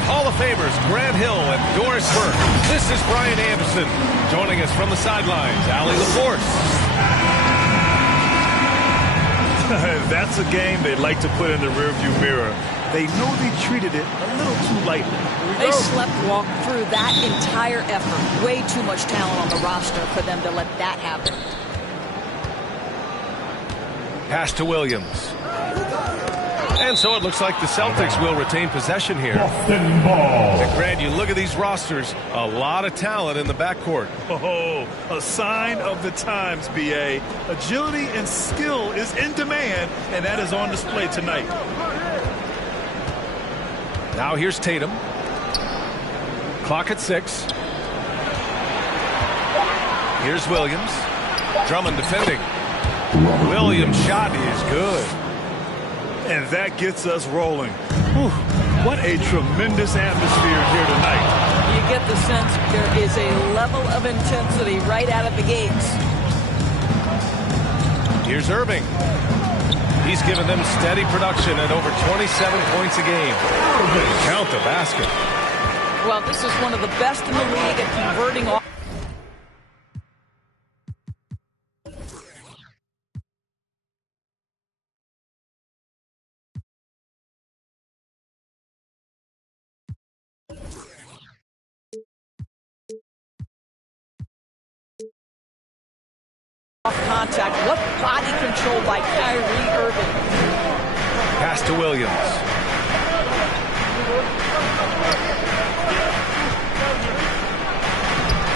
with Hall of Famers Grant Hill and Doris Burke. This is Brian Anderson. Joining us from the sidelines, Allie LaForce. That's a game they'd like to put in the rearview mirror. They know they treated it a little too lightly. They slept-walked through that entire effort. Way too much talent on the roster for them to let that happen. Pass to Williams. And so it looks like the Celtics will retain possession here. Boston ball. And Grant, you look at these rosters, a lot of talent in the backcourt. Oh, a sign of the times, B.A. Agility and skill is in demand, and that is on display tonight. Now here's Tatum. Clock at 6. Here's Williams. Drummond defending. Williams' shot is good. And that gets us rolling. Whew, what a tremendous atmosphere here tonight. You get the sense there is a level of intensity right out of the gates. Here's Irving. He's given them steady production at over 27 points a game. Count the basket. Well, this is one of the best in the league at converting off. Contact. What body control by Kyrie Irving. Pass to Williams.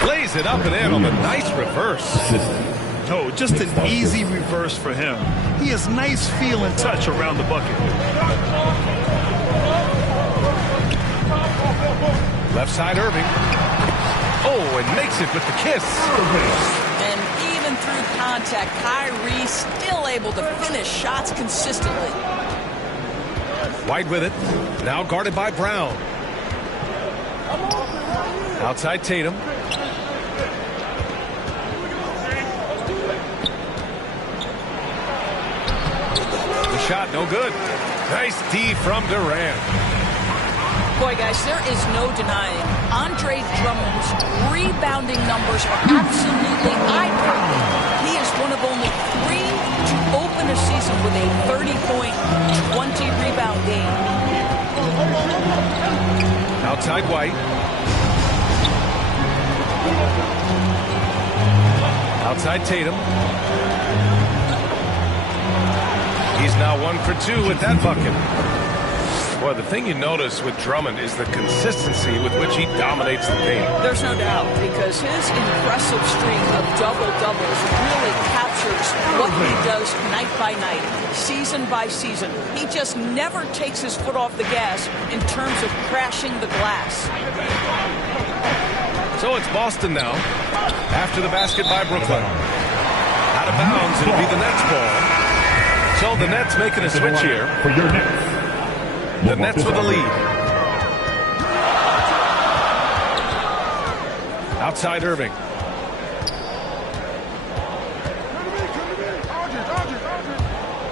Lays it up and in on the nice reverse. Oh, just an easy reverse for him. He has nice feel and touch around the bucket. Left side Irving. Oh, and makes it with the kiss. And even through contact, Kyrie still able to finish shots consistently. White with it. Now guarded by Brown. Outside Tatum. The shot no good. Nice D from Durant. Boy, guys, there is no denying Andre Drummond's rebounding numbers are absolutely eye-popping. He is one of only 3 to open a season with a 30-point, 20-rebound game. Outside White. Outside Tatum. He's now 1 for 2 with that bucket. Boy, the thing you notice with Drummond is the consistency with which he dominates the paint. There's no doubt, because his impressive streak of double-doubles really captures what he does night by night, season by season. He just never takes his foot off the gas in terms of crashing the glass. So it's Boston now, after the basket by Brooklyn. Out of bounds, it'll be the Nets ball. So the Nets making a switch here. For your Nets. The Nets with a lead. Outside Irving.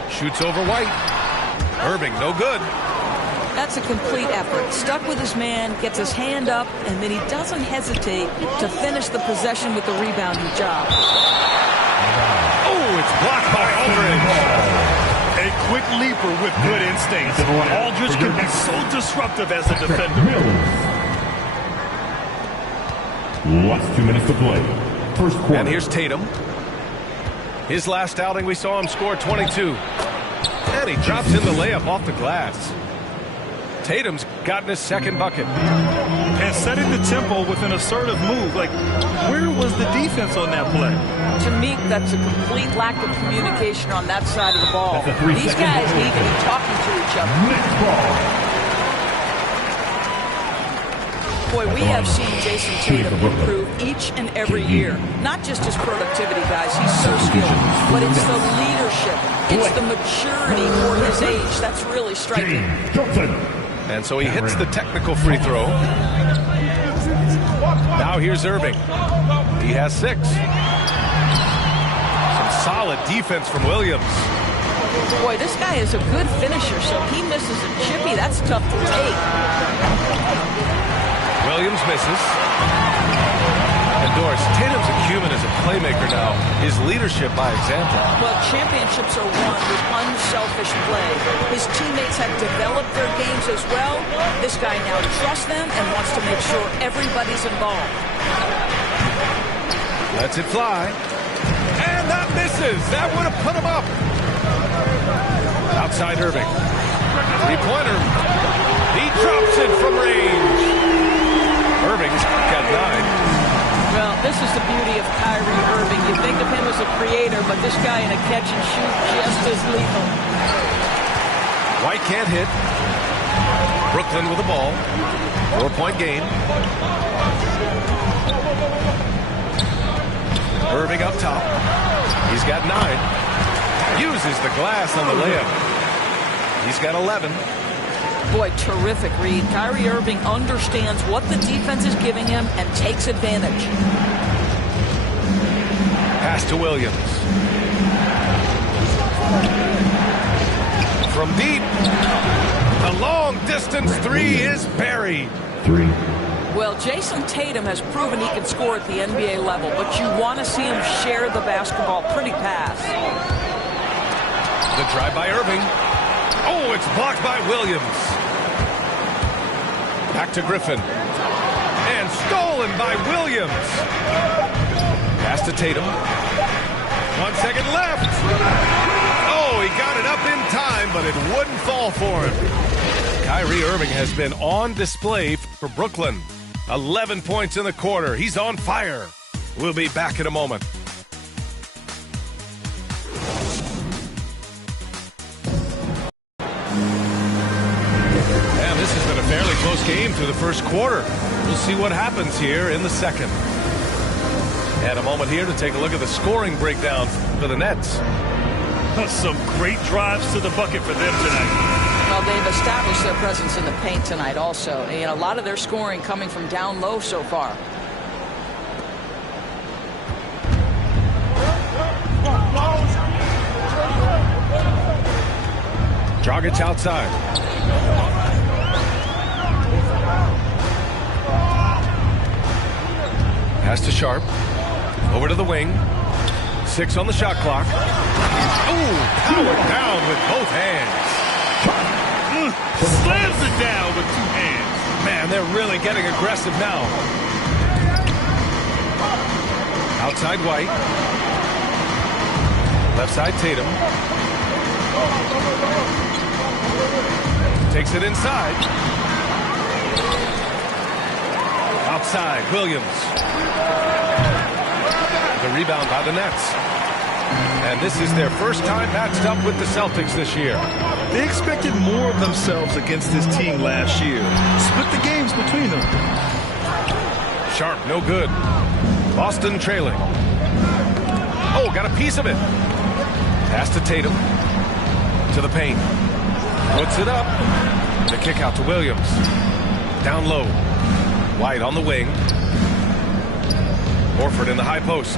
Shoots over White. Irving, no good. That's a complete effort. Stuck with his man, gets his hand up, and then he doesn't hesitate to finish the possession with the rebounding job. Oh, it's blocked by Aldridge. A quick leaper with good instincts. Aldridge can be so disruptive as a defender. Last 2 minutes to play. First quarter. And here's Tatum. His last outing, we saw him score 22. And he drops in the layup off the glass. Tatum's gotten his second bucket. And setting the tempo with an assertive move. Like, where was the defense on that play? To me, that's a complete lack of communication on that side of the ball. These guys need to be talking to each other. Boy, we have seen Jason Tatum improve each and every year. Not just his productivity, guys. He's so skilled. But it's the leadership. It's the maturity for his age. That's really striking. And so he hits the technical free throw. Now here's Irving. He has 6. Some solid defense from Williams. Boy, this guy is a good finisher, so he misses a chippy. That's tough to take. Williams misses. And Doris, Tatum's acumen as a playmaker now. His leadership by example. Well, championships are won with unselfish play. His teammates have developed their games as well. This guy now trusts them and wants to make sure everybody's involved. Lets it fly. And that misses. That would have put him up. Outside Irving. Three-pointer. He drops it from range. Irving's got 9. Well, this is the beauty of Kyrie Irving. You think of him as a creator, but this guy in a catch and shoot just as lethal. White can't hit. Brooklyn with the ball. 4-point game. Irving up top. He's got 9. Uses the glass on the layup. He's got 11. Boy, terrific read. Kyrie Irving understands what the defense is giving him and takes advantage. Pass to Williams. From deep. The long distance three is buried. 3. Well, Jason Tatum has proven he can score at the NBA level, but you want to see him share the basketball. Pretty pass. The drive by Irving. Oh, it's blocked by Williams. Back to Griffin. And stolen by Williams. Pass to Tatum. 1 second left. Oh, he got it up in time, but it wouldn't fall for him. Kyrie Irving has been on display for Brooklyn. 11 points in the quarter. He's on fire. We'll be back in a moment. And this has been a fairly close game through the first quarter. We'll see what happens here in the second. And a moment here to take a look at the scoring breakdown for the Nets. Some great drives to the bucket for them tonight. Well, they've established their presence in the paint tonight also. And a lot of their scoring coming from down low so far. Dragic outside. Pass to Sharp. Over to the wing. 6 on the shot clock. Ooh, powered down with both hands. Slams it down with 2 hands. Man, they're really getting aggressive now. Outside White. Left side Tatum. Takes it inside. Outside Williams. The rebound by the Nets. And this is their first time matched up with the Celtics this year. They expected more of themselves against this team last year. Split the games between them. Sharp, no good. Boston trailing. Oh, got a piece of it. Pass to Tatum. To the paint. Puts it up. The kick out to Williams. Down low. White on the wing. Horford in the high post.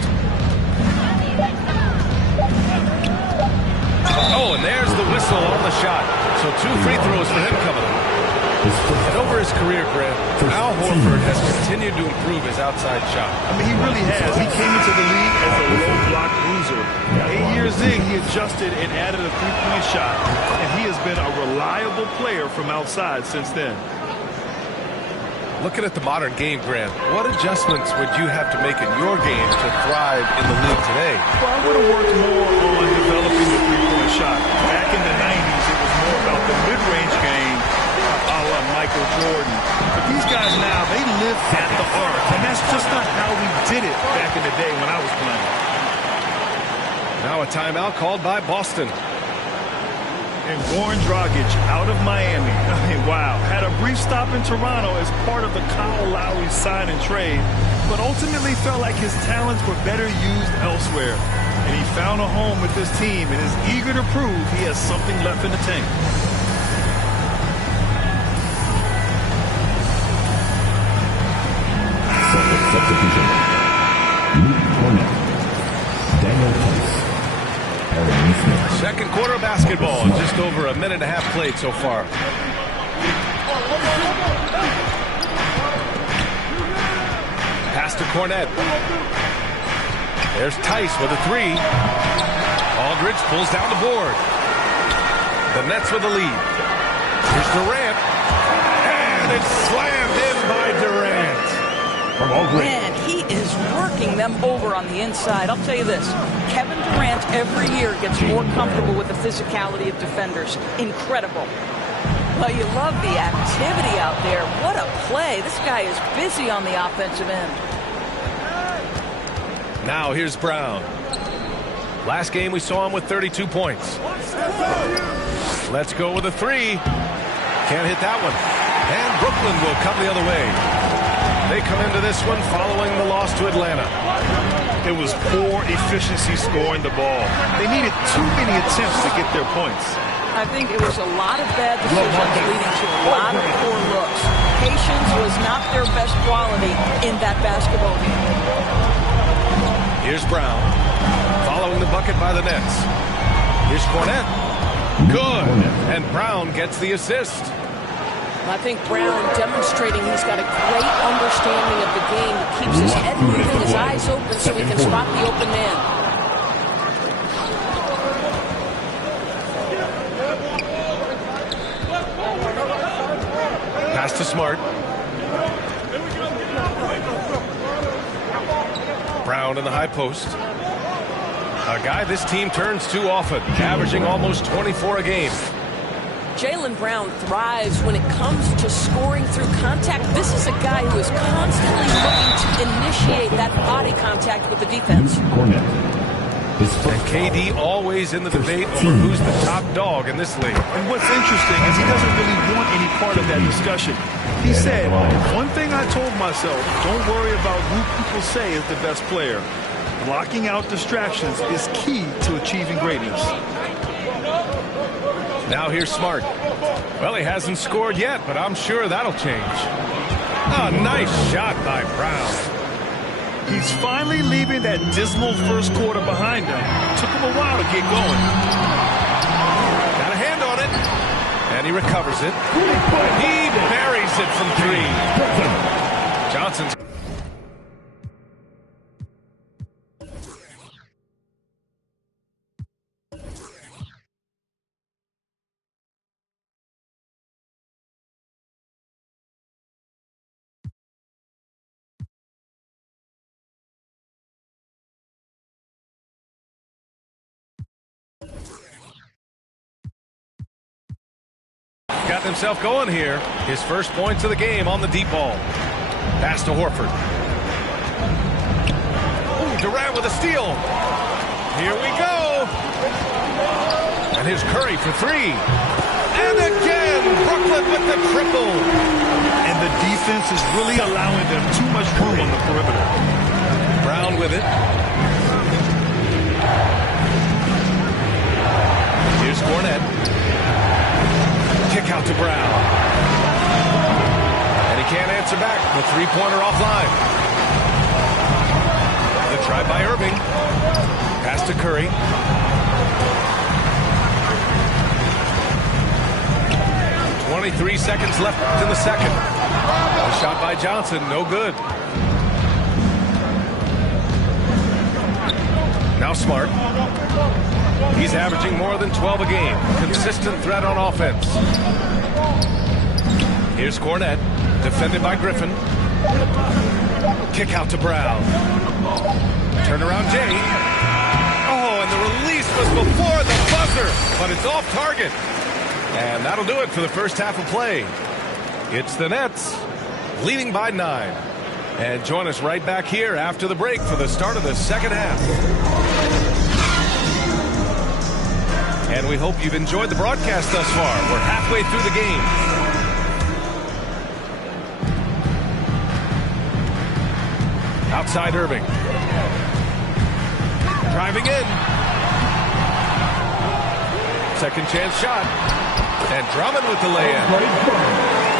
Oh, and there's the whistle on the shot. So 2 free throws for him coming up. And over his career, Grant, Al Horford has continued to improve his outside shot. I mean, he really has. He came into the league as a low block bruiser. 8 years in, he adjusted and added a 3-point shot. And he has been a reliable player from outside since then. Looking at the modern game, Grant, what adjustments would you have to make in your game to thrive in the league today? Well, I would have worked more on developing the 3-point shot. Back in the 90s, it was more about the mid-range game, a la Michael Jordan. But these guys now, they live at the arc. And that's just not how we did it back in the day when I was playing. Now a timeout called by Boston. And Goran Dragic out of Miami. I mean, wow. Had a brief stop in Toronto as part of the Kyle Lowry sign and trade, but ultimately felt like his talents were better used elsewhere. And he found a home with this team and is eager to prove he has something left in the tank. Substitution. Luke Cornett. Daniel Tice. Aaron Smith. Second quarter of basketball, just over a minute and a half played so far. Pass to Cornette. There's Tice with a three. Aldridge pulls down the board. The Nets with the lead. Here's Durant. And it's slammed in by Durant. Man, he is working them over on the inside. I'll tell you this, Kevin Durant every year gets more comfortable with the physicality of defenders. Incredible. Well, you love the activity out there. What a play. This guy is busy on the offensive end. Now here's Brown. Last game we saw him with 32 points. Let's go with a three. Can't hit that one. And Brooklyn will come the other way. They come into this one following the loss to Atlanta. It was poor efficiency scoring the ball. They needed too many attempts to get their points. I think it was a lot of bad decisions leading to a lot of poor looks. Patience was not their best quality in that basketball game. Here's Brown, following the bucket by the Nets. Here's Cornette. Good. And Brown gets the assist. I think Brown demonstrating he's got a great understanding of the game. He keeps his head moving, his eyes open so he can spot the open man. Pass to Smart. Brown in the high post. A guy this team turns to often, averaging almost 24 a game. Jaylen Brown thrives when it comes to scoring through contact. This is a guy who is constantly looking to initiate that body contact with the defense. And KD always in the debate over who's the top dog in this league. And what's interesting is he doesn't really want any part of that discussion. He said, one thing I told myself, don't worry about who people say is the best player. Blocking out distractions is key to achieving greatness. Now here's Smart. Well, he hasn't scored yet, but I'm sure that'll change. A nice shot by Brown. He's finally leaving that dismal first quarter behind him. Took him a while to get going. Got a hand on it. And he recovers it. He buries it from three. Johnson's. Got himself going here. His first points of the game on the deep ball. Pass to Horford. Ooh, Durant with a steal. Here we go. And here's Curry for three. And again, Brooklyn with the triple. And the defense is really allowing them too much room on the perimeter. Brown with it. Here's Cornette. Kick out to Brown. And he can't answer back. The three-pointer offline. The try by Irving. Pass to Curry. .23 seconds left in the second. A shot by Johnson, no good. Now Smart. He's averaging more than 12 a game. Consistent threat on offense. Here's Cornette, defended by Griffin. Kick out to Brown. Turnaround Jay. Oh, and the release was before the buzzer, but it's off target. And that'll do it for the first half of play. It's the Nets, leading by 9. And join us right back here after the break for the start of the second half. And we hope you've enjoyed the broadcast thus far. We're halfway through the game. Outside Irving. Driving in. Second chance shot. And Drummond with the layup.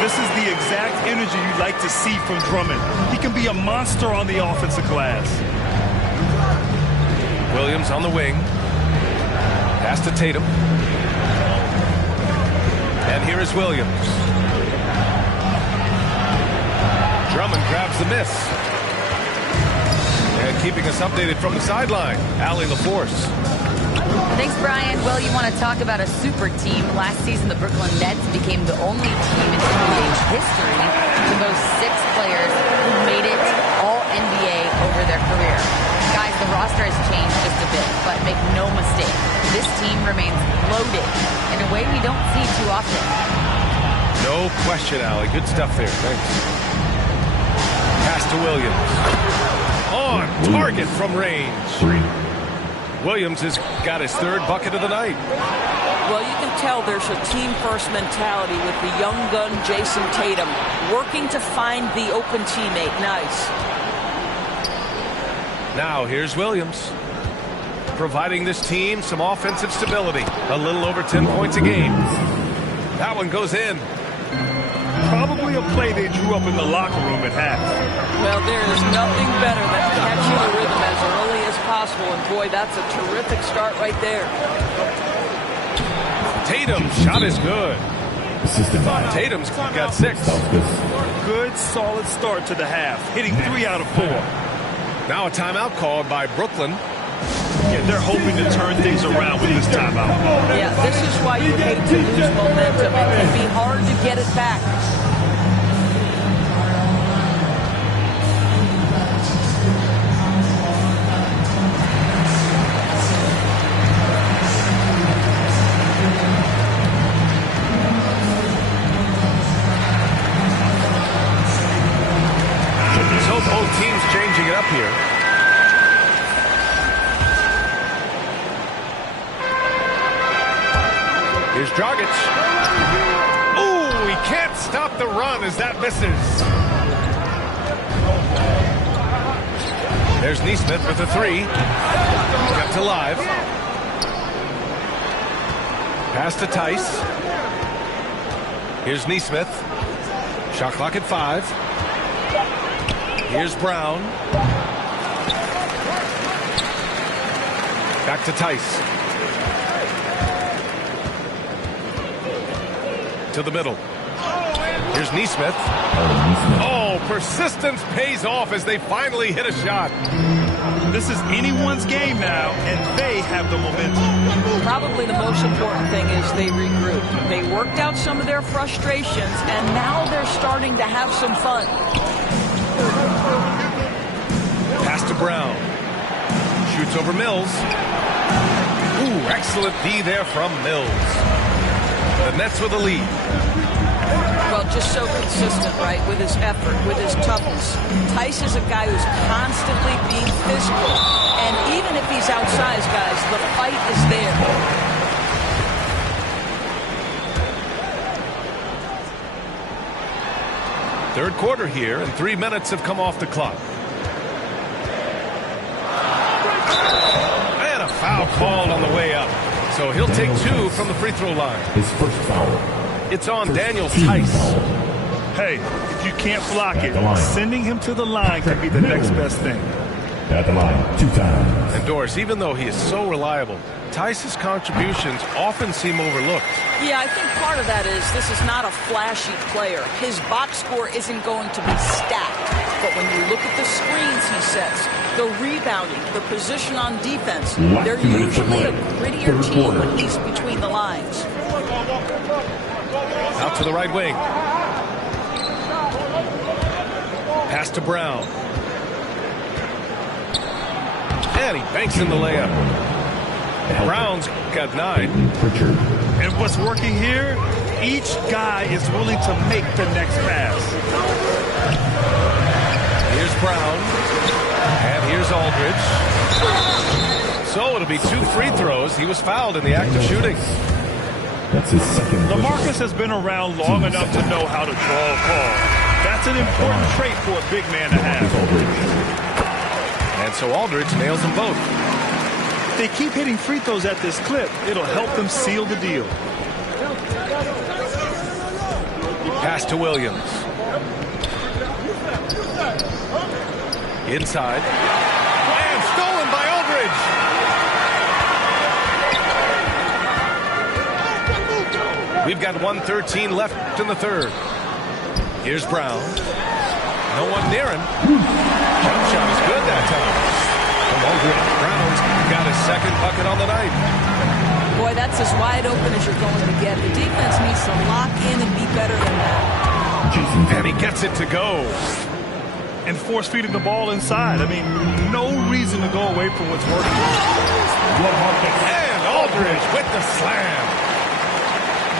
This is the exact energy you'd like to see from Drummond. He can be a monster on the offensive glass. Williams on the wing. Pass to Tatum. And here is Williams. Drummond grabs the miss. And keeping us updated from the sideline, Allie LaForce. Thanks, Brian. Well, you want to talk about a super team. Last season, the Brooklyn Nets became the only team in NBA history to boast 6 players who made it all NBA over their career. Guys, the roster has changed just a bit, but make no mistake, this team remains loaded in a way we don't see too often. No question, Allie. Good stuff there. Thanks. Pass to Williams. On target from range. Williams has got his 3rd bucket of the night. Well, you can tell there's a team-first mentality with the young gun Jason Tatum working to find the open teammate. Nice. Now here's Williams, providing this team some offensive stability. A little over 10 points a game. That one goes in. Probably a play they drew up in the locker room at half. Well, there is nothing better than catching the rhythm as early as possible. And boy, that's a terrific start right there. Tatum's shot is good. Tatum's got 6. Good, solid start to the half, hitting 3 out of 4. Now a timeout called by Brooklyn. Yeah, they're hoping to turn things around with this timeout. Yeah, this is why you hate to lose momentum. It can be hard to get it back. So both teams changing it up here. Here's Dragic. Ooh, he can't stop the run as that misses. There's Neesmith with a 3. Kept alive. Pass to Tice. Here's Neesmith. Shot clock at 5. Here's Brown. Back to Tice. To the middle. Here's Neesmith. Oh, persistence pays off as they finally hit a shot. This is anyone's game now, and they have the momentum. Probably the most important thing is they regrouped. They worked out some of their frustrations, and now they're starting to have some fun. Pass to Brown. Shoots over Mills. Ooh, excellent D there from Mills. The Nets with the lead. Well, just so consistent, right, with his effort, with his toughness. Tice is a guy who's constantly being physical. And even if he's outsized, guys, the fight is there. Third quarter here, and 3 minutes have come off the clock. And a foul called on the way up. So he'll take 2 from the free throw line. His first foul. It's on Daniel Tice. Hey, if you can't block it, sending him to the line could be the next best thing. At the line, 2 times. And Doris, even though he is so reliable, Tice's contributions often seem overlooked. Yeah, I think part of that is this is not a flashy player. His box score isn't going to be stacked. But when you look at the screens he sets, the rebounding, the position on defense, they're usually a grittier team when he's between the lines. Out to the right wing. Pass to Brown. And he banks in the layup. Brown's got 9. And what's working here, each guy is willing to make the next pass. Here's Brown. And here's Aldridge. So it'll be 2 free throws. He was fouled in the act of shooting. That's his second. LaMarcus has been around long enough to know how to draw a call. That's an important trait for a big man to have. And so Aldridge nails them both. If they keep hitting free throws at this clip, it'll help them seal the deal. Pass to Williams. Inside. And stolen by Aldridge. We've got 1:13 left in the third. Here's Brown. No one near him. Jump shot is good that time. Brown's got his second bucket on the night. Boy, that's as wide open as you're going to get. The defense needs to lock in and be better than that. And he gets it to go. And force feeding the ball inside. I mean, no reason to go away from what's working. And Aldridge with the slam.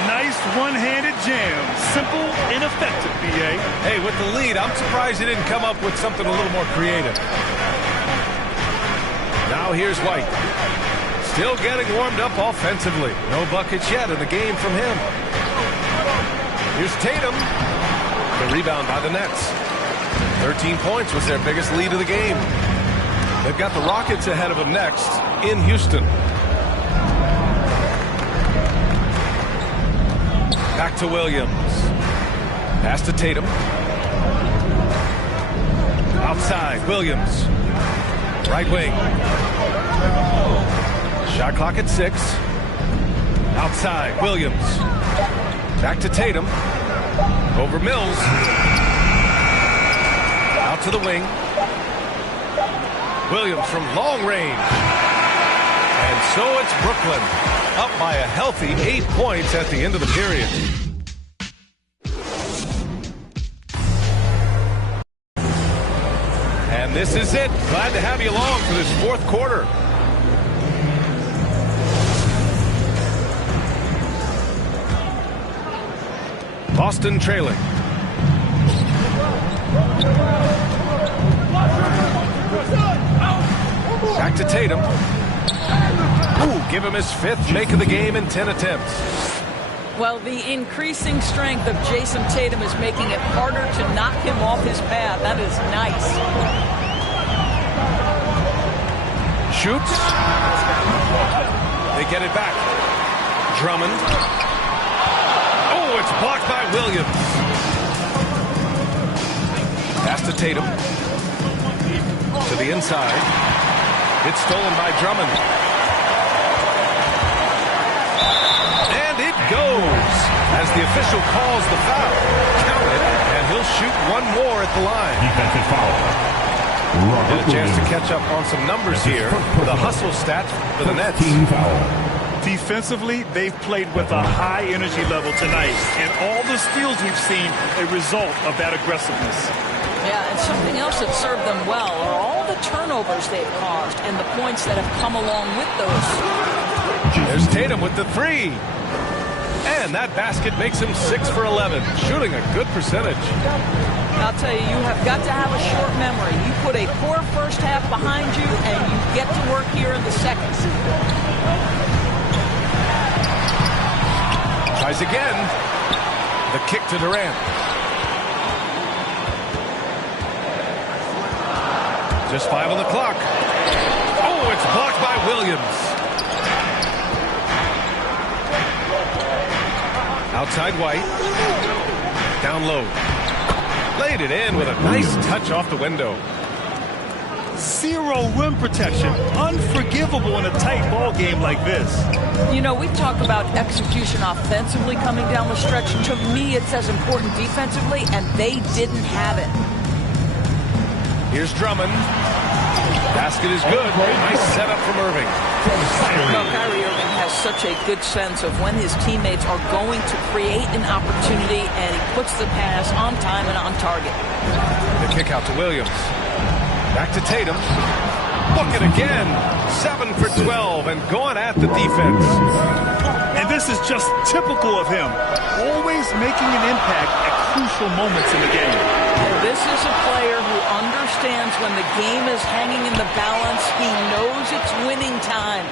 Nice one-handed jam. Simple and effective, B.A. Hey, with the lead, I'm surprised he didn't come up with something a little more creative. Now here's White. Still getting warmed up offensively. No buckets yet in the game from him. Here's Tatum. The rebound by the Nets. 13 points was their biggest lead of the game. They've got the Rockets ahead of them next in Houston. Back to Williams. Pass to Tatum. Outside, Williams. Right wing. Shot clock at 6. Outside, Williams. Back to Tatum. Over Mills. Out to the wing. Williams from long range. And so it's Brooklyn. Up by a healthy 8 points at the end of the period. And this is it. Glad to have you along for this fourth quarter. Boston trailing. Back to Tatum. Ooh, give him his 5th make of the game in 10 attempts. Well, the increasing strength of Jason Tatum is making it harder to knock him off his path. That is nice. Shoots. They get it back. Drummond. Oh, it's blocked by Williams. Pass to Tatum. To the inside. It's stolen by Drummond. And it goes as the official calls the foul. Count it, and he'll shoot one more at the line. Defensive foul. Get a chance to catch up on some numbers here with a hustle stats for the Nets. Team foul. Defensively, they've played with a high energy level tonight, and all the steals we've seen a result of that aggressiveness. Yeah, and something else that served them well are all the turnovers they've caused and the points that have come along with those. There's Tatum with the 3. And that basket makes him 6 for 11, shooting a good percentage. I'll tell you, you have got to have a short memory. You put a poor first half behind you, and you get to work here in the second. Tries again. The kick to Durant. Just 5 on the clock. Oh, it's blocked by Williams. Outside White. Down low. Laid it in with a nice touch off the window. Zero rim protection. Unforgivable in a tight ball game like this. You know, we've talked about execution offensively coming down the stretch. To me, it's as important defensively, and they didn't have it. Here's Drummond. Basket is good. Nice setup from Irving. Well, Kyrie Irving has such a good sense of when his teammates are going to create an opportunity, and he puts the pass on time and on target. The kick out to Williams. Back to Tatum. Bucket again. 7 for 12 and going at the defense. And this is just typical of him. Always making an impact at crucial moments in the game. And this is a player who understands when the game is hanging in the balance. He knows it's winning time.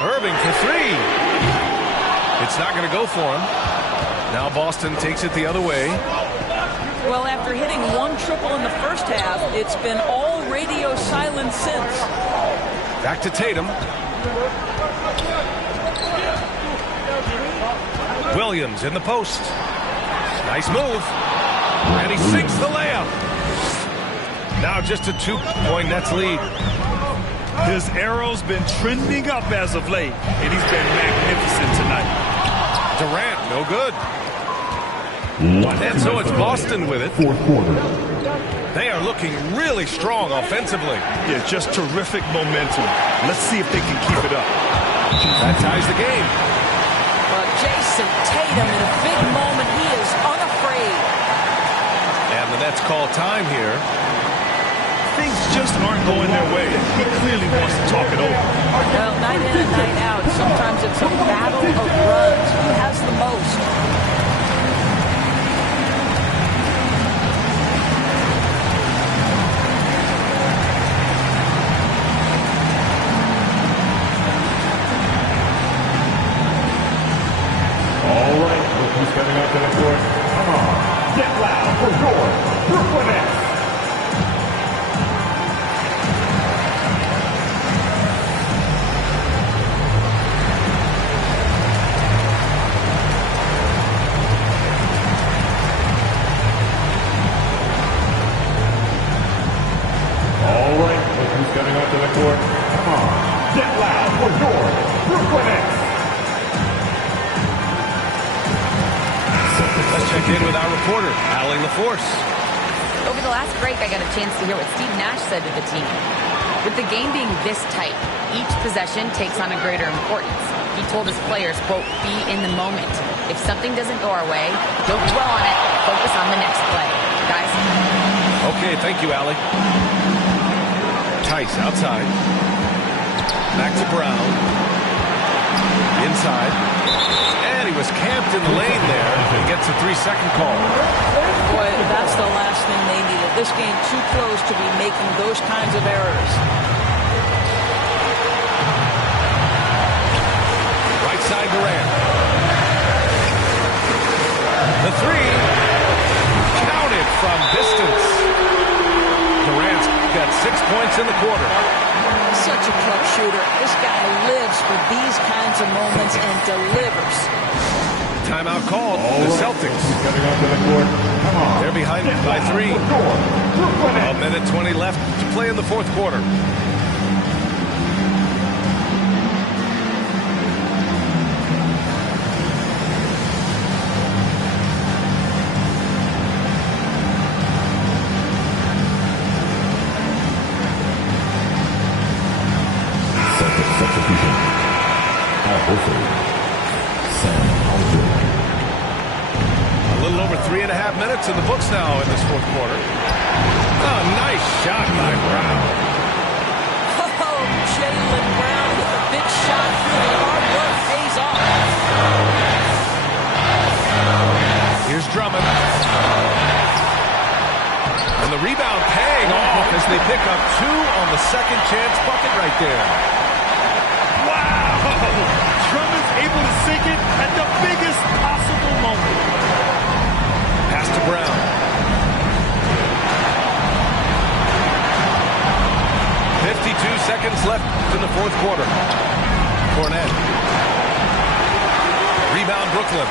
Irving for 3. It's not going to go for him. Now Boston takes it the other way. Well, after hitting 1 triple in the first half, it's been all radio silence since. Back to Tatum. Williams in the post. Nice move. And he sinks the layup. Now just a 2-point Nets lead. His arrow's been trending up as of late, and he's been magnificent tonight. Durant, no good. And so it's Boston with it. Fourth quarter. They are looking really strong offensively. Yeah, just terrific momentum. Let's see if they can keep it up. That ties the game. But Jason Tatum, in a big moment, he is unafraid. And the Nets call time here. Things just aren't going their way. He clearly wants to talk it over. Well, night in and night out, sometimes it's a battle of runs. Who has the most? All right, look who's coming up to the court. Come on, get loud for your Brooklyn Nets. All right, look who's coming up to the court. Come on, get loud for your Brooklyn Nets. Let's check in with our reporter, Allie LaForce. Over the last break, I got a chance to hear what Steve Nash said to the team. With the game being this tight, each possession takes on a greater importance. He told his players, quote, be in the moment. If something doesn't go our way, don't dwell on it. Focus on the next play. Guys? Okay, thank you, Allie. Tice outside. Back to Brown. Inside. And he was camped in the lane there. He gets a 3-second call. Boy, that's the last thing they needed. This game too close to be making those kinds of errors. Right side Durant. The three. Counted from distance. Durant's got 6 points in the quarter. Such a clutch shooter. This guy lives for these kinds of moments and delivers. Timeout called. The Celtics. Coming up to the court. Come on. They're behind by 3. A minute 20 left to play in the fourth quarter. Substitution. Al Horford. Sam Alger. A little over 3.5 minutes in the books now in this fourth quarter. Oh, nice shot by Brown. Oh, Jaylen Brown with a big shot. The hard work pays off. Here's Drummond. And the rebound paying off as they pick up 2 on the second chance bucket right there. Wow! Drummond's able to sink it at the biggest possible moment. Pass to Brown. 52 seconds left in the fourth quarter. Cornet. Rebound Brooklyn.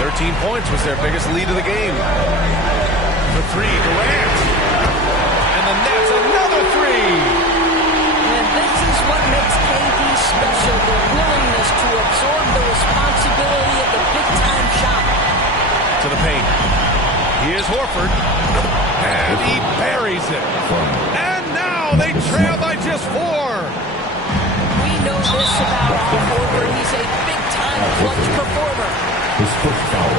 13 points was their biggest lead of the game. The three, Durant. And the Nets, another 3. And this is what makes KD special, the willingness to absorb the responsibility of the big-time shot. To the paint. Here's Horford. And he buries it. And now they trail by just 4. We know this about Al Horford. He's a big-time clutch performer. His first foul.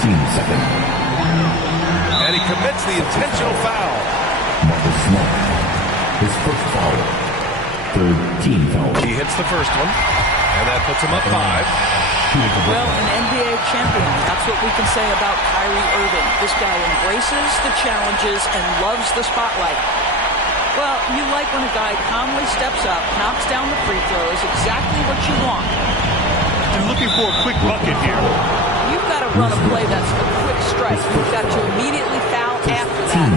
Team second. And he commits the intentional foul. Marcus Smart. His first foul. Third team foul. He hits the first one. And that puts him up 5. Well, an NBA champion. That's what we can say about Kyrie Irving. This guy embraces the challenges and loves the spotlight. Well, you like when a guy calmly steps up, knocks down the free throws, exactly what you want. And looking for a quick bucket here. You've got to run a play that's a quick strike. You've got to immediately foul after that.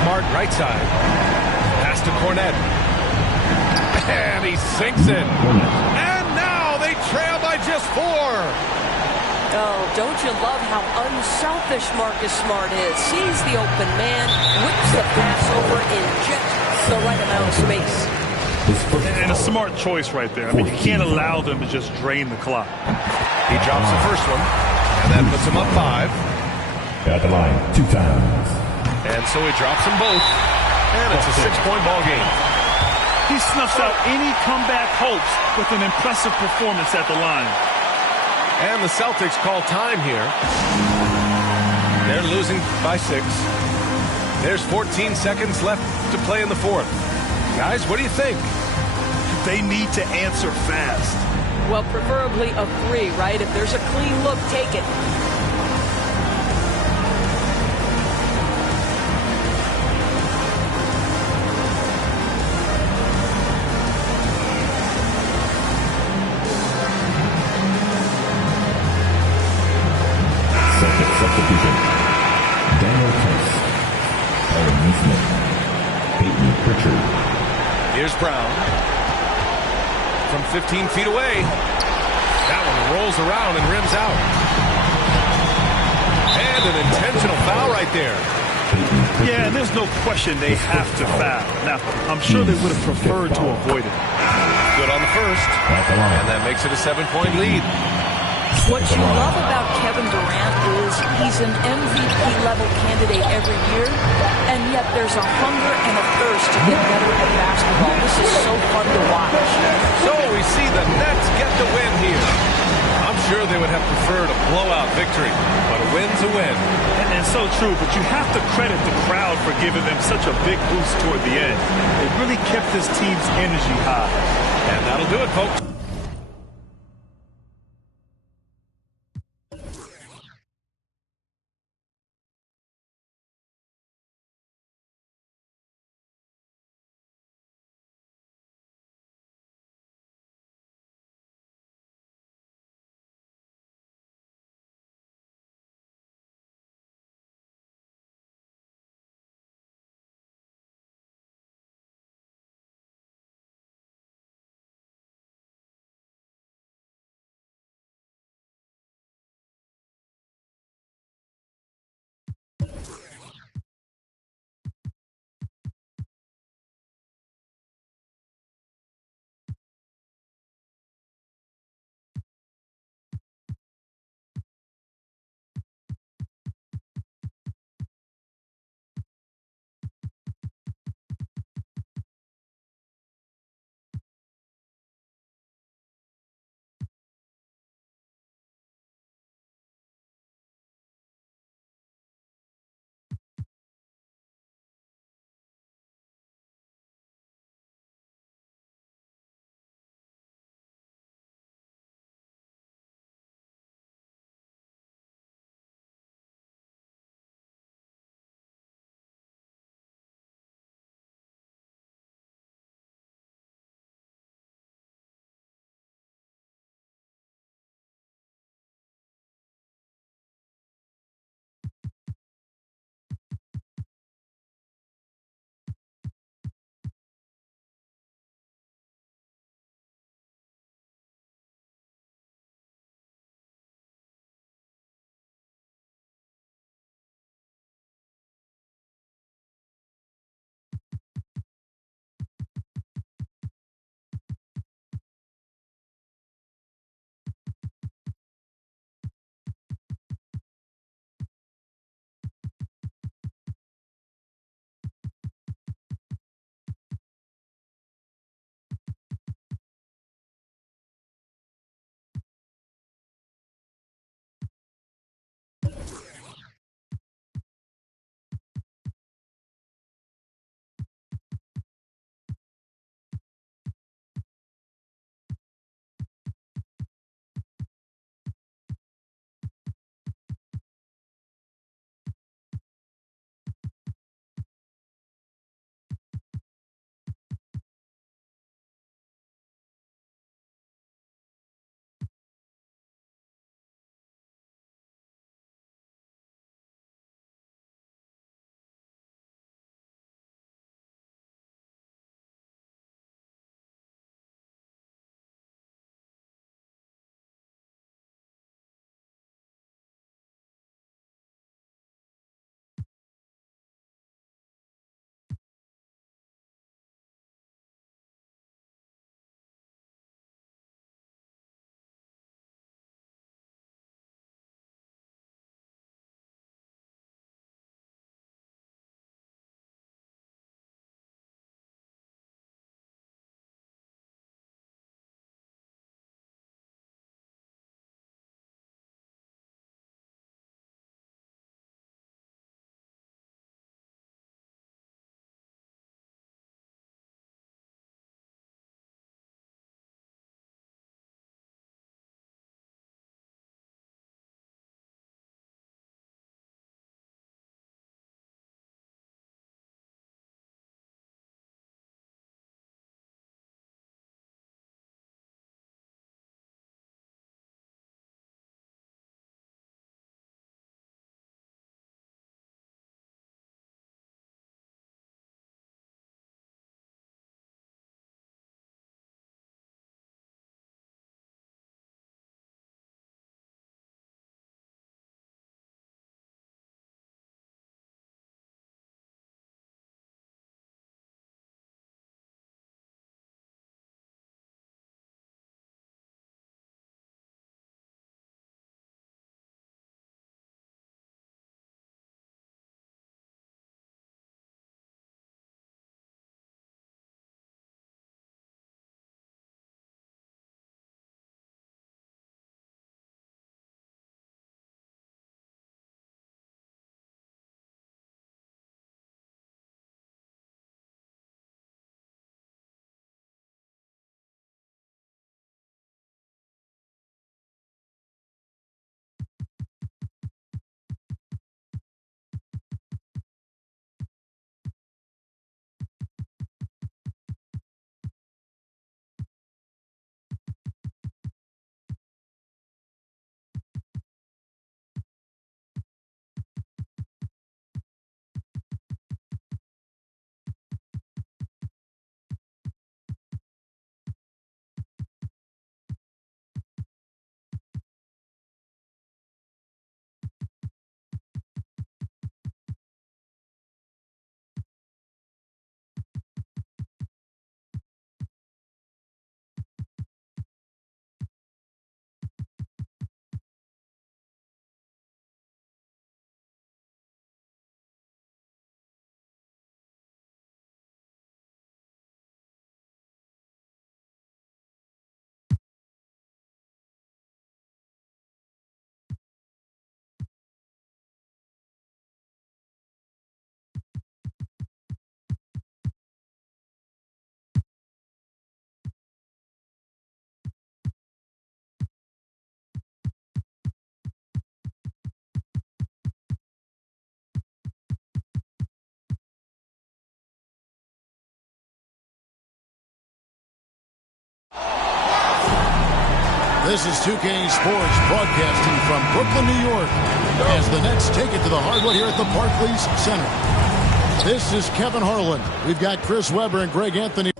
Smart right side. Pass to Cornet. And he sinks it. And now they trail by just 4. Oh, don't you love how unselfish Marcus Smart is? Sees the open man, whips the pass over in just the right amount of space. And a smart choice right there. I mean, you can't allow them to just drain the clock. He drops the first one, and that puts him up 5. At the line, 2 times. And so he drops them both, and it's a 6-point ball game. He snuffs out any comeback hopes with an impressive performance at the line. And the Celtics call time here. They're losing by 6. There's 14 seconds left to play in the fourth. Guys, what do you think? They need to answer fast. Well, preferably a 3, right? If there's a clean look, take it. Second substitution. Daniel Tice. Aaron Neesmith. Peyton Pritchard. Here's Brown. From 15 feet away. That one rolls around and rims out. And an intentional foul right there. Yeah, and there's no question they have to foul. Now, I'm sure they would have preferred to avoid it. Good on the first. And that makes it a 7-point lead. What you love about Kevin Durant is he's an MVP-level candidate every year, and yet there's a hunger and a thirst to get better at basketball. This is so fun to watch. So we see the Nets get the win here. I'm sure they would have preferred a blowout victory, but a win's a win. And so true, but you have to credit the crowd for giving them such a big boost toward the end. It really kept this team's energy high. And that'll do it, folks. This is 2K Sports broadcasting from Brooklyn, New York, as the Nets take it to the hardwood here at the Barclays Center. This is Kevin Harlan. We've got Chris Webber and Greg Anthony.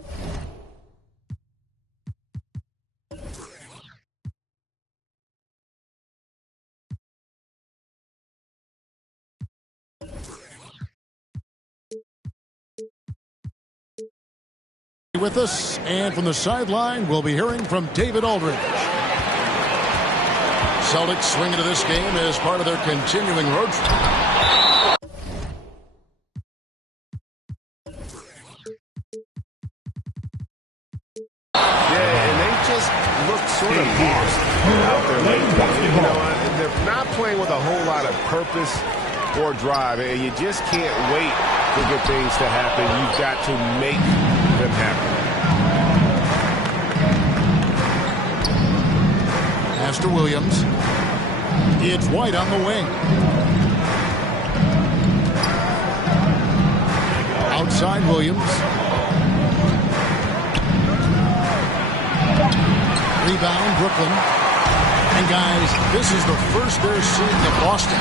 With us, and from the sideline, we'll be hearing from David Aldridge. Celtics swing into this game as part of their continuing road trip. Yeah, and they just look sort of lost out there lately. You know, they're not playing with a whole lot of purpose or drive, and you just can't wait for good things to happen. You've got to make them happen. Pass to Williams. It's White on the wing. Outside Williams. Rebound Brooklyn. And guys, this is the first they're seeing of Boston.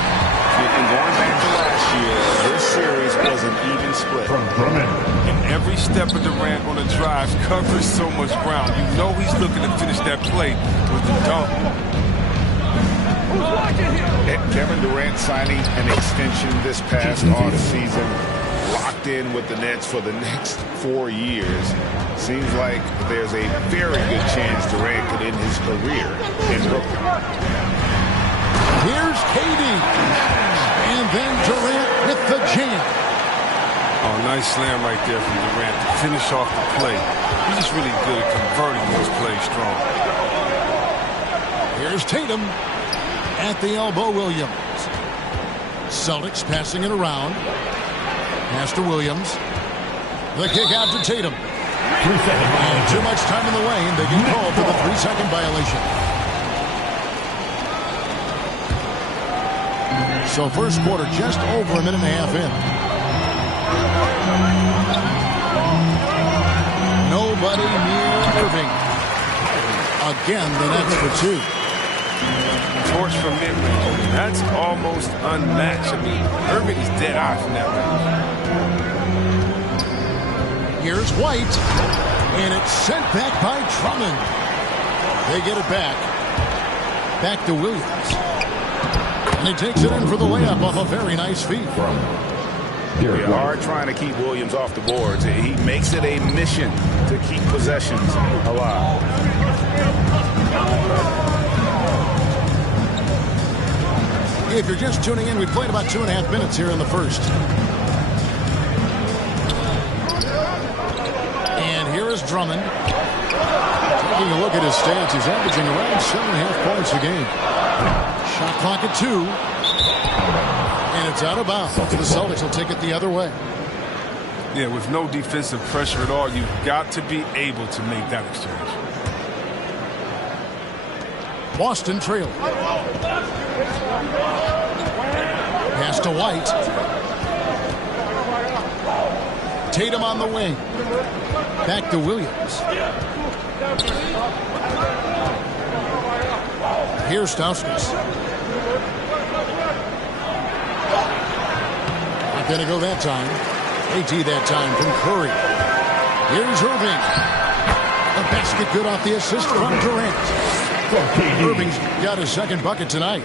And going back to last year, this series was an even split. And every step of Durant on the drive covers so much ground. You know he's looking to finish that play with the dunk. Kevin Durant signing an extension this past offseason, locked in with the Nets for the next 4 years. Seems like there's a very good chance Durant could end his career in Brooklyn. Here's KD. And then Durant with the jam. Oh, nice slam right there from Durant to finish off the play. He's just really good at converting those plays strong. Here's Tatum. At the elbow, Williams. Celtics passing it around. Pass to Williams. The kick out to Tatum. 3 seconds. And too much time in the lane. They get called for the 3-second violation. So first quarter just over a minute and a half in. Nobody near Irving. Again, the Nets for two. Torch from mid-range. That's almost unmatched. I mean, Irving is dead eye from that range. Here's White. And it's sent back by Drummond. They get it back. Back to Williams. And he takes it in for the layup off a very nice feed. They are trying to keep Williams off the boards. He makes it a mission to keep possessions alive. If you're just tuning in, we played about 2.5 minutes here in the first. And here is Drummond. Taking a look at his stats, he's averaging around 7.5 points a game. Shot clock at 2. And it's out of bounds. The Celtics will take it the other way. Yeah, with no defensive pressure at all, you've got to be able to make that exchange. Boston trail. Pass to White. Tatum on the wing. Back to Williams. Here's Stauskas. Not going to go that time. AT that time from Curry. Here's Irving. A basket good off the assist from Durant. Irving's got his second bucket tonight.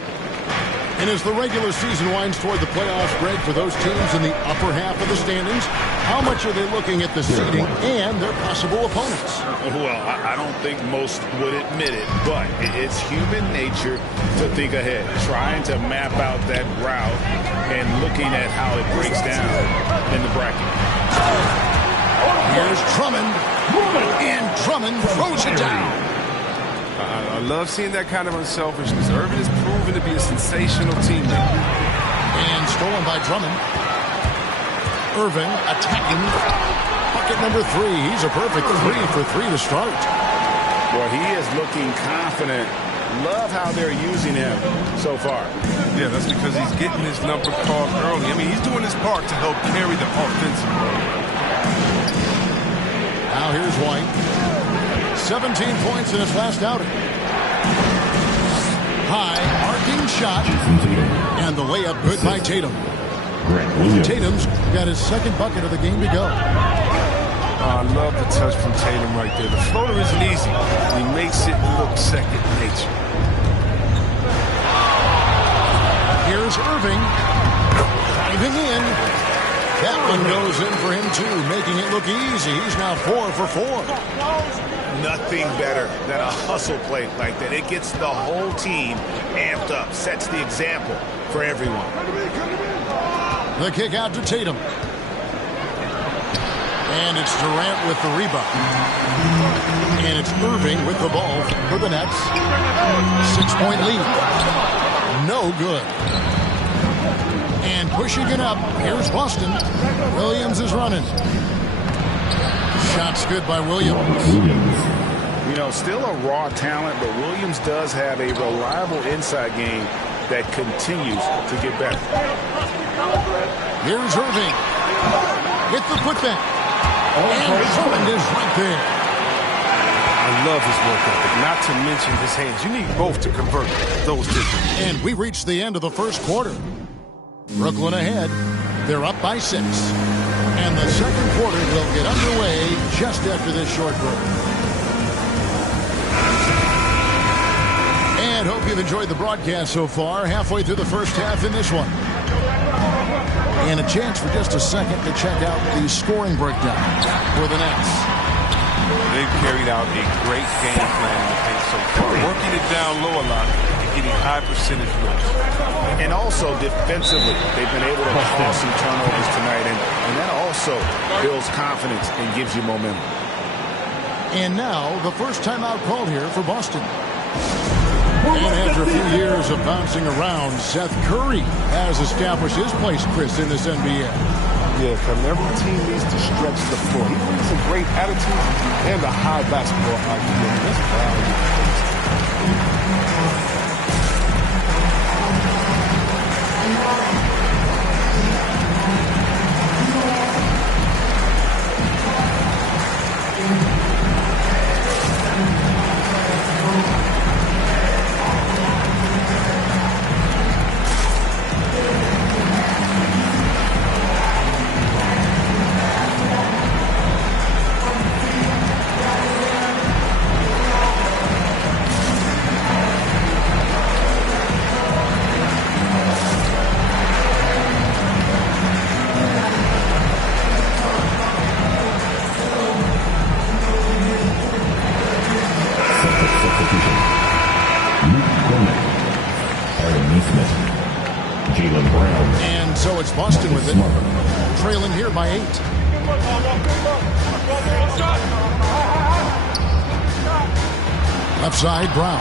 And as the regular season winds toward the playoffs, Greg, for those teams in the upper half of the standings, how much are they looking at the seeding and their possible opponents? Well, I don't think most would admit it, but it's human nature to think ahead, trying to map out that route and looking at how it breaks down in the bracket. Here's Drummond, and Drummond throws it down. I love seeing that kind of unselfishness. Irving has proven to be a sensational teammate. And stolen by Drummond. Irving attacking. Bucket number 3. He's a perfect 3 for 3 to start. Well, he is looking confident. Love how they're using him so far. Yeah, that's because he's getting his number called early. I mean, he's doing his part to help carry the offensive load. Now here's White. 17 points in his last outing. High, arcing shot. And the layup good by Tatum. Tatum's got his second bucket of the game to go. I love the touch from Tatum right there. The floater isn't easy. He makes it look second nature. Here's Irving. Diving in. That one goes in for him, too, making it look easy. He's now 4 for 4. Nothing better than a hustle play like that. It gets the whole team amped up, sets the example for everyone. The kick out to Tatum. And it's Durant with the rebound. And it's Irving with the ball for the Nets. 6-point lead. No good. And pushing it up, here's Boston. Williams is running. Shot's good by Williams. You know, still a raw talent, but Williams does have a reliable inside game that continues to get better. Here's Irving. With the putback. And Drummond is right there. I love his work ethic, not to mention his hands. You need both to convert those two. And we reached the end of the first quarter. Brooklyn ahead. They're up by 6. And the second quarter will get underway just after this short break. And hope you've enjoyed the broadcast so far. Halfway through the first half in this one. And a chance for just a second to check out the scoring breakdown for the Nets. They've carried out a great game plan in the paint so far. Working it down low a lot and getting high percentage looks. And also defensively, they've been able to cause some turnovers tonight. And that also builds confidence and gives you momentum. And now the first timeout called here for Boston. And after a few years of bouncing around, Seth Curry has established his place, Chris, in this NBA. Yeah, because every team needs to stretch the floor. He brings a great attitude and a high basketball IQ. That's valuable. And so it's Boston with it, trailing here by 8. Left side, Brown.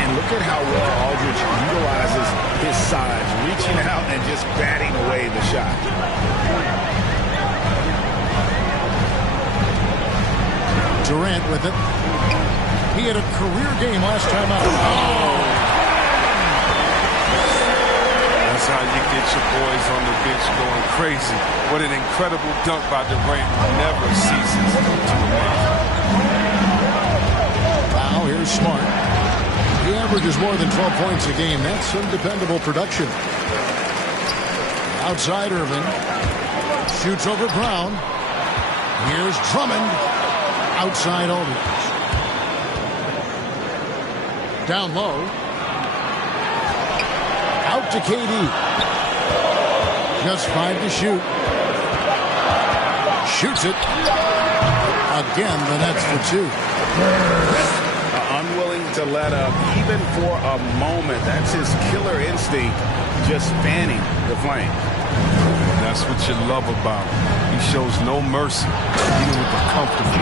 And look at how well Aldridge utilizes his size, reaching out and just batting away the shot. Durant with it. He had a career game last time out. Oh. That's how you get your boys on the bench going crazy. What an incredible dunk by Durant. Never ceases to amaze. Now here's Smart. He averages more than 12 points a game. That's some dependable production. Outside Irving. Shoots over Brown. Here's Drummond. Outside Aldridge. Down low. Out to KD. Just 5 to shoot. Shoots it. Again, the Nets for 2. Unwilling to let up, even for a moment. That's his killer instinct, just fanning the flame. That's what you love about him. He shows no mercy, even with the comfortable.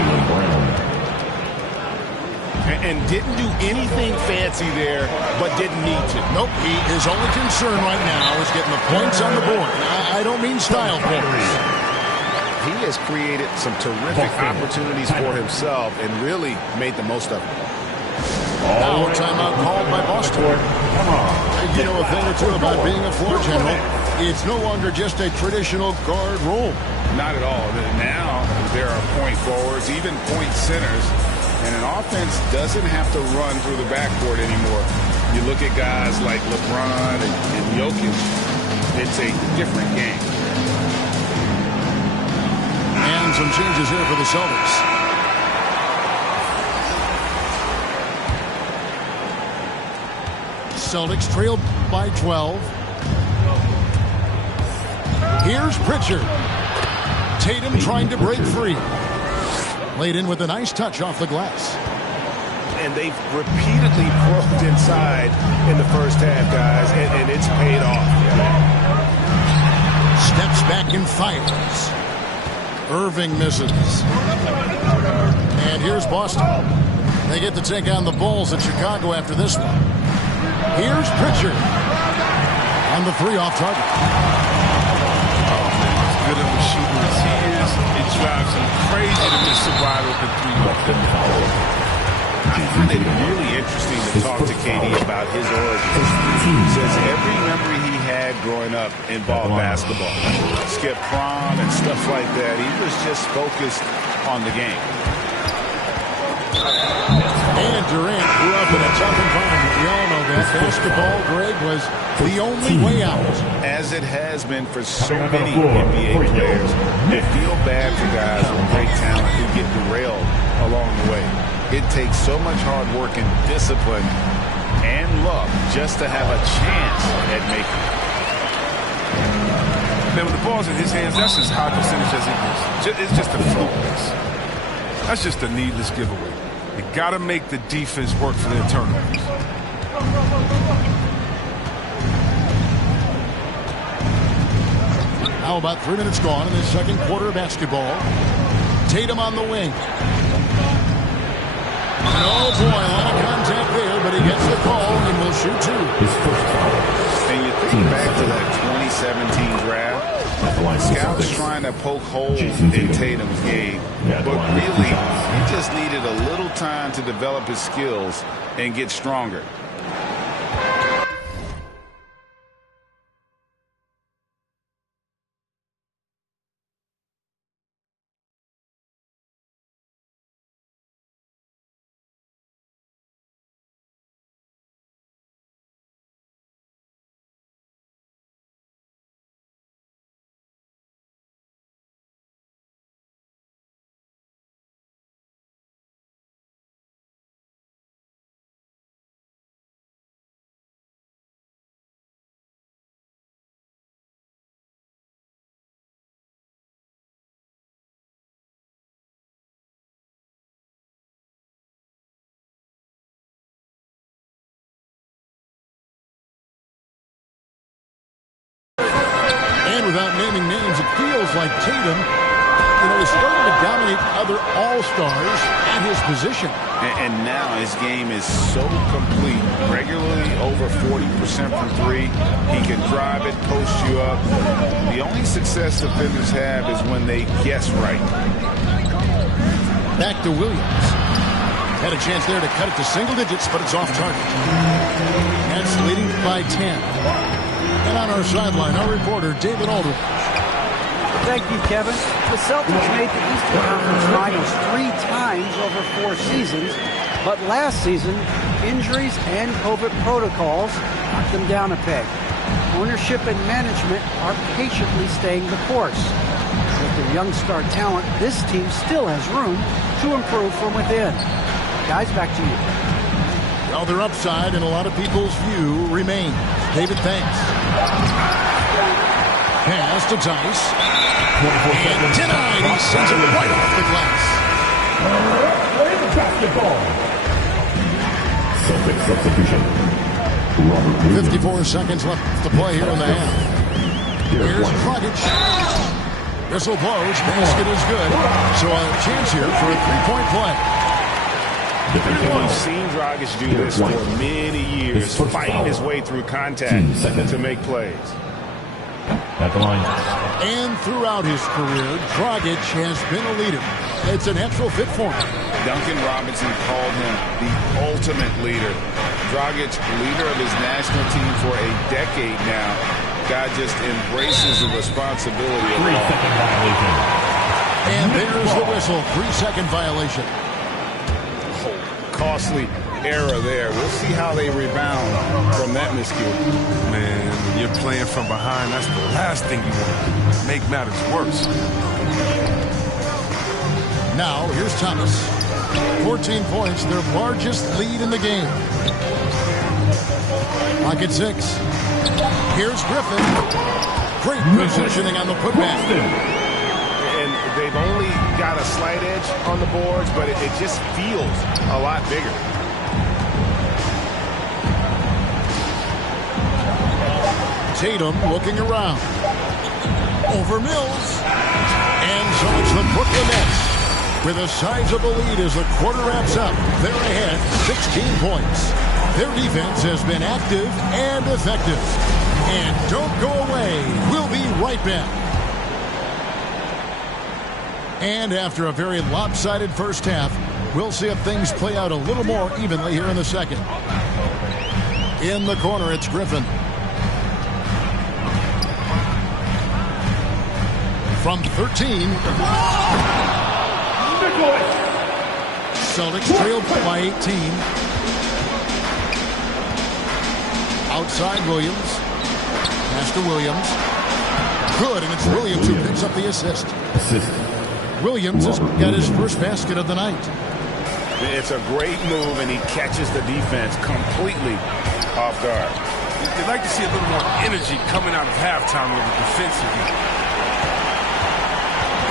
And didn't do anything fancy there, but didn't need to. Nope, his only concern right now is getting the points on the board. I don't mean style points. He has created some terrific opportunities for himself and really made the most of it. Now a timeout called by Boston. You know a thing or two about being a floor general. It's no longer just a traditional guard role. Not at all. Now there are point forwards, even point centers, And an offense doesn't have to run through the backcourt anymore. You look at guys like LeBron and Jokic, it's a different game. And some changes here for the Celtics. Celtics trailed by 12. Here's Pritchard. Tatum trying to break free. Laid in with a nice touch off the glass. And they've repeatedly probed inside in the first half, guys, and it's paid off. Steps back and fires. Irving misses. And here's Boston. They get to take on the Bulls at Chicago after this one. Here's Pritchard. On the three off target. As good of a shooter as he is, it drives him crazy to miss a wide open three off. I find it really interesting to talk to KD about his origins. He says every memory he had growing up involved basketball. Skip prom and stuff like that. He was just focused on the game. And Durant grew up in a tough environment. We all know that. Basketball, Greg, was the only way out. As it has been for so many NBA players, you feel bad for guys with great talent who get derailed along the way. It takes so much hard work and discipline and luck just to have a chance at making it. Man, when the ball's in his hands, that's as high percentage as it is. It's just a flow pass. That's just a needless giveaway. You got to make the defense work for their turnovers. Now about 3 minutes gone in the second quarter of basketball. Tatum on the wing. Oh boy, a lot of contact there, but he gets the call and will shoot two. And you think back to that 2017 draft, scouts trying to poke holes in Tatum's game, but really, he just needed a little time to develop his skills and get stronger. And without naming names, it feels like Tatum, is starting to dominate other all-stars at his position. And now his game is so complete, regularly over 40% from three. He can drive it, post you up. The only success defenders have is when they guess right. Back to Williams. Had a chance there to cut it to single digits, but it's off target. Nets leading by 10. And on our sideline, our reporter, David Aldridge. Thank you, Kevin. The Celtics made the Eastern Conference Finals 3 times over 4 seasons, but last season, injuries and COVID protocols knocked them down a peg. Ownership and management are patiently staying the course. With their young star talent, this team still has room to improve from within. Guys, back to you. Well, their upside in a lot of people's view remains. David, thanks. Pass to Tice. And denied. He sends it right off the glass. Basketball. Celtics substitution. 54 seconds left to play here in the half. Here's Dragic. Whistle blows. Basket is good. So a chance here for a three-point play. We've seen Dragic do this for many years, fighting his way through contact to make plays. At the line. And throughout his career, Dragic has been a leader. It's a natural fit for him. Duncan Robinson called him the ultimate leader. Dragic, leader of his national team for a decade now. Guy just embraces the responsibility of it all. 3-second violation. And there's the whistle. 3-second violation. costly error there. We'll see how they rebound from that miscue. Man, when you're playing from behind, that's the last thing you want to make matters worse. Now, here's Thomas. 14 points, their largest lead in the game. Pocket 6. Here's Griffin. Great positioning on the putback. And they've only got a slight edge on the boards, but it just feels a lot bigger. Tatum looking around. Over Mills. And so it's the Brooklyn Nets with a sizable lead as the quarter wraps up. They're ahead 16 points. Their defense has been active and effective. And don't go away. We'll be right back. And after a very lopsided first half, we'll see if things play out a little more evenly here in the second. In the corner, it's Griffin. From 13. Celtics trailed by 18. Outside Williams. Pass to Williams. Good, and it's Williams who picks up the assist. Williams has got his first basket of the night. It's a great move, and he catches the defense completely off guard. You'd like to see a little more energy coming out of halftime with the defensive.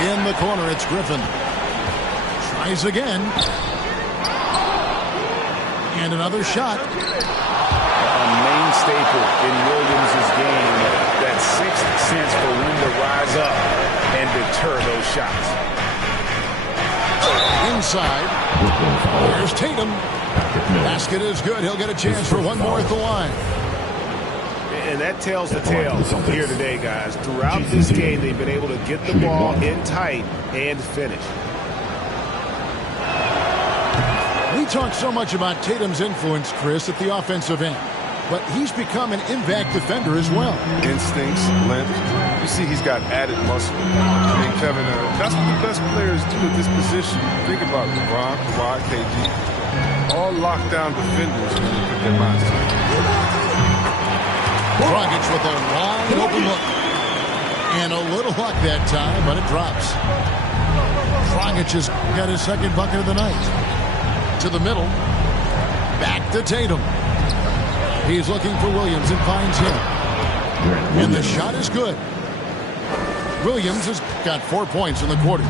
In the corner, it's Griffin. Tries again. And another shot. A main staple in Williams' game, that sixth sense for when to rise up and deter those shots. Inside. Here's Tatum. Basket is good. He'll get a chance for one more at the line. And that tells the tale here today, guys. Throughout this game, they've been able to get the ball in tight and finish. We talk so much about Tatum's influence, Chris, at the offensive end. But he's become an impact defender as well. Instincts, length. You see he's got added muscle. I mean, Kevin, that's what the best players do at this position. Think about LeBron, Kawhi, KD. All lockdown defenders when you put their minds to it. Dragic with a wide open look. And a little luck that time, but it drops. Dragic has got his second bucket of the night. To the middle. Back to Tatum. He's looking for Williams and finds him. And the shot is good. Williams has got 4 points in the quarter.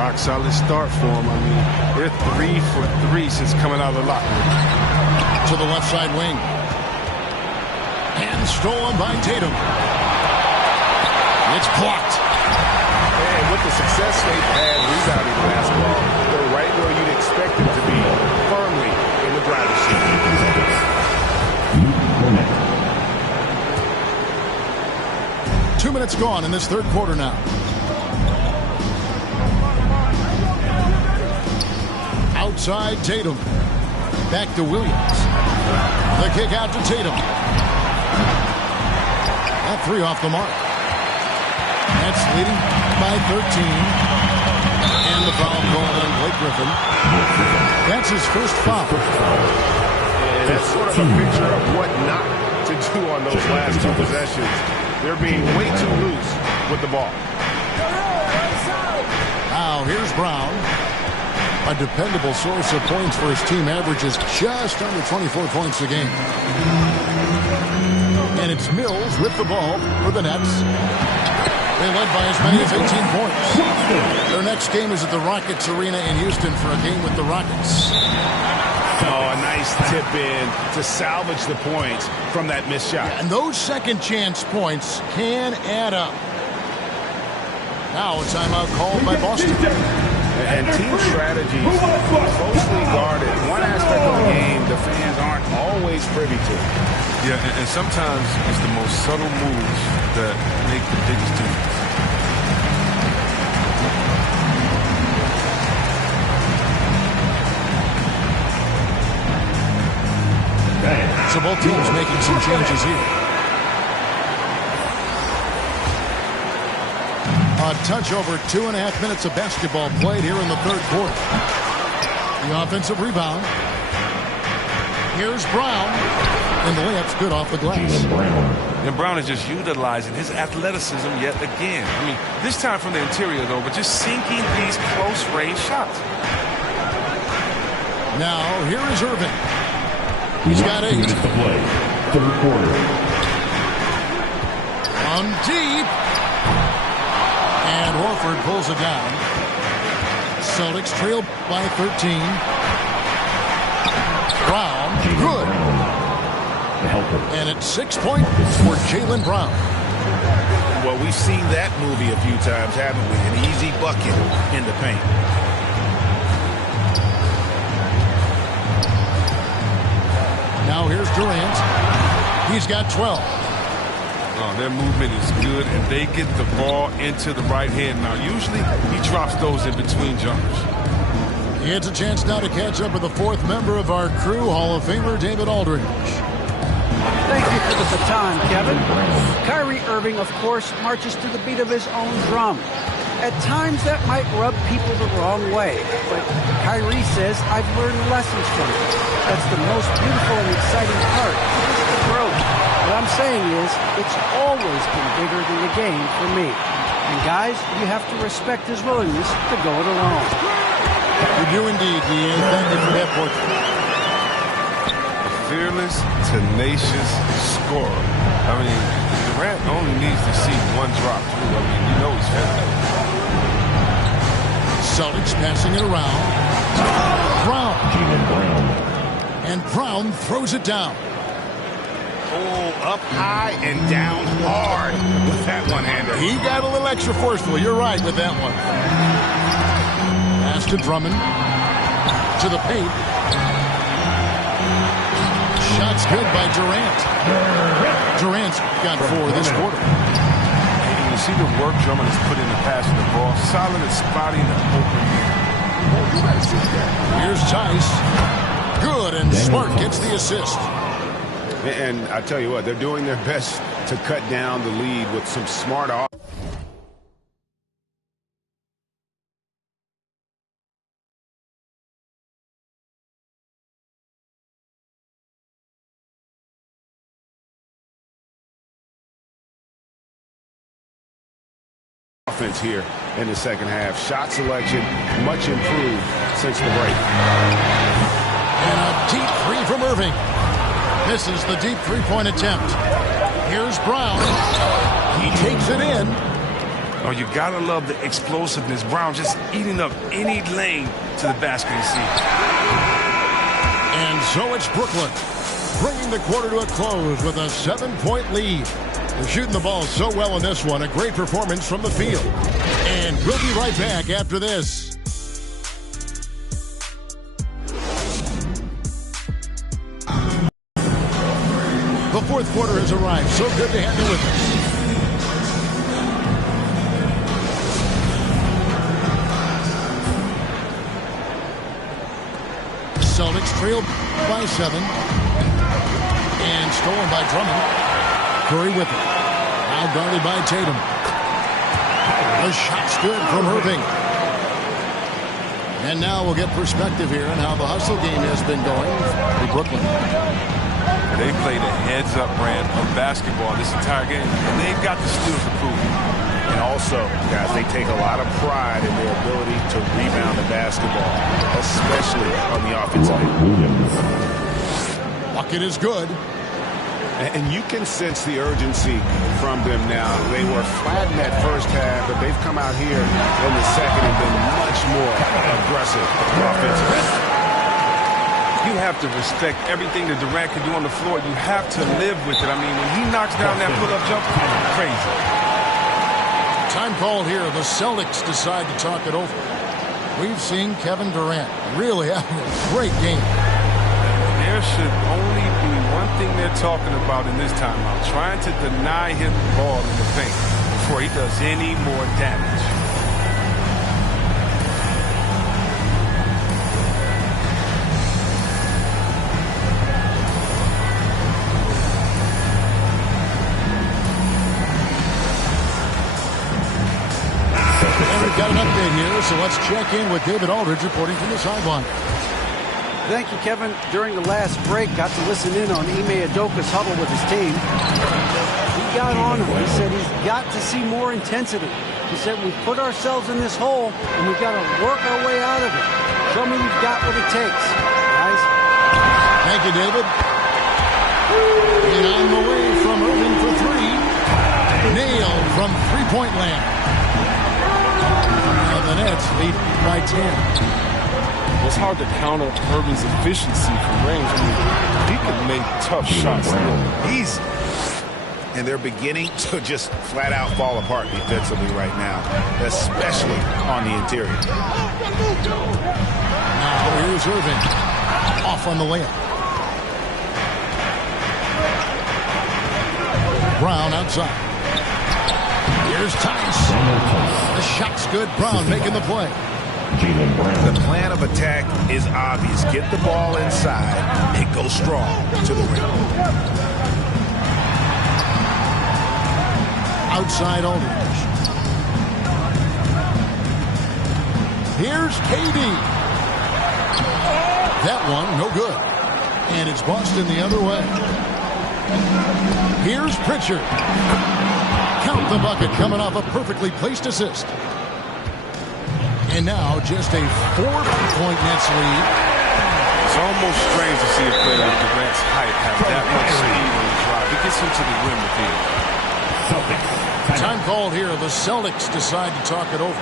Rock solid start for him. I mean, they're 3 for 3 since coming out of the locker room. To the left side wing. And stolen by Tatum. It's blocked. And with the success they've had rebounding basketball, they're right where you'd expect them to be, firmly in the driver's seat. 2 minutes gone in this third quarter now. Outside Tatum. Back to Williams. The kick out to Tatum. That three off the mark. That's leading by 13. And the foul called on Blake Griffin. That's his first foul. And that's sort of a picture of what not to do on those last two possessions. They're being way too loose with the ball. Now here's Brown. A dependable source of points for his team, averages just under 24 points a game. And it's Mills with the ball for the Nets. They led by as many as 18 points. Their next game is at the Rockets Arena in Houston for a game with the Rockets. Oh, a nice tip in to salvage the points from that missed shot. And those second chance points can add up. Now a timeout called by Boston. And team strategies closely guarded. One aspect of the game the fans aren't always privy to. Yeah, and sometimes it's the most subtle moves that make the biggest difference. So both teams making some changes here. A touch over 2.5 minutes of basketball played here in the third quarter. The offensive rebound. Here's Brown. And the layup's good off the glass. And Brown is just utilizing his athleticism yet again. I mean, this time from the interior, though, but just sinking these close-range shots. Now, here is Irving. He's got 8. Minutes to play. Third quarter. On deep. And Horford pulls it down. Celtics trail by 13. Brown, good. And it's 6 points for Jaylen Brown. Well, we've seen that movie a few times, haven't we? An easy bucket in the paint. Now here's Durant. He's got 12. Oh, their movement is good, and they get the ball into the right hand. Now, usually he drops those in between jumpers. He gets a chance now to catch up with the 4th member of our crew, Hall of Famer David Aldridge. Thank you for the baton, Kevin. Kyrie Irving, of course, marches to the beat of his own drum. At times, that might rub people the wrong way, but Kyrie says, I've learned lessons from it. That's the most beautiful and exciting part. It's the growth. What I'm saying is, it's always been bigger than the game for me. And guys, you have to respect his willingness to go it alone. We do indeed, Dean. Thank you for that portrait. Fearless, tenacious scorer. I mean, Durant only needs to see one drop through. I mean, you know he's fast. Celtics passing it around. Brown. And Brown throws it down. Oh, up high and down hard with that one-hander. He got a little extra forceful. You're right with that one. Pass to Drummond. To the paint. Shot's good by Durant. Durant's got 4 this quarter. And you see the work Drummond has put into passing the ball. Solid at spotting the open man. Here's Tice. Good, and Smart gets the assist. And I tell you what, they're doing their best to cut down the lead with some smart offense. Here in the second half. Shot selection much improved since the break. And a deep 3 from Irving. Misses the deep 3-point attempt. Here's Brown. He takes it in. Oh, you gotta love the explosiveness. Brown just eating up any lane to the basket he sees. And so it's Brooklyn, bringing the quarter to a close with a 7-point lead. They're shooting the ball so well in this one. A great performance from the field. And we'll be right back after this. The 4th quarter has arrived. So good to have you with us. Celtics trailed by 7. And stolen by Drummond. Curry with it. Now guarded by Tatum. The shot's good from Irving. And now we'll get perspective here on how the hustle game has been going for Brooklyn. They played a heads-up brand of basketball this entire game, and they've got the skills to prove it. And also, guys, they take a lot of pride in their ability to rebound the basketball, especially on the offensive end. Bucket is good. And you can sense the urgency from them now. They were flat in that first half, but they've come out here in the second and been much more aggressive offensively. You have to respect everything that Durant can do on the floor. You have to live with it. I mean, when he knocks down that pull-up jumper, crazy. Time called here. The Celtics decide to talk it over. We've seen Kevin Durant really having a great game. There should only be one thing they're talking about in this timeout, trying to deny him the ball in the paint before he does any more damage. And we've got an update here, so let's check in with David Aldridge reporting from the sideline. Thank you, Kevin. During the last break, got to listen in on Ime Udoka's huddle with his team. He got on him. He said he's got to see more intensity. He said we've put ourselves in this hole, and we've got to work our way out of it. Show me you've got what it takes, guys. Thank you, David. And on the way from Irving for three. Nailed from three-point land. And the Nets lead by 10. It's hard to counter Irving's efficiency from range. I mean, he can make tough shots. And they're beginning to just flat out fall apart defensively right now, especially on the interior. Now here's Irving. Off on the layup. Brown outside. Here's Tice. The shot's good. Brown making the play. The plan of attack is obvious. Get the ball inside and go strong to the rim. Outside Aldridge. Here's KD. That one, no good. And it's Boston the other way. Here's Pritchard. Count the bucket coming off a perfectly placed assist. And now just a 4-point Nets lead. It's almost strange to see a player with Durant's height have that much speed on the drive. He gets him to the rim with ease. Time called here. The Celtics decide to talk it over.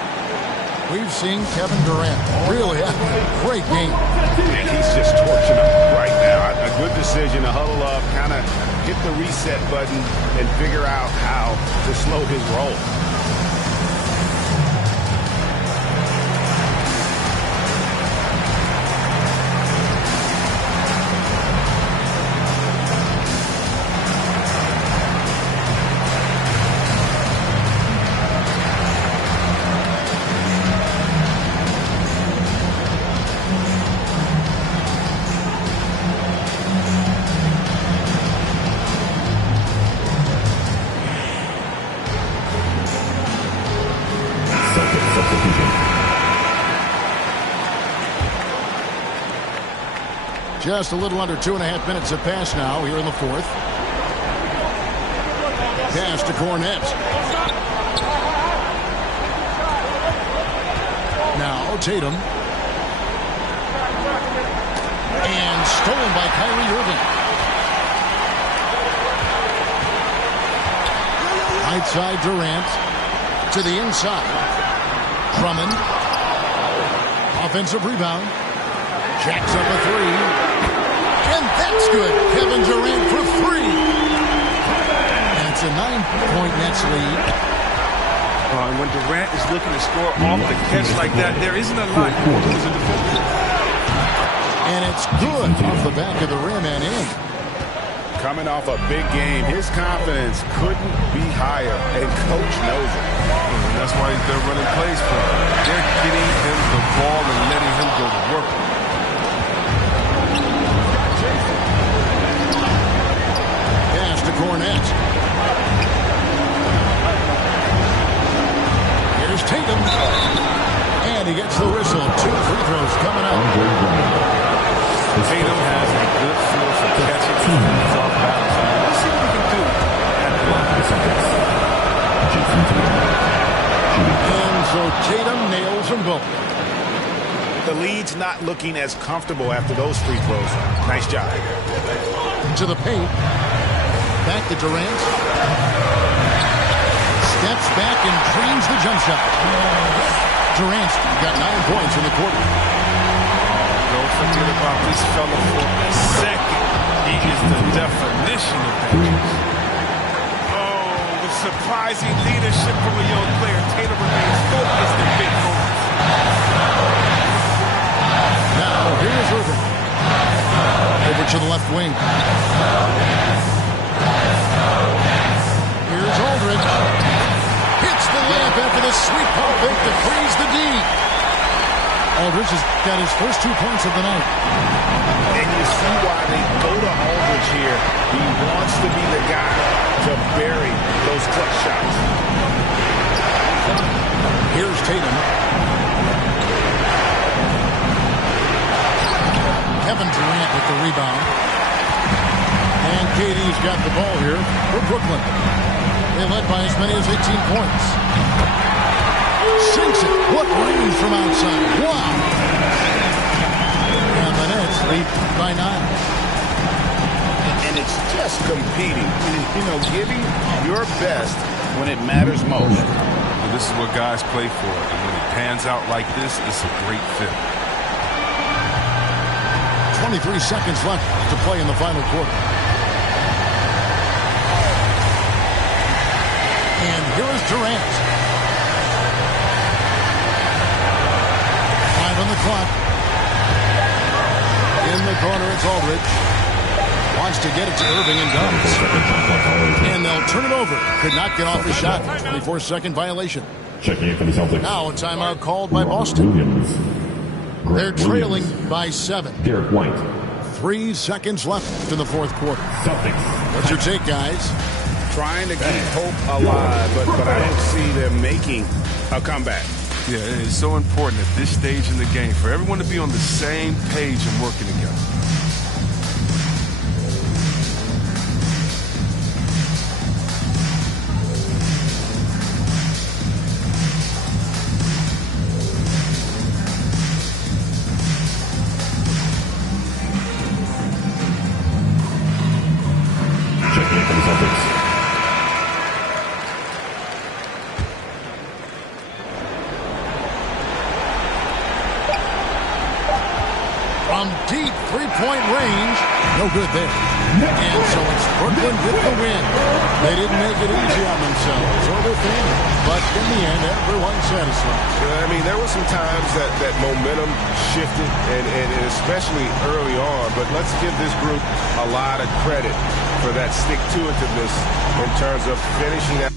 We've seen Kevin Durant really have a great game. And he's just torching them right now. A good decision to huddle up, kind of hit the reset button and figure out how to slow his roll. Just a little under 2.5 minutes have passed now here in the fourth. Pass to Cornet. Now Tatum. And stolen by Kyrie Irving. Right side Durant. To the inside. Drummond. Offensive rebound. Jacks up a three. And that's good. Kevin Durant for three. And it's a 9-point Nets lead. And when Durant is looking to score off the catch like that, there isn't a lot you can do as a defender. And it's good off the back of the rim and in. Coming off a big game, his confidence couldn't be higher, and coach knows it. And that's why they're running plays for him. They're getting him the ball and letting him go to work. Pass to Cornet. Here's Tatum. And he gets the whistle. 2 free throws coming up. Tatum has a good feel for catching things off balance. Let's see what he can do at the line. And so Tatum nails them both. The lead's not looking as comfortable after those free throws. Nice job. To the paint. Back to Durant. Steps back and dreams the jump shot. Durant's got 9 points in the quarter. Don't forget about this fella for a second. He is the definition of patience. Oh, the surprising leadership from a young player. Tatum remains focused in big moments. Now, here's Irving. Over to the left wing. Here's Aldridge. Hits the layup after the sweet pump fake to freeze the D. Aldridge has got his first 2 points of the night. And you see why they go to Aldridge here. He wants to be the guy to bury those clutch shots. Here's Tatum. Kevin rebound. And KD's got the ball here for Brooklyn. They led by as many as 18 points. Sinks it. What range from outside. Wow. And the Nets lead by 9. And it's just competing. Giving your best when it matters most. Well, this is what guys play for. And when it pans out like this, it's a great fit. 23 seconds left to play in the final quarter. And here is Durant. 5 on the clock. In the corner, it's Aldridge. Wants to get it to Irving and does. And they'll turn it over. Could not get off the shot. 24-second violation. Checking in for the Celtics. Now a timeout called by Boston. Williams. They're trailing by 7. Derek White. 3 seconds left in the fourth quarter. Celtics. What's your take, guys? Trying to keep hope alive, but I don't see them making a comeback. Yeah, it's so important at this stage in the game for everyone to be on the same page and working together. Checking in for the Celtics. From deep three-point range, no good there. And so it's Brooklyn with the win. They didn't make it easy on themselves or their fans, but in the end, everyone's satisfied. I mean, there were some times that momentum shifted, and especially early on, but let's give this group a lot of credit for that stick-to-itiveness in terms of finishing that.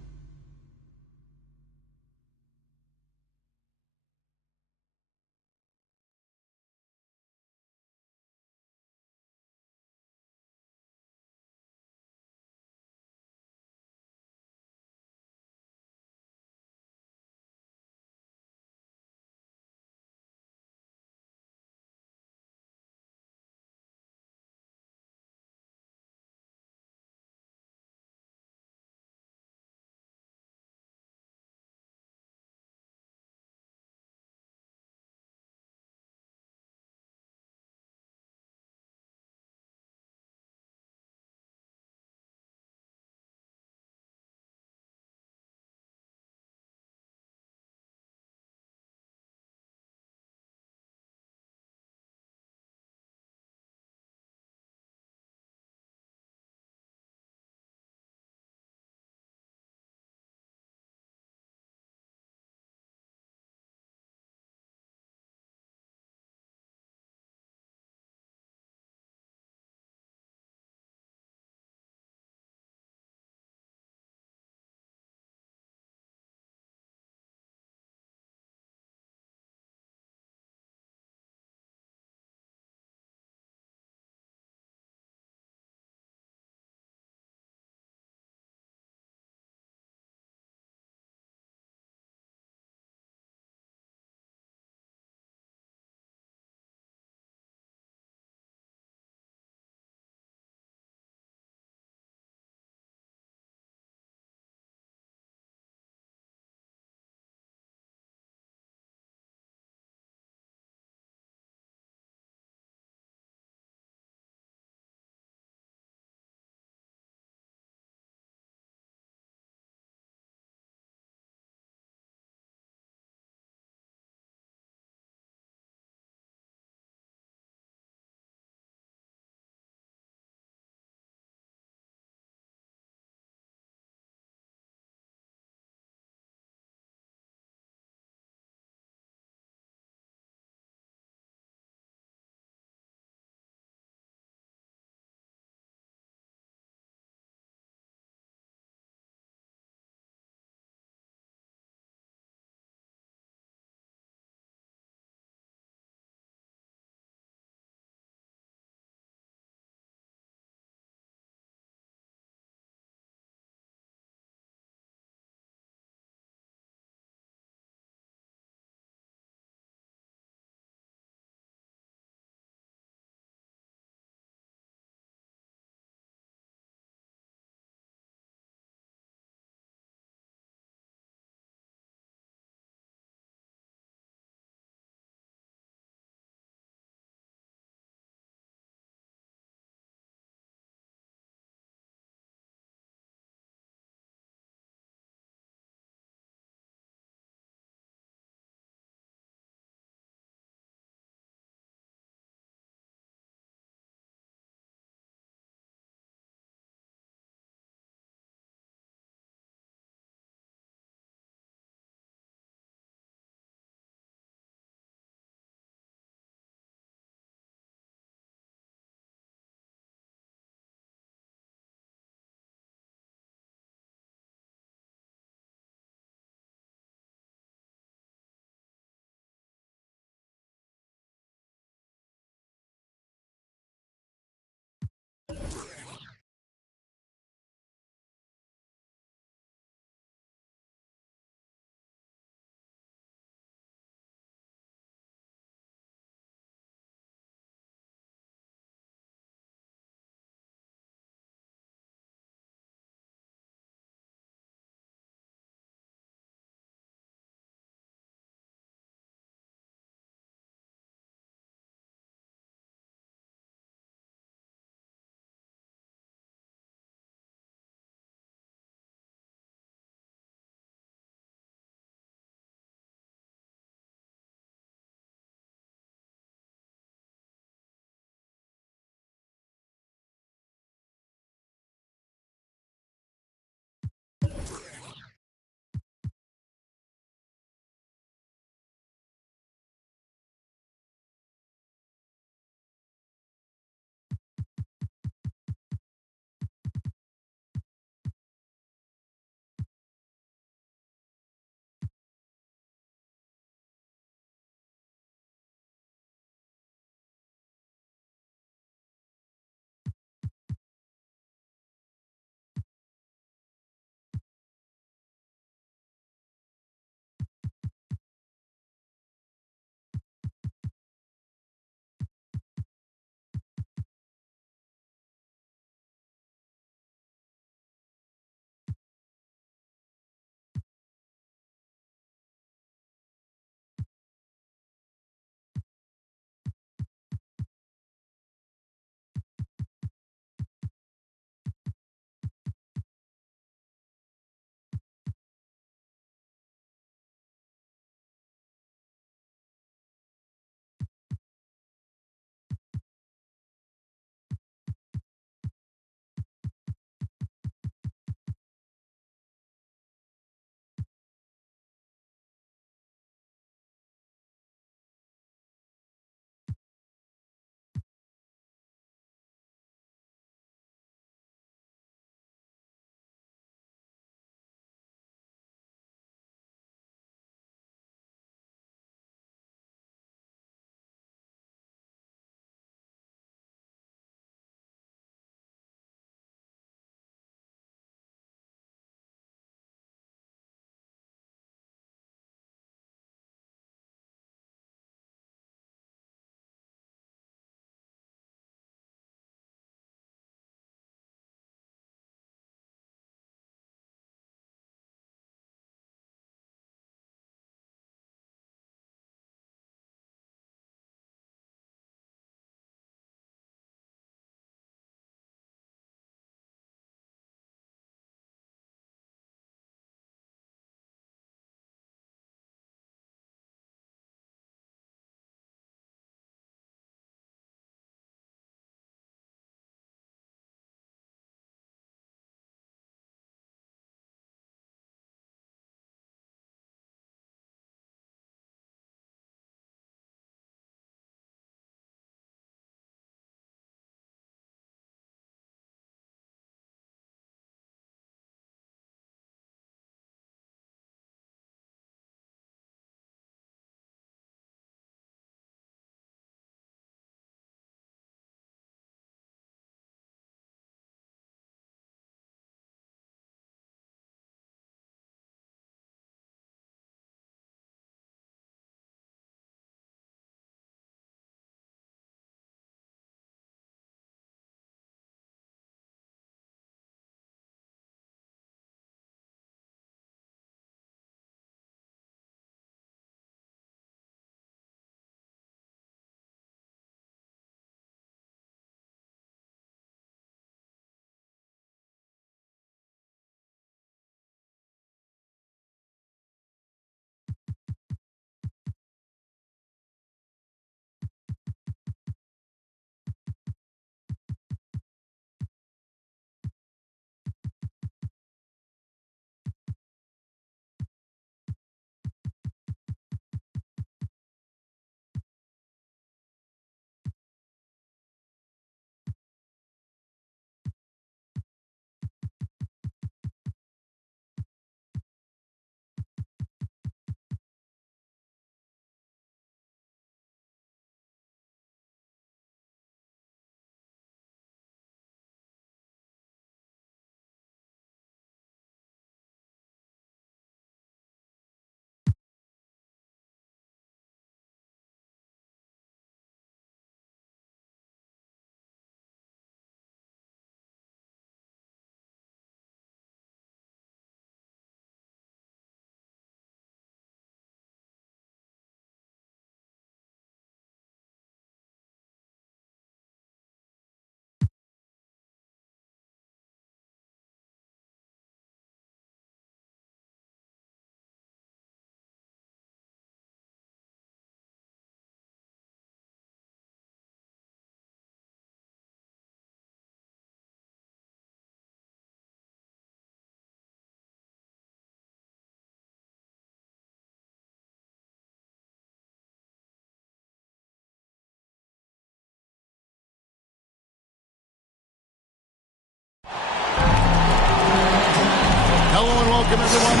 Welcome, everyone.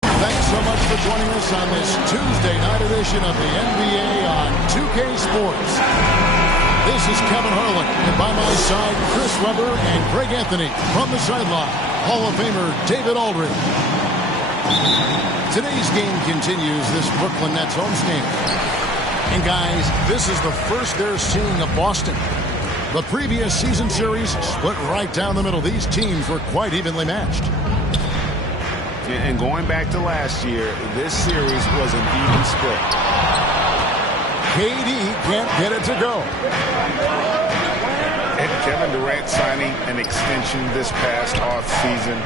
Thanks so much for joining us on this Tuesday night edition of the NBA on 2K Sports. This is Kevin Harlan, and by my side, Chris Webber and Greg Anthony. From the sideline, Hall of Famer David Aldridge. Today's game continues this Brooklyn Nets homestand. And guys, this is the first they're seeing of Boston. The previous season series split right down the middle. These teams were quite evenly matched. And going back to last year, this series was an even split. KD can't get it to go. And Kevin Durant signing an extension this past offseason,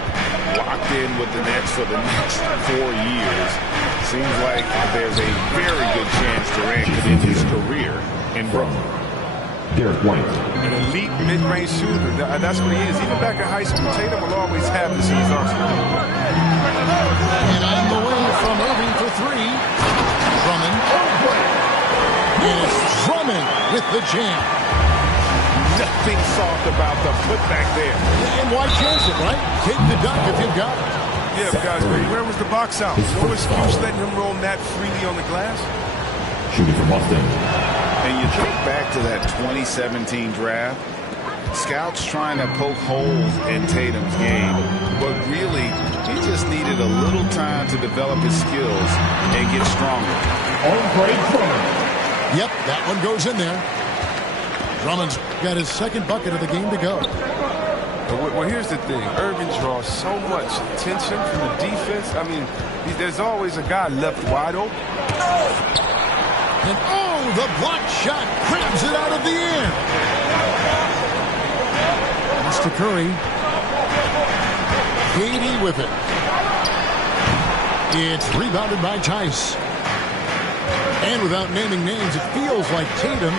locked in with the Nets for the next 4 years. Seems like there's a very good chance Durant could end his career in Brooklyn. Derek White. An elite mid-range shooter. That's what he is. Even back in high school, Tatum will always have this in his arsenal. And on the way from Irving for three, Drummond. And it's Drummond with the jam. Nothing soft about the putback there. And why chance it, right? Take the dunk if you've got it. Yeah, but guys, where was the box out? No excuse letting him roll that freely on the glass. Shooting from Boston. And you think back to that 2017 draft, scouts trying to poke holes in Tatum's game, but really, he just needed a little time to develop his skills and get stronger. Yep, that one goes in there. Drummond's got his second bucket of the game to go. Well, here's the thing. Irving draws so much attention from the defense. I mean, there's always a guy left wide open. And oh, the block shot grabs it out of the air. Pass to Curry. KD with it. It's rebounded by Tice. And without naming names, it feels like Tatum,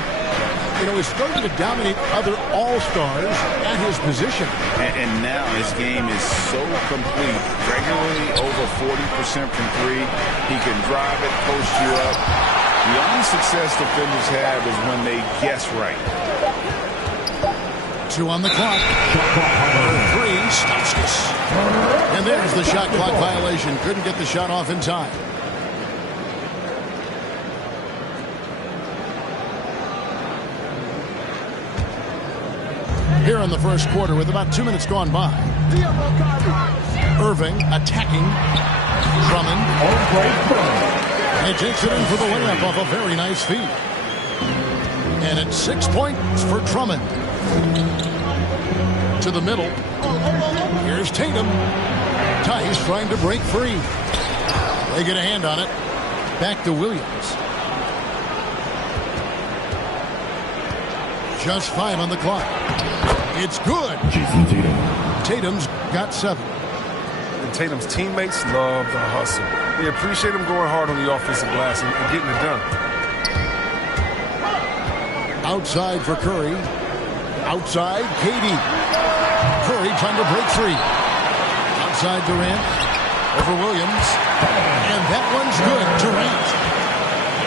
is starting to dominate other all-stars at his position. And now his game is so complete. Regularly over 40% from three. He can drive it, post you up. The only success defenders have is when they guess right. 2 on the clock. Three, Stauskas. And there's the shot clock violation. Couldn't get the shot off in time. Here in the first quarter with about 2 minutes gone by. Irving attacking. Drummond. And takes it in for the layup off a very nice feed. And it's 6 points for Drummond. To the middle. Here's Tatum. Tice trying to break free. They get a hand on it. Back to Williams. Just 5 on the clock. It's good. Jason Tatum. Tatum's got 7. And Tatum's teammates love the hustle. They appreciate him going hard on the offensive glass and getting it done. Outside for Curry. Outside, KD. Curry trying to break free. Outside Durant. Over Williams. And that one's good. Durant.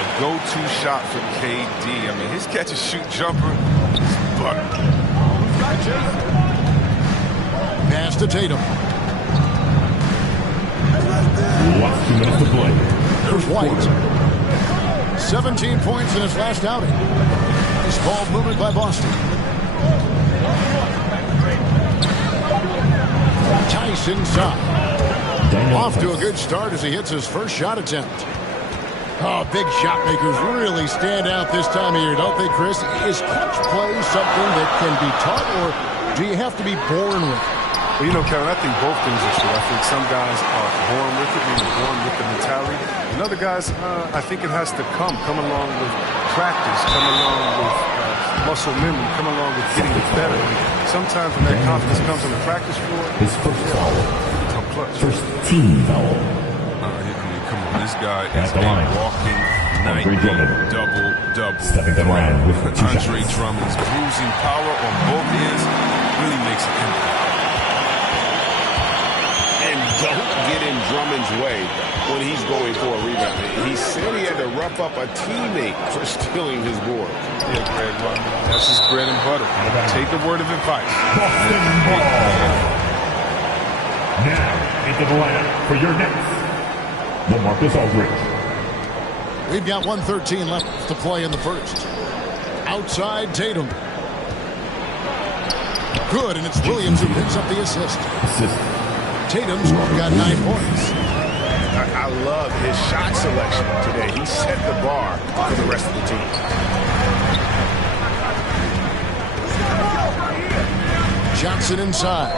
A go-to shot from KD. I mean, his catch-and-shoot jumper is butter. Pass to Tatum. Last 2 minutes to play. There's White. 17 points in his last outing. Nice ball movement by Boston. Tice inside. Off to a good start as he hits his first shot attempt. Oh, big shot makers really stand out this time of year, don't they, Chris? Is catch play something that can be taught, or do you have to be born with it? Well, Kevin, I think both things are true. I think some guys are born with it, meaning born with the mentality. And other guys, I think it has to come along with practice, come along with muscle memory, come along with getting better. Sometimes when that confidence comes on the practice floor, his first foul. Come clutch. First team foul. Come on, this guy is At the line. a walking nightly double-double. Stepping to the line with 2 shots. Andre Drummond's bruising power on both ends really makes it impact. And don't get him Drummond's way when he's going for a rebound. He said he had to rough up a teammate for stealing his board. Yeah, Greg, that's his bread and butter. Take the word of advice. Boston ball. Now, into the lineup for your next, LaMarcus Aldridge. We've got 1:13 left to play in the first. Outside Tatum. Good, and it's Williams who picks up the assist. Tatum's got 9 points. I love his shot selection today. He set the bar for the rest of the team. Johnson inside.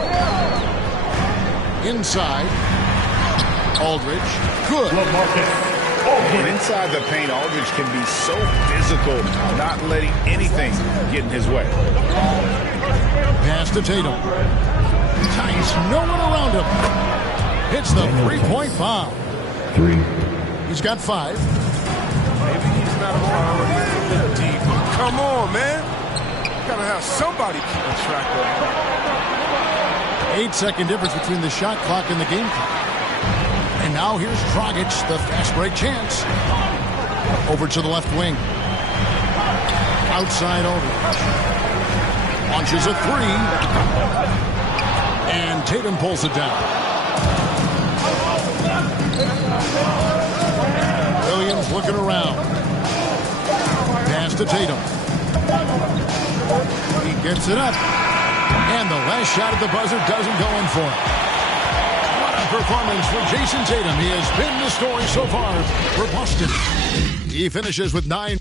Inside. Aldridge. Good. And inside the paint, Aldridge can be so physical, not letting anything get in his way. Pass to Tatum. Tice, no one around him. Hits the three-point foul. 3. He's got 5. Maybe he's not a priority deep. Come on, man. Gotta have somebody keeping track of him. 8-second difference between the shot clock and the game clock. And now here's Dragic, the fast break chance. Over to the left wing. Outside Aldridge. Launches a 3. And Tatum pulls it down. Williams looking around. Pass to Tatum. He gets it up. And the last shot at the buzzer doesn't go in for him. What a performance for Jason Tatum. He has been the story so far for Boston. He finishes with 9.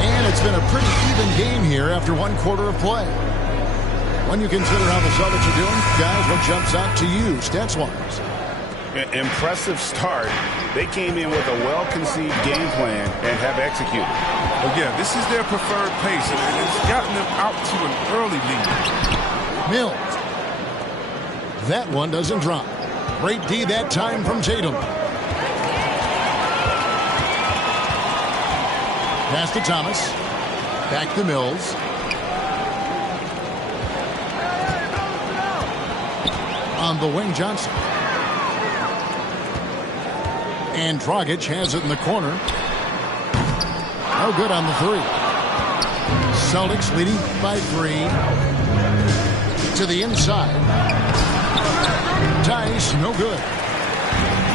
And it's been a pretty even game here after 1 quarter of play. When you consider how the Celtics are doing, guys, what jumps out to you stats-wise? Impressive start. They came in with a well-conceived game plan and have executed. Again, this is their preferred pace, and it's gotten them out to an early lead. Mills. That one doesn't drop. Great D that time from Tatum. Pass to Thomas. Back to Mills. On the wing, Johnson. And Dragic has it in the corner. No good on the 3. Celtics leading by 3. To the inside. Tice, no good.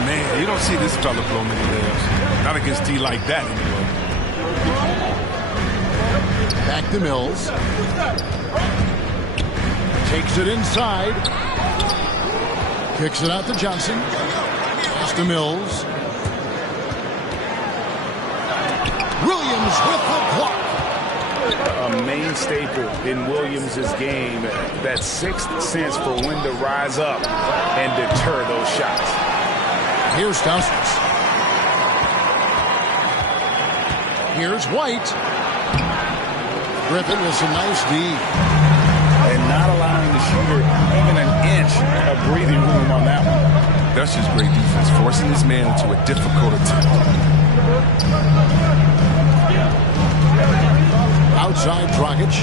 Man, you don't see this fella blow many layups. Not against D like that anyway. Back to Mills. Takes it inside. Kicks it out to Johnson. Pass to Mills. Williams with the block. A main staple in Williams' game, that sixth sense for when to rise up and deter those shots. Here's Cousins. Here's White. Griffin with some nice D. And not allowing the shooter even an inch of breathing room on that one. That's just great defense, forcing this man into a difficult attempt. Outside Dragic.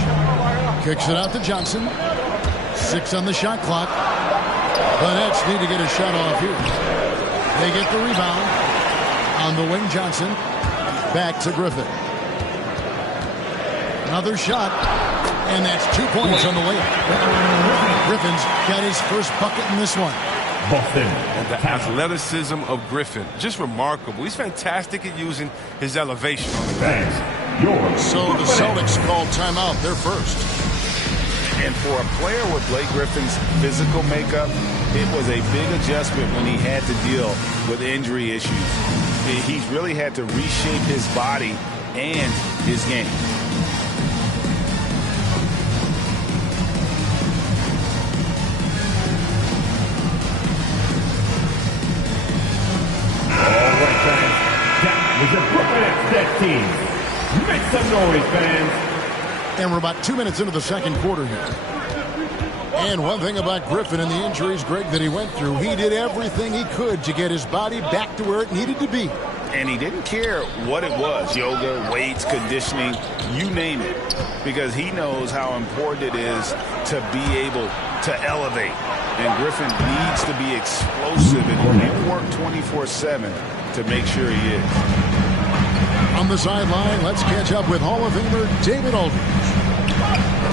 Kicks it out to Johnson. 6 on the shot clock. The Nets need to get a shot off here. They get the rebound. On the wing, Johnson. Back to Griffin. Another shot. And that's 2 points on the layup. Griffin's got his first bucket in this one. Boston. And the athleticism of Griffin, just remarkable. He's fantastic at using his elevation on the Thanks. So the Celtics called timeout. They're first. And for a player with Blake Griffin's physical makeup, it was a big adjustment when he had to deal with injury issues. He's really had to reshape his body and his game. All right, fans. That was your Brooklyn Nets team. Make some noise, fans. And we're about 2 minutes into the second quarter here. And one thing about Griffin and the injuries, Greg, that he went through, he did everything he could to get his body back to where it needed to be. And he didn't care what it was, yoga, weights, conditioning, you name it, because he knows how important it is to be able to elevate. And Griffin needs to be explosive, and he'll work 24/7 to make sure he is. On the sideline, let's catch up with Hall of Famer David Aldridge.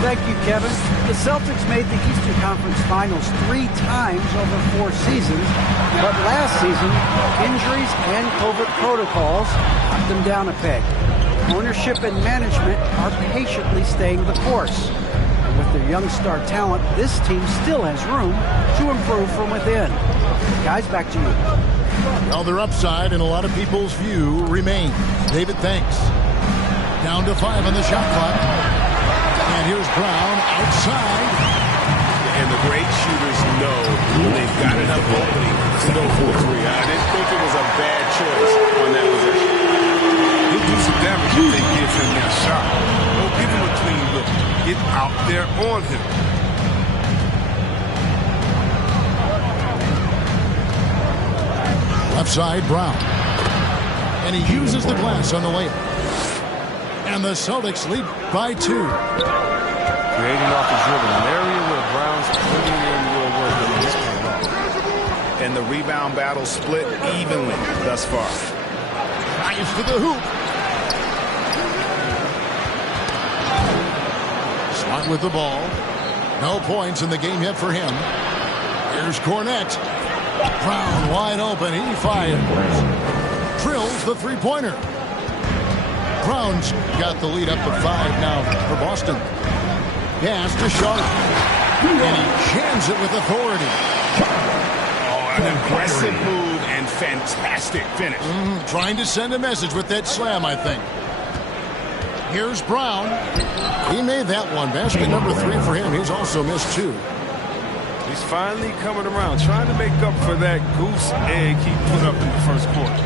Thank you, Kevin. The Celtics made the Eastern Conference Finals 3 times over 4 seasons, but last season, injuries and COVID protocols knocked them down a peg. Ownership and management are patiently staying the course. And with their young star talent, this team still has room to improve from within. Guys, back to you. Well, their upside in a lot of people's view remains. David, thanks. Down to 5 on the shot clock. And here's Brown outside. And the great shooters know when they've got enough opening to go for a 3. I didn't think it was a bad choice on that possession. He'll do some damage if they give him that shot. Don't give him a clean look. Get out there on him. Left side, Brown. And he uses the glass on the layup. And the Celtics lead by 2. Creating off the dribble, an area where Brown's putting in real work and he's paying off. And the rebound battle split evenly thus far. Drives to the hoop. Smart with the ball. No points in the game yet for him. Here's Cornette. Brown wide open. He fires. Drills the three-pointer. Brown's got the lead up to 5 now for Boston. Pass to Sharp. And he jams it with authority. Oh, an aggressive move and fantastic finish. Trying to send a message with that slam, I think. Here's Brown. He made that one. Basket number 3 for him. He's also missed 2. He's finally coming around, trying to make up for that goose egg he put up in the first quarter.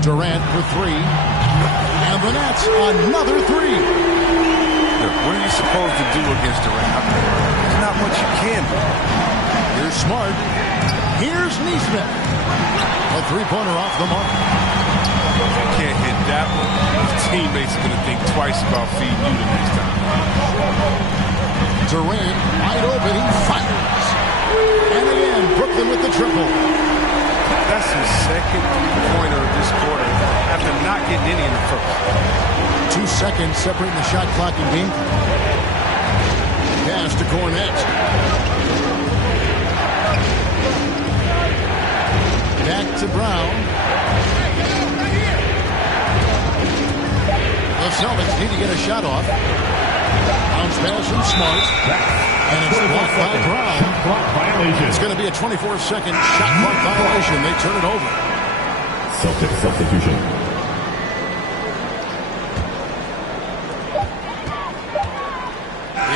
Durant for 3. And the Nets, another 3. Look, what are you supposed to do against Durant? There's not much you can do. Here's Smart. Here's Neesmith. A three-pointer off the mark. If you can't hit that one, his teammates are going to think twice about feeding you the next time. Durant, wide open, he fires. And again, Brooklyn with the triple. That's his second three-pointer of this quarter after not getting any in the first. 2 seconds separating the shot clock and game. Pass to Cornette. Back to Brown. The Celtics need to get a shot off. Bounce pass from Smart. And it's blocked by Brown. It's going to be a 24-second shot clock violation. They turn it over. Celtics substitution.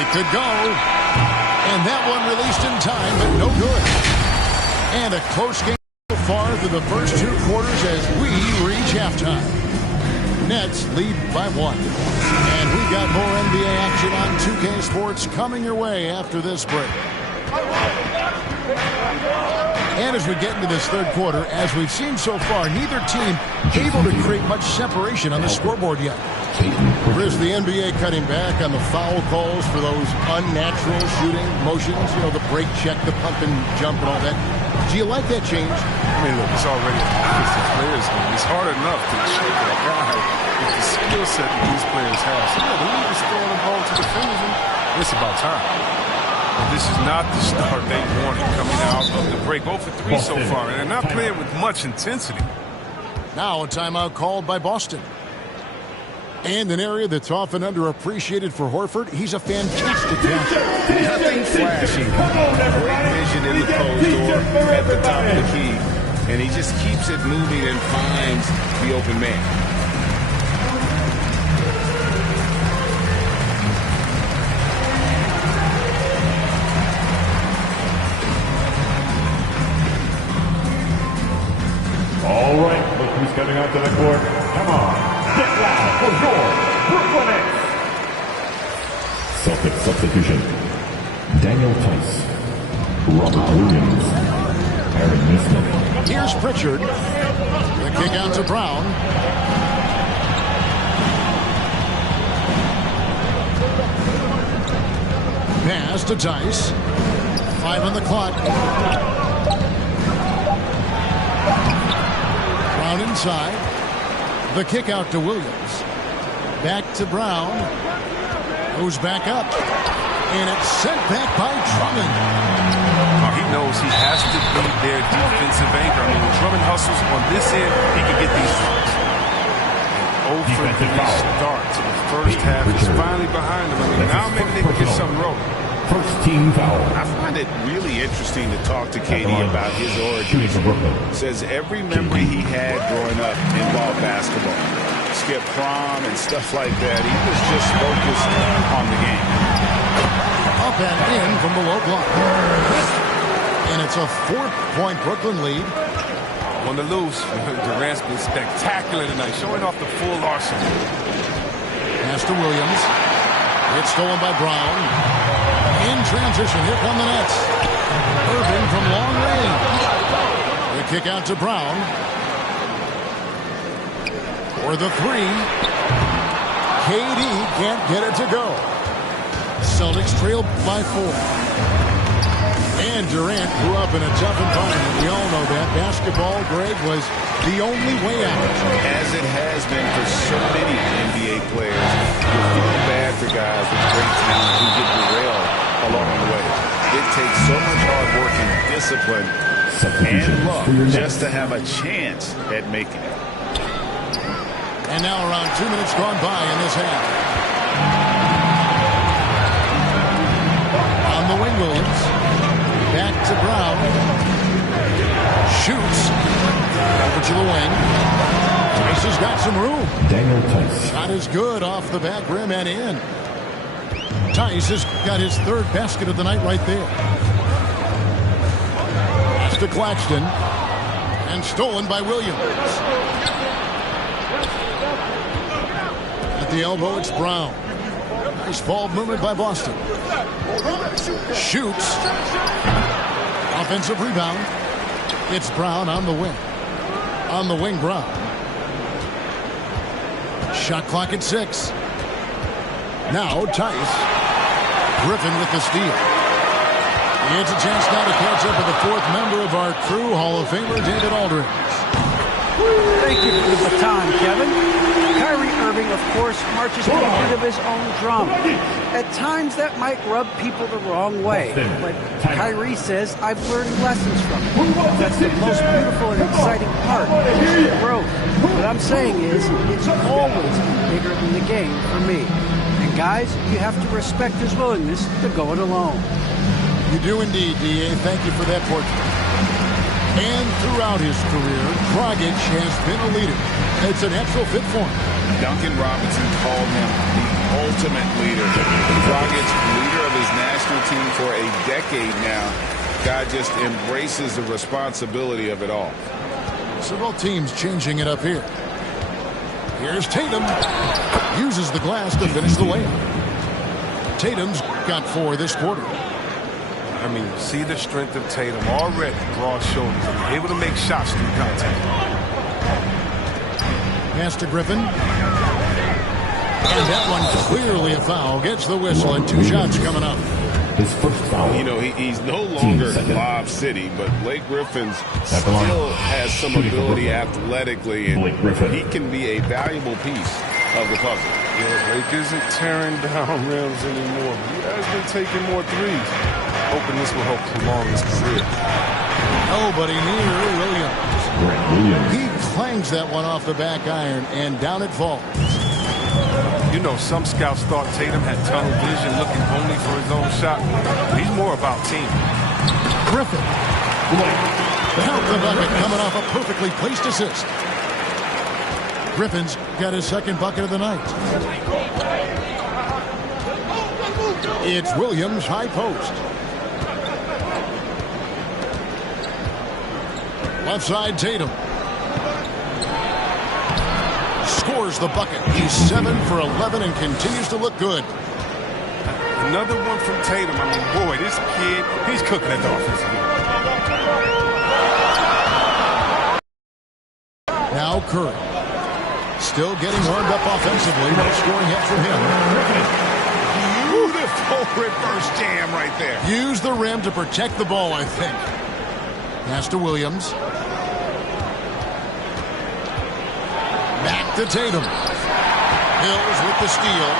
It could go. And that one released in time, but no good. And a close game so far through the first 2 quarters as we reach halftime. Nets lead by 1. And we got more NBA action on 2K Sports coming your way after this break. And as we get into this third quarter, as we've seen so far, neither team able to create much separation on the scoreboard yet. Chris, the NBA cutting back on the foul calls for those unnatural shooting motions, you know, the break check, the pump and jump and all that. Do you like that change? I mean, look, it's already a defensive players game. It's hard enough to check a guy with the skill set that these players have. So, yeah, they need to throw the ball to defenders, and it's about time. But this is not the start they wanted coming out of the break. 0 for 3 so far, and they're not playing with much intensity. Now a timeout called by Boston. And an area that's often underappreciated for Horford, he's a fantastic passer. Nothing flashy. Great vision in the post or at the top of the key. And he just keeps it moving and finds the open man. All right, look who's coming onto the court. Come on. Get loud for your Brooklyn Nets. Celtics substitution. Daniel Tice. Robert Williams. Here's Pritchard. The kick out to Brown. Pass to Tice. 5 on the clock. Brown inside. The kick out to Williams. Back to Brown. Goes back up. And it's sent back by Drummond. He knows he has to be their defensive anchor. I mean, when Drummond hustles on this end, he can get these drops. And 0 for 3 start to the first half is finally behind them. I mean, now maybe they can get something rolling. First team foul. I find it really interesting to talk to KD about his origins. Says every memory he had growing up involved basketball. Skip prom and stuff like that. He was just focused on the game. Up and in from the low block. And it's a 4-point Brooklyn lead. On the loose, Durant's been spectacular tonight, showing off the full arsenal. Pass to Williams. It's stolen by Brown. In transition, here come the Nets. Irving from long range. The kick out to Brown. For the 3. KD can't get it to go. Celtics trail by 4. And Durant grew up in a tough environment. We all know that. Basketball, Greg, was the only way out. As it has been for so many NBA players, you feel bad for guys with great talent who get derailed along the way. It takes so much hard work and discipline and luck just to have a chance at making it. And now around 2 minutes gone by in this half. On the wing, Williams. Back to Brown. Shoots. Over to the wing. Tice has got some room. Daniel Tice. Shot is good off the back rim and in. Tice has got his 3rd basket of the night right there. Pass to Claxton. And stolen by Williams. At the elbow, it's Brown. Nice ball movement by Boston. Shoots. Offensive rebound. It's Brown on the wing. On the wing, Brown. Shot clock at 6. Now Tice. Griffin with the steal. It's a chance now to catch up with the 4th member of our crew, Hall of Famer David Aldridge. Thank you for the baton, Kevin. Kyrie Irving, of course, marches to the beat of his own drum. At times, that might rub people the wrong way. But Kyrie says, I've learned lessons from it. That's the most beautiful and exciting part of the growth. What I'm saying is, it's always bigger than the game for me. And guys, you have to respect his willingness to go it alone. You do indeed, D.A. Thank you for that portrait. And throughout his career, Dragic has been a leader. It's a natural fit for him. Duncan Robinson called him the ultimate leader. Dragic, leader of his national team for a decade now. Guy just embraces the responsibility of it all. Several teams changing it up here. Here's Tatum. Uses the glass to finish the layup. Tatum's got 4 this quarter. I mean, see the strength of Tatum already. Broad shoulders. Able to make shots through contact. Pass to Griffin. And that one clearly a foul. Gets the whistle and 2 shots coming up. His first foul. You know, he's no longer Lob City, but Blake Griffin's still has some ability athletically, and he can be a valuable piece of the puzzle. Yeah, Blake isn't tearing down rims anymore. He has been taking more threes. Hoping this will help prolong his career. Nobody near Williams. He clangs that one off the back iron, and down it falls. You know, some scouts thought Tatum had tunnel vision, looking only for his own shot. He's more about team. Griffin. Count the bucket coming off a perfectly placed assist. Griffin's got his 2nd bucket of the night. It's Williams, high post. Left side, Tatum. Scores the bucket. He's 7 for 11 and continues to look good. Another one from Tatum. I mean, boy, this kid, he's cooking at the offensive end. Now Curry. Still getting warmed up offensively. No scoring hit from him. Beautiful reverse jam right there. Use the rim to protect the ball, I think. Pass to Williams. Back to Tatum. Hills with the steal.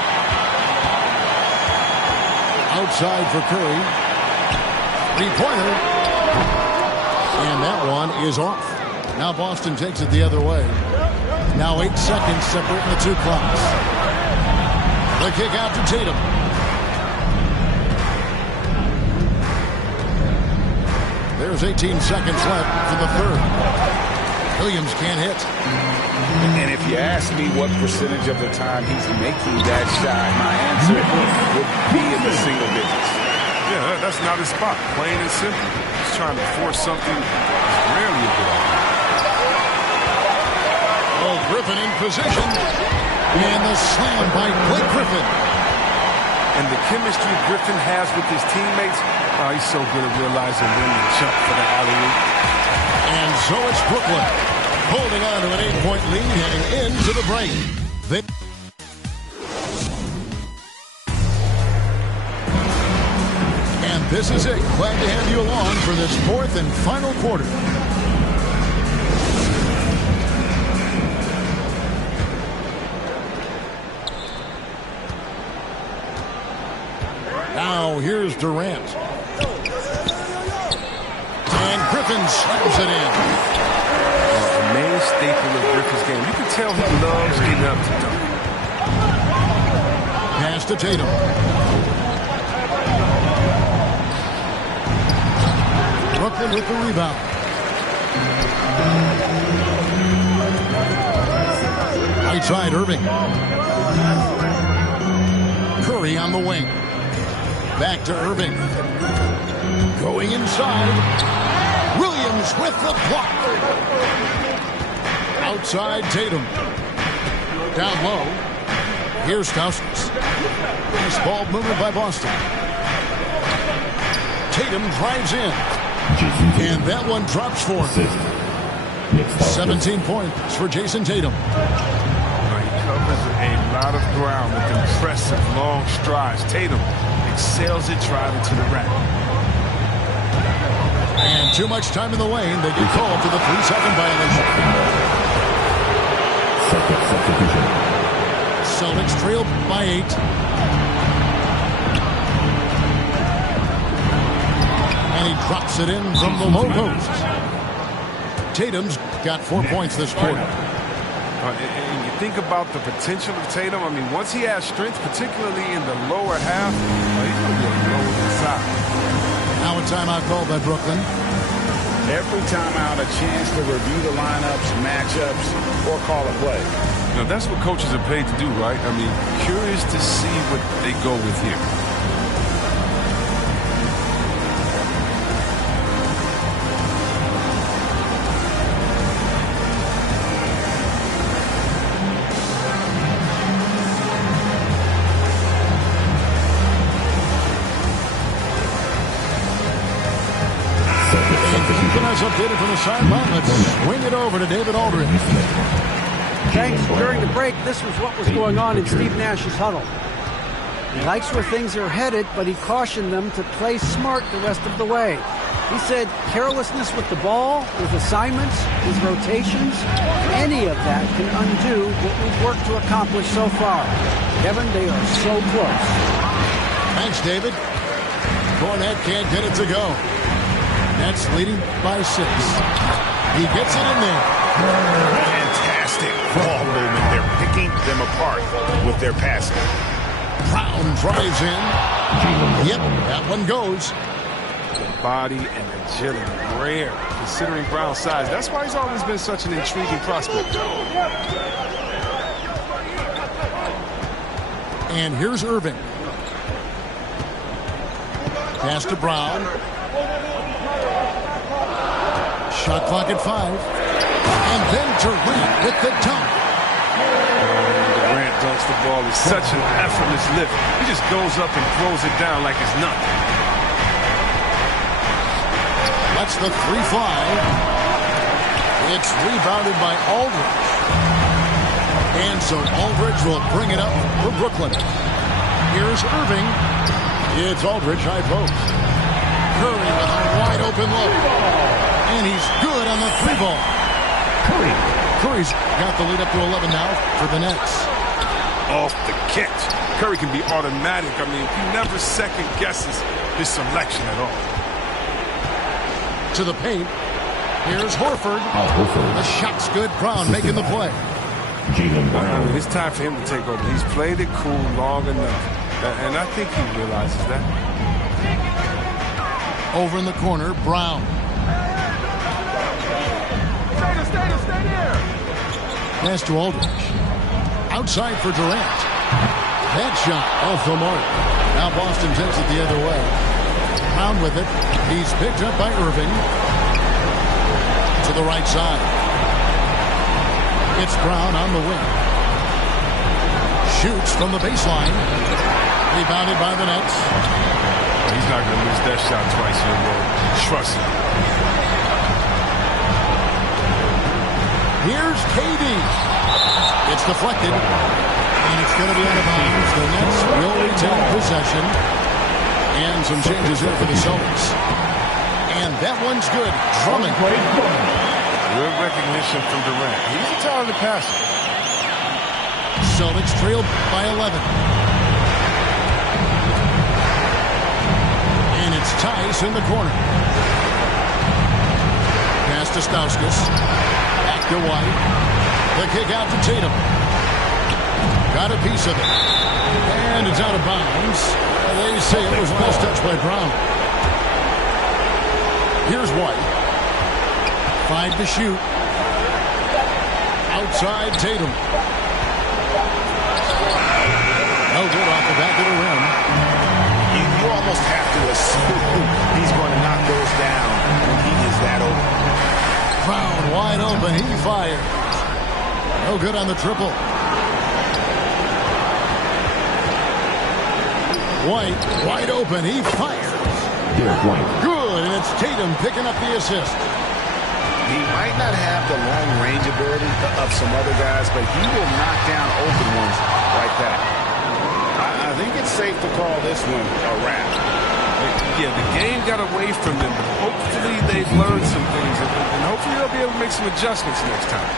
Outside for Curry. Three-pointer. And that one is off. Now Boston takes it the other way. Now 8 seconds separating the two clocks. The kick out to Tatum. There's 18 seconds left for the third. Williams can't hit. And if you ask me what percentage of the time he's making that shot, my answer would be in the single digits. Yeah, that's not his spot. Plain and simple. He's trying to force something that's rarely a good idea. Oh, Griffin in position. And the slam by Blake Griffin. And the chemistry Griffin has with his teammates, he's so good at realizing when to jump for the alley-oop. And so it's Brooklyn holding on to an 8-point lead heading into the break. And this is it. Glad to have you along for this fourth and final quarter. Now here's Durant. And Griffin slams it in. The main staple of Griffin's game. You can tell he loves getting up to dunk. Pass to Tatum. Brooklyn with the rebound. Right side, Irving. Curry on the wing. Back to Irving. Going inside. Williams with the block. Outside Tatum. Down low. Here's Stauskas. Nice ball movement by Boston. Tatum drives in. And that one drops for him. 17 points for Jason Tatum. He covers a lot of ground with impressive long strides. Tatum excels at driving to the rack. And too much time in the lane. They get called for the 3-second violation. Celtics trail by 8. And he drops it in from the low post. Tatum's got 4 points this quarter. And you think about the potential of Tatum. I mean, once he has strength, particularly in the lower half, he's going to be a lower inside. Now a timeout called by Brooklyn. Every timeout, a chance to review the lineups, matchups, or call a play. Now, that's what coaches are paid to do, right? I mean, curious to see what they go with here. Keeping us updated from the sideline, let's swing it over to David Aldridge. Thanks. During the break, this was what was going on in Steve Nash's huddle. He likes where things are headed, but he cautioned them to play smart the rest of the way. He said carelessness with the ball, with assignments, with rotations, any of that can undo what we've worked to accomplish so far. Kevin, they are so close. Thanks, David. Cornette can't get it to go. Nets leading by 6. He gets it in there. Fantastic ball movement. They're picking them apart with their passing. Brown drives in. Yep, that one goes. Body and agility, rare, considering Brown's size. That's why he's always been such an intriguing prospect. And here's Irving. Pass to Brown. Shot clock at 5. And then Durant with the dunk. Durant dunks the ball. It's such an effortless lift. He just goes up and throws it down like it's nothing. That's the 3 fly. It's rebounded by Aldridge. And so Aldridge will bring it up for Brooklyn. Here's Irving. It's Aldridge high post. Curry with a wide open look. And he's good on the three ball. Curry's got the lead up to 11 now for the Nets. Off the catch. Curry can be automatic. I mean, he never second guesses his selection at all. To the paint. Here's Horford. The shot's good. Brown making the play. I mean, it's time for him to take over. He's played it cool long enough. And I think he realizes that. Over in the corner, Brown. Stay there. Pass to Aldridge. Outside for Durant. That shot off the mark. Now Boston takes it the other way. Brown with it. He's picked up by Irving. To the right side. It's Brown on the wing. Shoots from the baseline. Rebounded by the Nets. He's not going to miss that shot twice in a row. Trust him. Here's KD. It's deflected. And it's going to be out of bounds. The Nets will retain possession. And some changes here for the Celtics. And that one's good. Drummond. Good recognition from Durant. He's a talented passer. Celtics trailed by 11. And it's Tice in the corner. Pass to Stauskas. Back to White. The kick out to Tatum. Got a piece of it. And it's out of bounds. They say it was last touch by Brown. Here's White. 5 to shoot. Outside Tatum. No good off the back of the rim. You almost have to assume he's going to knock those down when he is that open. Brown wide open. He fires. No good on the triple. White wide open. He fires. Good. And it's Tatum picking up the assist. He might not have the long-range ability of some other guys, but he will knock down open ones like that. I think it's safe to call this one a wrap. Yeah, the game got away from them, but hopefully they've learned some things, and hopefully they'll be able to make some adjustments next time.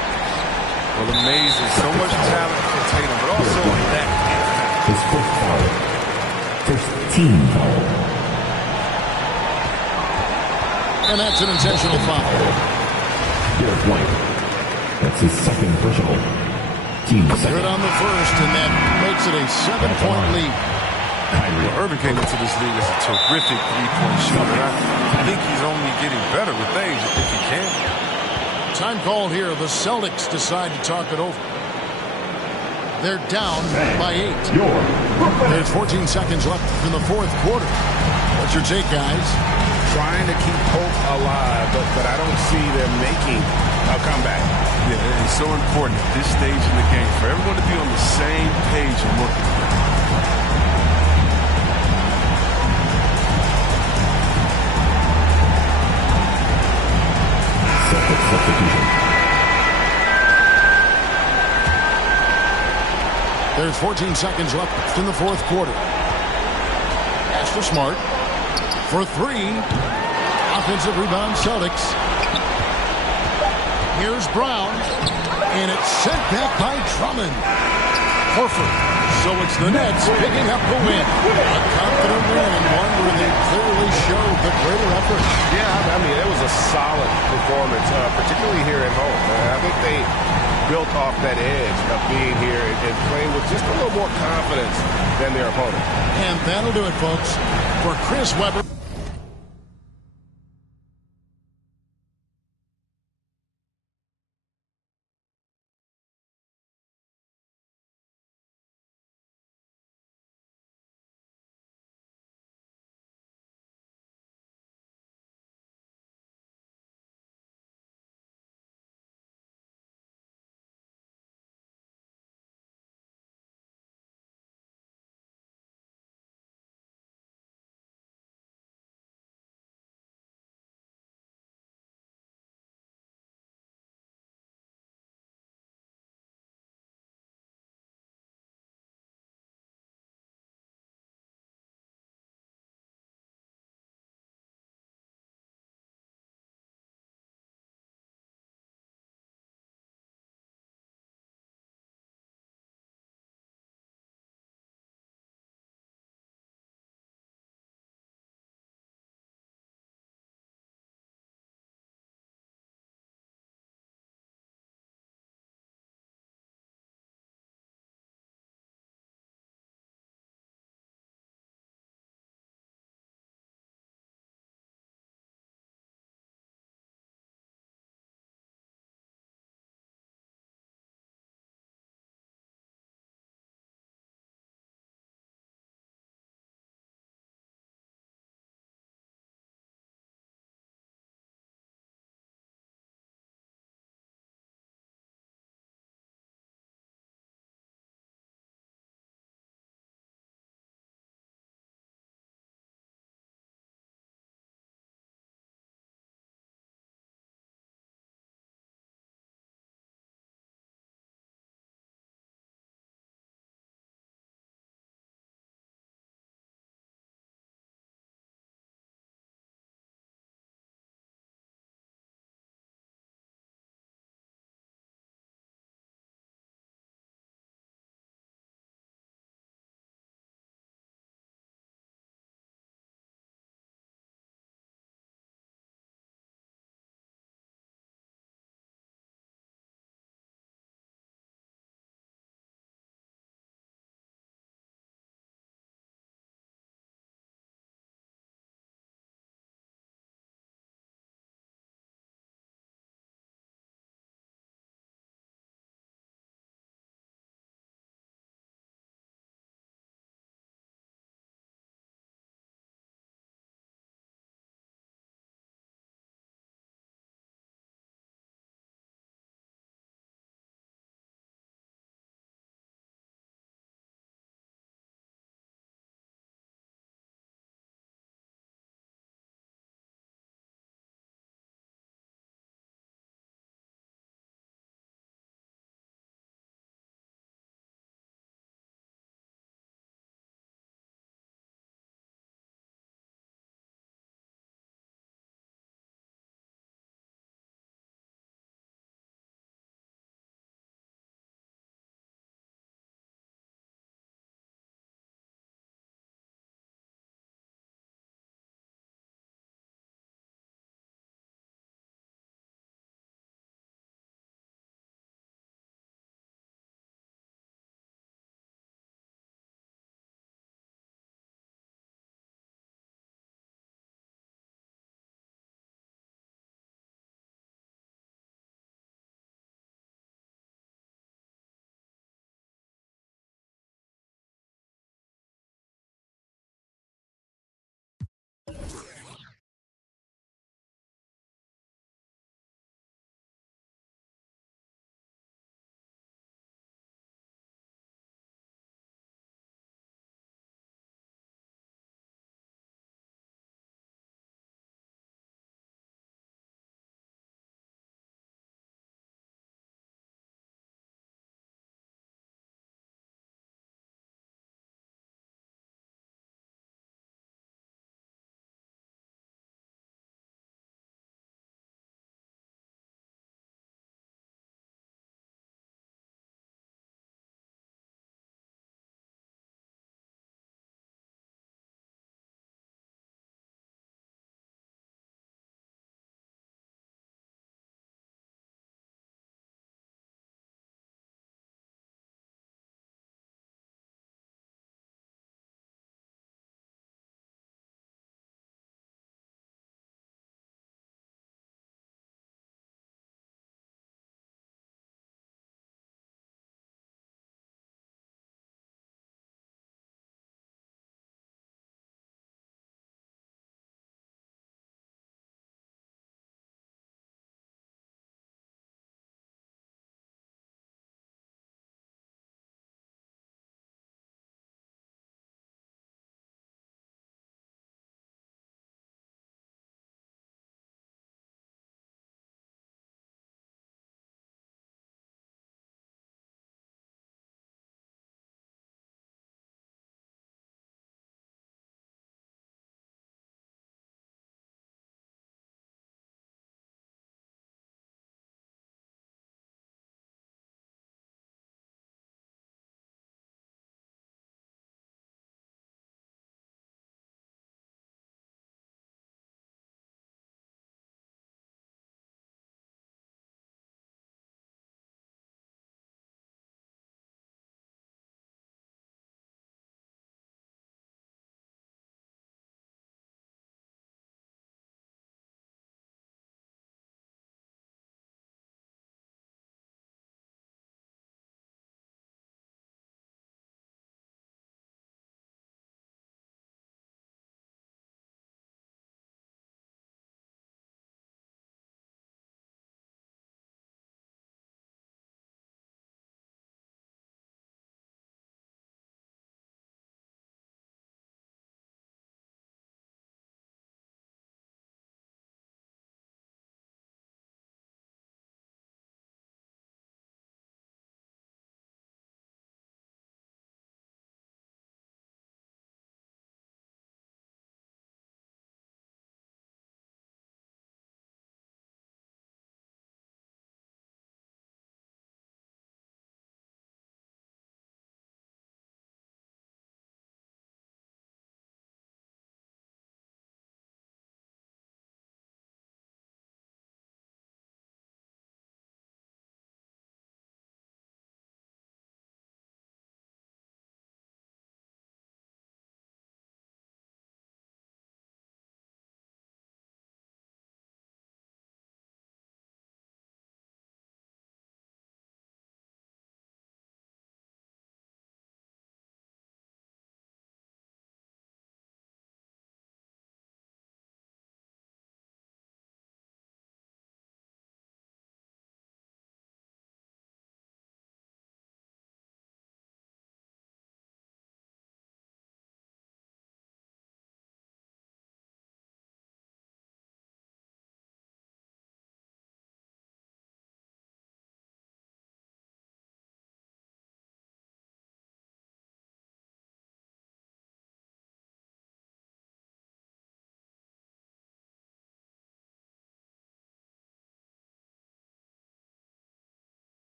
Well, amazing. So much talent for Tatum, but also that impact. His first foul. First team foul. And that's an intentional foul. Derek White. That's his second personal. Team second. Good on the first, and that makes it a 7-point lead. Well, Irving came into this league as a terrific three-point shooter. I think he's only getting better with age if he can. Time called here. The Celtics decide to talk it over. They're down by 8. There's 14 seconds left in the fourth quarter. What's your take, guys? Trying to keep hope alive, but I don't see them making a comeback. Yeah, it's so important at this stage in the game for everyone to be on the same page and working together. Substitution. There's 14 seconds left in the fourth quarter. Pass to Smart. For 3. Offensive rebound, Celtics. Here's Brown. And it's sent back by Drummond. Horford. So it's the Nets picking up the win. A confident win, and one where they clearly showed the greater effort. Yeah, I mean, it was a solid performance, particularly here at home. I think they built off that edge of being here and playing with just a little more confidence than their opponent. And that'll do it, folks. For Chris Webber.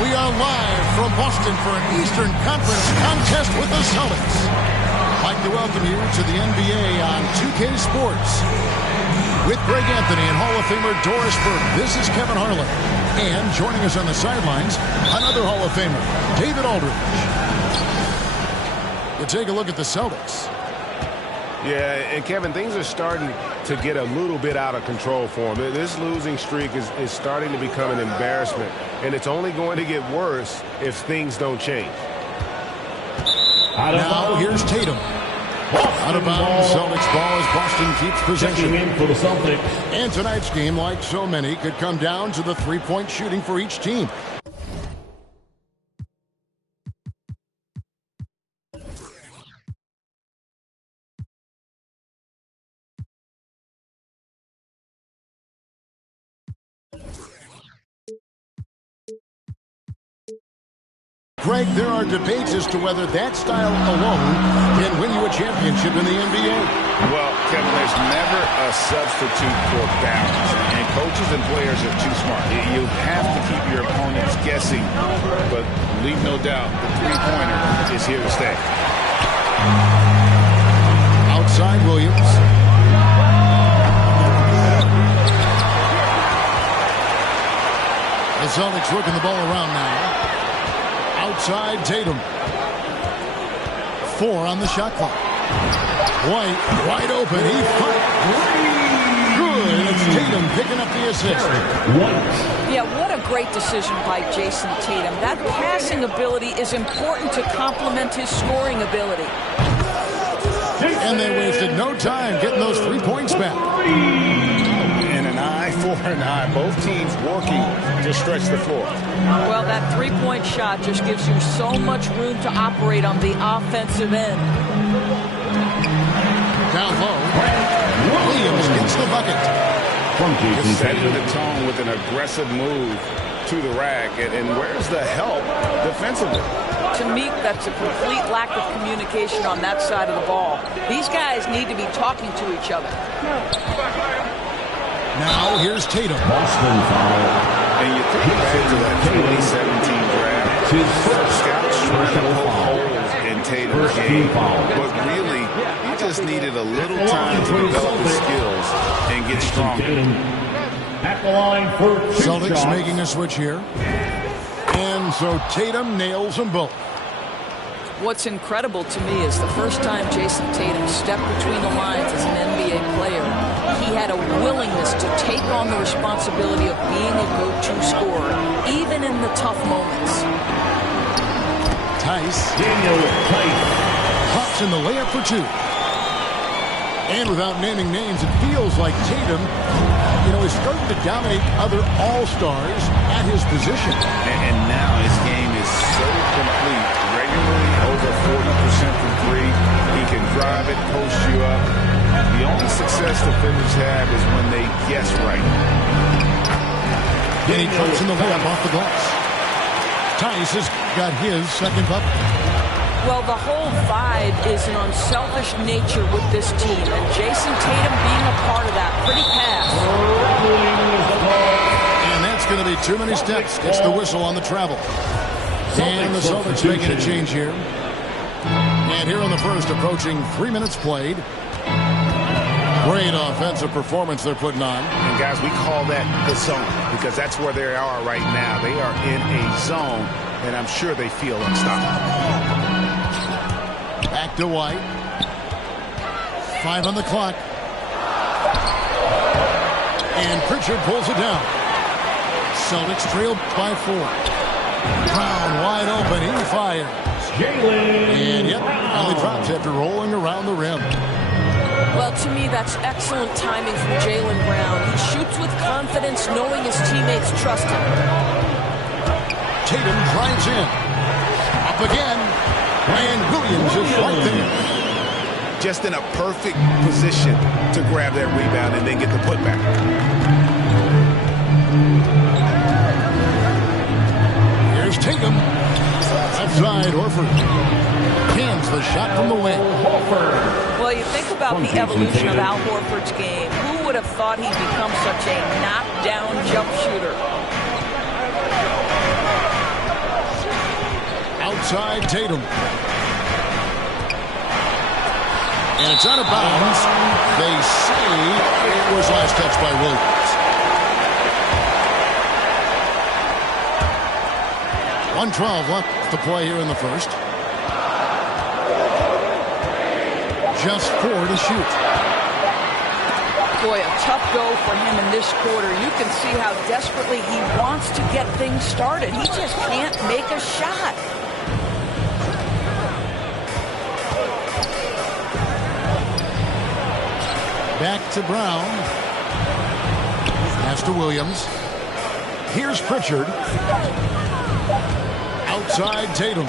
We are live from Boston for an Eastern Conference contest with the Celtics. I'd like to welcome you to the NBA on 2K Sports. With Greg Anthony and Hall of Famer Doris Burke, this is Kevin Harlan. And joining us on the sidelines, another Hall of Famer, David Aldridge. You take a look at the Celtics. Yeah, and Kevin, things are starting to get a little bit out of control for them. This losing streak is starting to become an embarrassment, and it's only going to get worse if things don't change. Now here's Tatum. Out of bounds, Celtics ball as Boston keeps possession. In for the Celtics. And tonight's game, like so many, could come down to the three-point shooting for each team. Greg, there are debates as to whether that style alone can win you a championship in the NBA. Well, Kevin, there's never a substitute for balance, and coaches and players are too smart. You have to keep your opponents guessing, but leave no doubt the three-pointer is here to stay. Outside Williams. The Celtics working the ball around now. Outside Tatum. 4 on the shot clock. White wide open. He fired. Good. It's Tatum picking up the assist. Yeah, what a great decision by Jason Tatum. That passing ability is important to complement his scoring ability. And they wasted no time getting those 3 points back. And an eye for an eye. Both teams working to stretch the floor. Well, that three-point shot just gives you so much room to operate on the offensive end. Down low. Williams gets the bucket. Just setting the tone with an aggressive move to the rack. And where's the help defensively? To me, that's a complete lack of communication on that side of the ball. These guys need to be talking to each other. Now here's Tatum. Boston foul. And you think back to that 2017 draft. Scouts trying to poke holes in Tatum's game. But really, he just needed a little time to develop his skills and get stronger. At the line for Celtics making a switch here. And so Tatum nails them both. What's incredible to me is the first time Jason Tatum stepped between the lines as an NBA player, he had a willingness to take on the responsibility of being a go-to scorer, even in the tough moments. Tice. Daniel Tice. Pops in the layup for 2. And without naming names, it feels like Tatum, is starting to dominate other all-stars at his position. And now his game is so complete. Regularly over 40% from 3. He can drive it, post you up. The only success defenders have is when they guess right. Then he cuts in the layup off the glass. Tice has got his second bucket. Well, the whole vibe is an unselfish nature with this team, and Jason Tatum being a part of that. Pretty pass. And that's going to be too many steps. Gets the whistle on the travel. And the Celtics making a change here. And here in the first, approaching 3 minutes played. Great offensive performance they're putting on. And guys, we call that the zone because that's where they are right now. They are in a zone, and I'm sure they feel unstoppable. Back to White. 5 on the clock. And Pritchard pulls it down. Celtics trailed by 4. Brown wide open. He fires. And yep, only drops after rolling around the rim. Well, to me, that's excellent timing from Jaylen Brown. He shoots with confidence, knowing his teammates trust him. Tatum drives in. Up again. And Williams is right there. Just in a perfect position to grab that rebound and then get the putback. Here's Tatum. Outside Horford. Hands the shot from the wing. Well, you think about the evolution of Al Horford's game. Who would have thought he'd become such a knockdown jump shooter? Outside Tatum. And it's out of bounds. They say it was last touched by Williams. 1:12 left to play here in the first. Just 4 to shoot. Boy, a tough go for him in this quarter. You can see how desperately he wants to get things started. He just can't make a shot. Back to Brown. Pass to Williams. Here's Pritchard. Outside Tatum.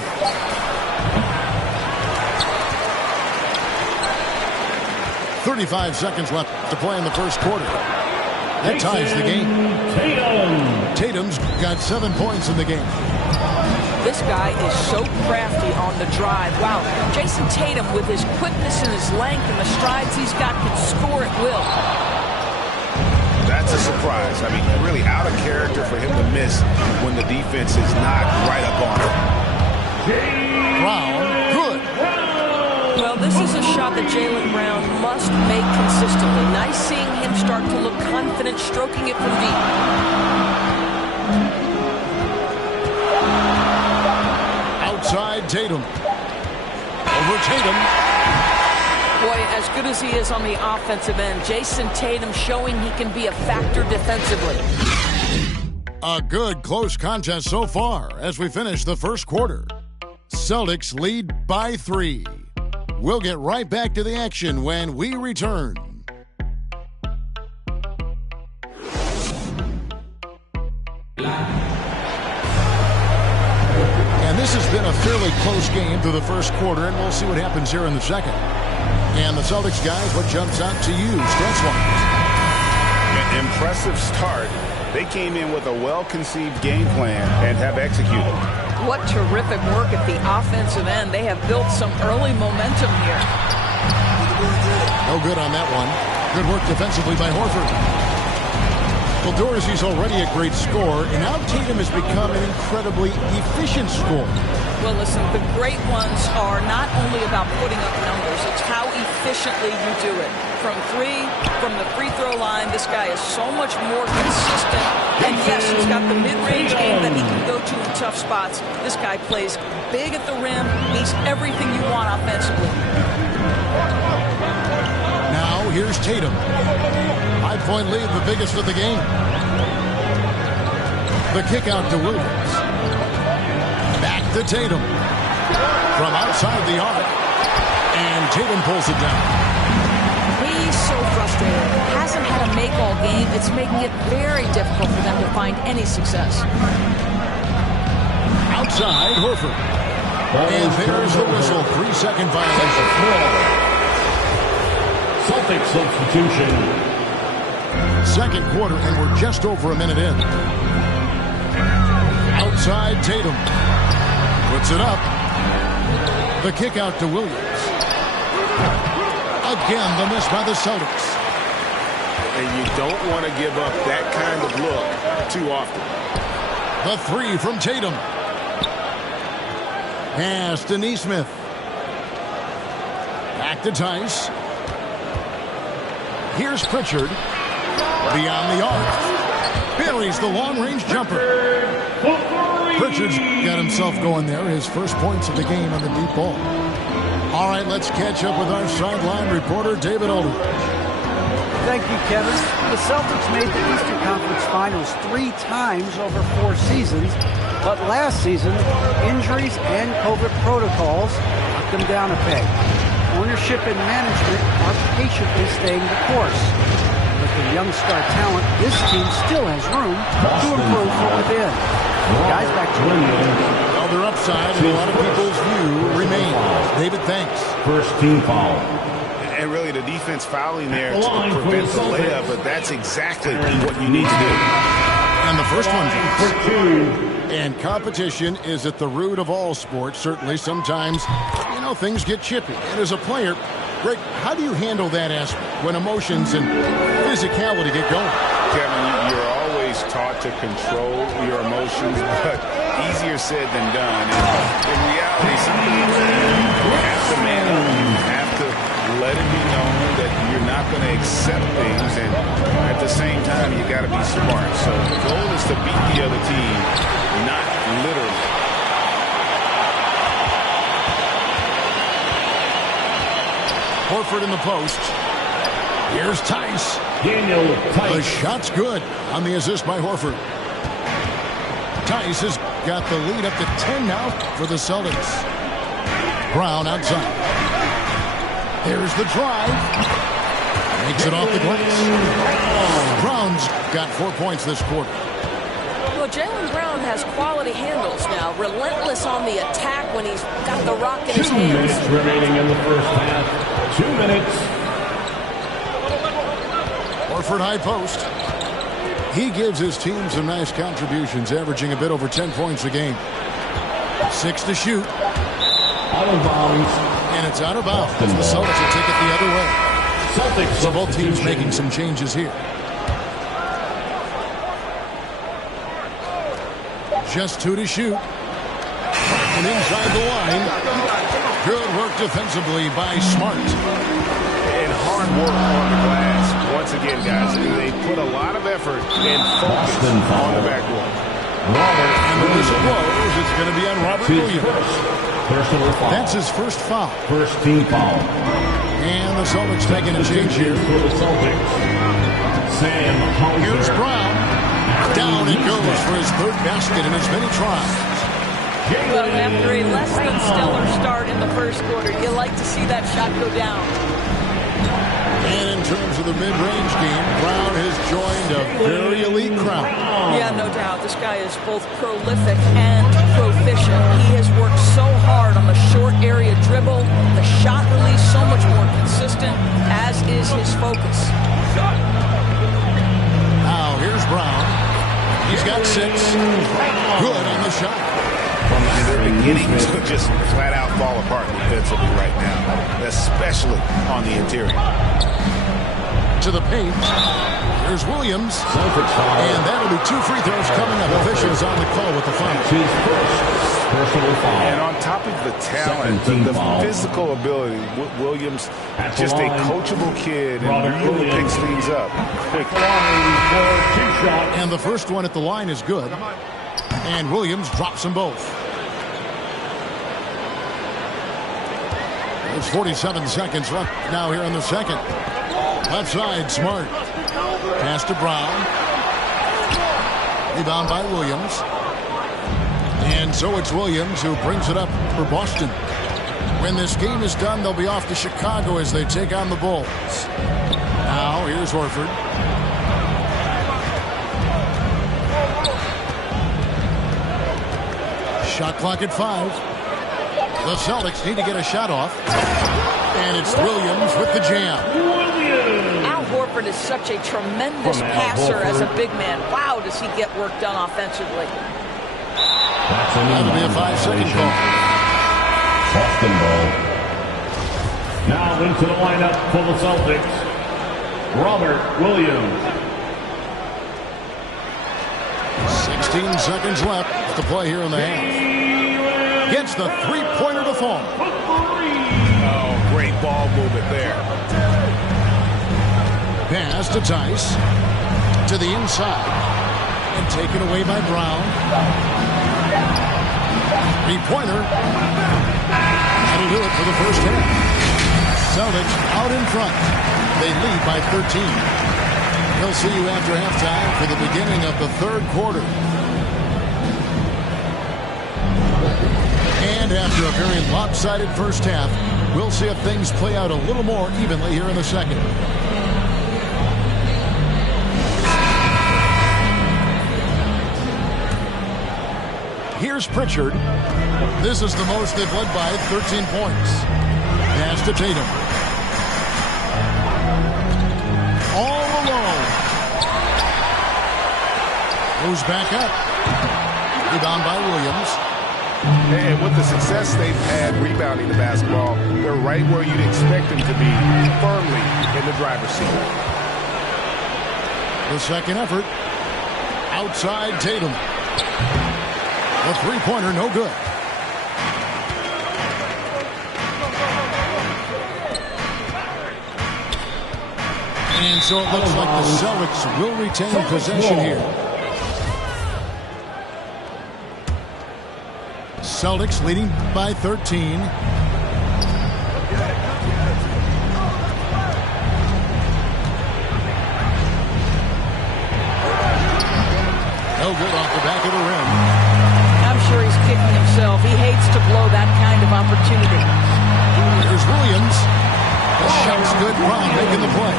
.35 seconds left to play in the first quarter. That ties the game. Tatum's got 7 points in the game. This guy is so crafty on the drive. Wow, Jason Tatum with his quickness and his length and the strides he's got can score at will. That's a surprise. I mean, really out of character for him to miss when the defense is not right up on him. Brown, good. Well, this is a shot that Jaylen Brown must make consistently. Nice seeing him start to look confident, stroking it from deep. Outside Tatum. Over Tatum. Boy, as good as he is on the offensive end, Jason Tatum showing he can be a factor defensively. A good close contest so far as we finish the first quarter. Celtics lead by 3. We'll get right back to the action when we return. And this has been a fairly close game through the first quarter, and we'll see what happens here in the second. And the Celtics guys, what jumps out to you, stats-wise? An impressive start. They came in with a well-conceived game plan and have executed. What terrific work at the offensive end. They have built some early momentum here. No good on that one. Good work defensively by Horford. Well, Dorsey's already a great scorer, and now Tatum has become an incredibly efficient scorer. Well, listen, the great ones are not only about putting up numbers, it's how efficiently you do it. From three, from the free throw line, this guy is so much more consistent. And yes, he's got the mid-range game that he can go to in tough spots. This guy plays big at the rim. He's everything you want offensively. Now, here's Tatum. 5-point lead, the biggest of the game. The kick out to Williams. Back to Tatum. From outside the arc. And Tatum pulls it down. He's so frustrated. Hasn't had a make all game. It's making it very difficult for them to find any success. Outside, Horford. And there's the whistle. 3-second violation. Celtics substitution. Second quarter, and we're just over a minute in. Outside Tatum. Puts it up. The kick out to Williams. Again, the miss by the Celtics. And you don't want to give up that kind of look too often. The three from Tatum. Pass to Nesmith. Back to Tice. Here's Pritchard. Beyond the arc. Buries the long-range jumper. Pritchard's got himself going there. His first points of the game on the deep ball. All right, let's catch up with our sideline reporter, David Aldridge. Thank you, Kevin. The Celtics made the Eastern Conference Finals 3 times over 4 seasons, but last season, injuries and COVID protocols knocked them down a peg. Ownership and management are patiently staying the course. With the young star talent, this team still has room to improve from within. Guys, back to you. Well, their upside in a lot of people's view remains. David, thanks. First team foul. And really the defense fouling there to prevent the layup, but that's exactly what you need to do. And the first one for 2. And competition is at the root of all sports. Certainly sometimes, things get chippy. And as a player, Greg, how do you handle that aspect when emotions and physicality get going? Kevin, you're always taught to control your emotions, but easier said than done. And in reality, sometimes you have to man up. You have to let it be known that you're not going to accept things, and at the same time, you got to be smart. So the goal is to beat the other team, not literally. Horford in the post. Here's Tice. Daniel Tice. The shot's good on the assist by Horford. Tice has got the lead up to 10 now for the Celtics. Brown outside. There's the drive. Makes it off the glass. Brown's got 4 points this quarter. Well, Jaylen Brown has quality handles now. Relentless on the attack when he's got the rock in his 2 hands. minutes remaining in the first half. 2 minutes. Horford high post. He gives his team some nice contributions, averaging a bit over 10 points a game. 6 to shoot. Out of bounds. And it's out of bounds. The Celtics will take it the other way. Celtics. So both teams making some changes here. Just 2 to shoot. And inside the line. Good work defensively by Smart. And hard work on the glass. Once again, guys, they put a lot of effort and focus on the backboard. And the whistle blows. It's going to be on Robert Williams. Personal foul. That's his first foul. First team foul. And the Celtics making a change here. For the Celtics. Sam Hauser. Here's Brown. Down it goes for his third basket in as many tries. Well, after a less than stellar start in the first quarter, you like to see that shot go down. And in terms of the mid-range game, Brown has joined a very elite crowd. Yeah, no doubt. This guy is both prolific and proficient. He has worked so hard on the short area dribble, the shot release so much more consistent, as is his focus. Now here's Brown. He's got 6. Good on the shot. They're beginning to just flat out fall apart defensively right now, especially on the interior. To the paint. Here's Williams. And that'll be 2 free throws coming up. Officials on the call with the foul. And on top of the talent, the physical ability, Williams, just a coachable kid and really picks things up quickly. And the first one at the line is good. And Williams drops them both. There's 47 seconds left now here in the second. Left side, Smart. Pass to Brown. Rebound by Williams. And so it's Williams who brings it up for Boston. When this game is done, they'll be off to Chicago as they take on the Bulls. Now, here's Horford. Shot clock at 5. The Celtics need to get a shot off. And it's Williams with the jam. Al Horford is such a tremendous passer as a big man. Wow, does he get work done offensively. That'll be a 5-second call. Boston ball. Now into the lineup for the Celtics. Robert Williams. 16 seconds left to play here in the half. Gets the three-pointer to fall. Oh, great ball movement there. Pass to Tice. To the inside. And taken away by Brown. Three-pointer. That'll do it for the first half. Celtics out in front. They lead by 13. We'll see you after halftime for the beginning of the third quarter. And after a very lopsided first half, we'll see if things play out a little more evenly here in the second. Here's Pritchard. This is the most they've led by, 13 points. Pass to Tatum. All alone. Goes back up. Rebound by Williams. And with the success they've had rebounding the basketball, they're right where you'd expect them to be, firmly in the driver's seat. The second effort. Outside Tatum. The three-pointer, no good. And so it looks like the Celtics will retain possession here. Celtics leading by 13. No good off the back of the rim. I'm sure he's kicking himself. He hates to blow that kind of opportunity. Here's Williams. The shot's good. Brown making the play.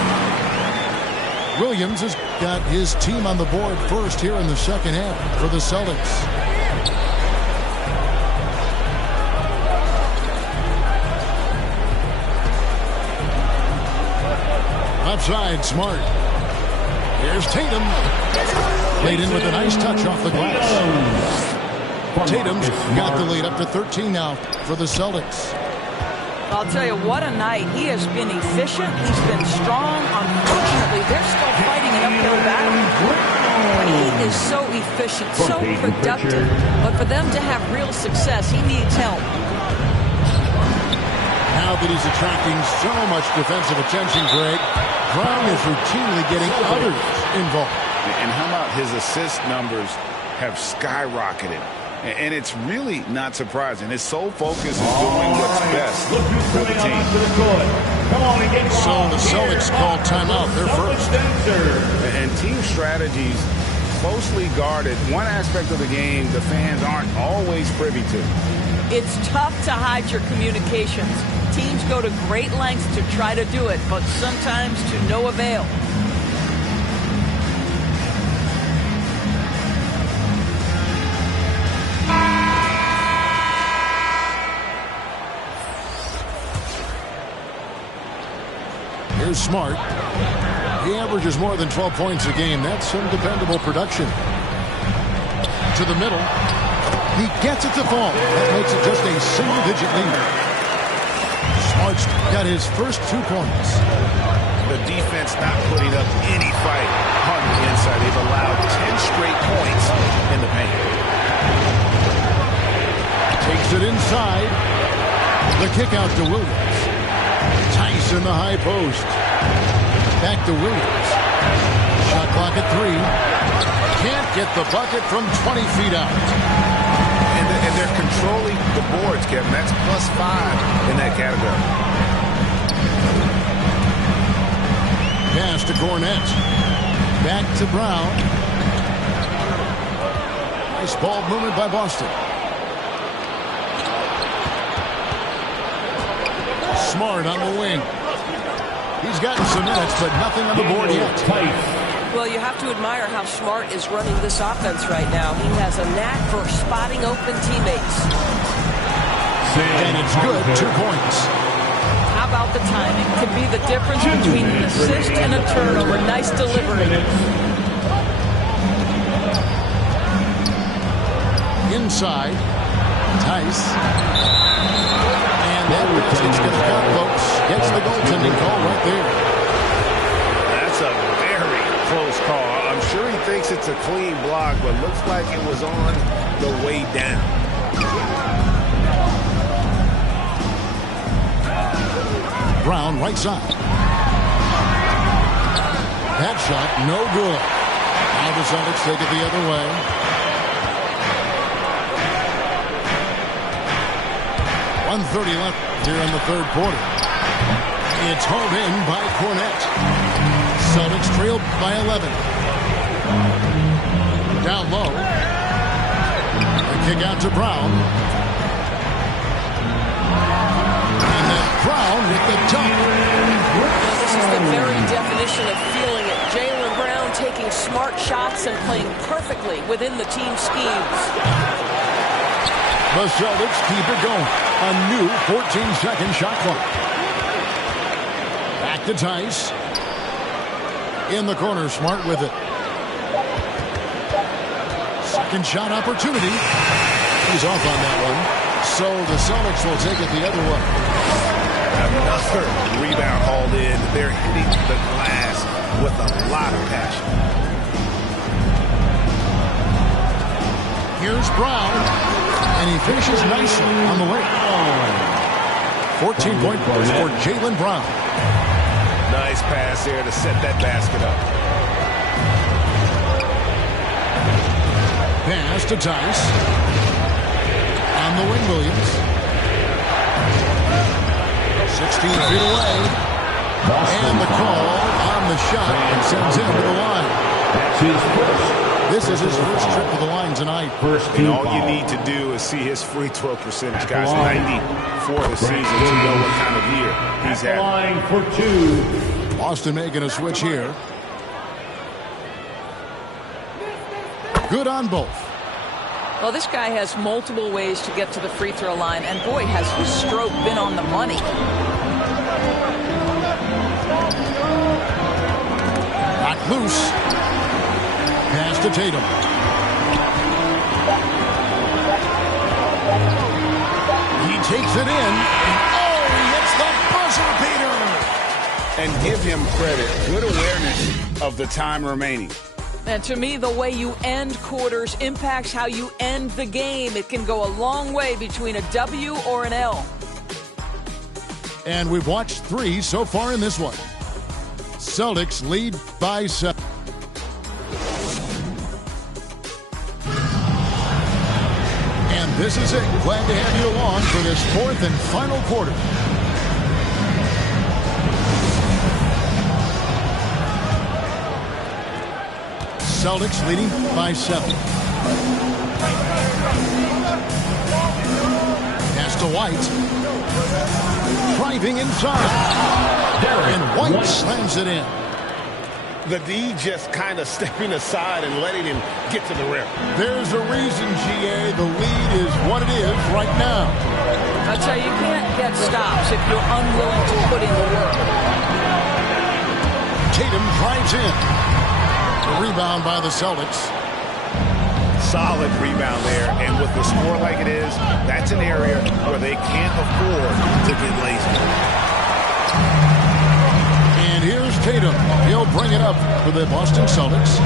Williams has got his team on the board first here in the second half for the Celtics. Outside, Smart. Here's Tatum. Played in with a nice touch off the glass. Tatum's got the lead up to 13 now for the Celtics. I'll tell you, what a night. He has been efficient. He's been strong. Unfortunately, they're still fighting an uphill battle. He is so efficient, so productive. But for them to have real success, he needs help. Now that he's attracting so much defensive attention, Greg, Brown is routinely getting others involved. And how about his assist numbers have skyrocketed? And it's really not surprising. His sole focus is doing what's best for the team. So the Celtics call timeout. They're first. And team strategies closely guarded. One aspect of the game the fans aren't always privy to. It's tough to hide your communications. Teams go to great lengths to try to do it, but sometimes to no avail. Here's Smart. He averages more than 12 points a game. That's some dependable production. To the middle. He gets it to fall. That makes it just a single-digit lead. Smart's got his first 2 points. The defense not putting up any fight on the inside. They've allowed 10 straight points in the paint. Takes it inside. The kick out to Williams. Tice in the high post. Back to Williams. Shot clock at 3. Can't get the bucket from 20 feet out. And they're controlling the boards, Kevin. That's +5 in that category. Pass to Cornette. Back to Brown. Nice ball movement by Boston. Smart on the wing. He's gotten some minutes, but nothing on the board yet. Well, you have to admire how Smart is running this offense right now. He has a knack for spotting open teammates. And it's good, 2 points. How about the timing? Could be the difference between an assist and a turnover. Nice delivery. Inside. Tice. And that basket's going to count, folks. Gets the goaltending call right there. That's a very close call. I'm sure he thinks it's a clean block, but looks like it was on the way down. Brown, right side. That shot, no good. Now the Celtics take it the other way. .130 left here in the third quarter. It's hauled in by Cornette. Celtics trailed by 11. Down low. The kick out to Brown. And then Brown with the dunk. This is the very definition of feeling it. Jaylen Brown taking smart shots and playing perfectly within the team schemes. The Celtics keep it going. A new 14-second shot clock. Back to Tice. In the corner, Smart with it. Second shot opportunity. He's off on that one. So the Celtics will take it the other way. Another rebound hauled in. They're hitting the glass with a lot of passion. Here's Brown, and he finishes nicely on the lane. 14-point push for Jaylen Brown. Nice pass there to set that basket up. Pass to Tice. On the wing, Williams. 16 feet away. And the call on the shot and sends him to the line. That's his first. This is his first trip to the line tonight. And all you need to do is see his free throw percentage, guys. 90 for the season to know what kind of year he's having. Line for two. Boston making a switch here. Good on both. Well, this guy has multiple ways to get to the free throw line, and boy, has his stroke been on the money. Knocked loose. Pass to Tatum. He takes it in, and oh, he hits the buzzer beater. And give him credit. Good awareness of the time remaining. And to me, the way you end quarters impacts how you end the game. It can go a long way between a W or an L. And we've watched 3 so far in this one. Celtics lead by 7. And this is it. Glad to have you along for this 4th and final quarter. Celtics leading by 7. Pass to White. Driving inside. And White slams it in. The D just kind of stepping aside and letting him get to the rim. There's a reason, GA. The lead is what it is right now. I tell you, you can't get stops if you're unwilling to put in the work. Tatum drives in. Rebound by the Celtics. Solid rebound there, and with the score like it is, that's an area where they can't afford to get lazy. And here's Tatum. He'll bring it up for the Boston Celtics.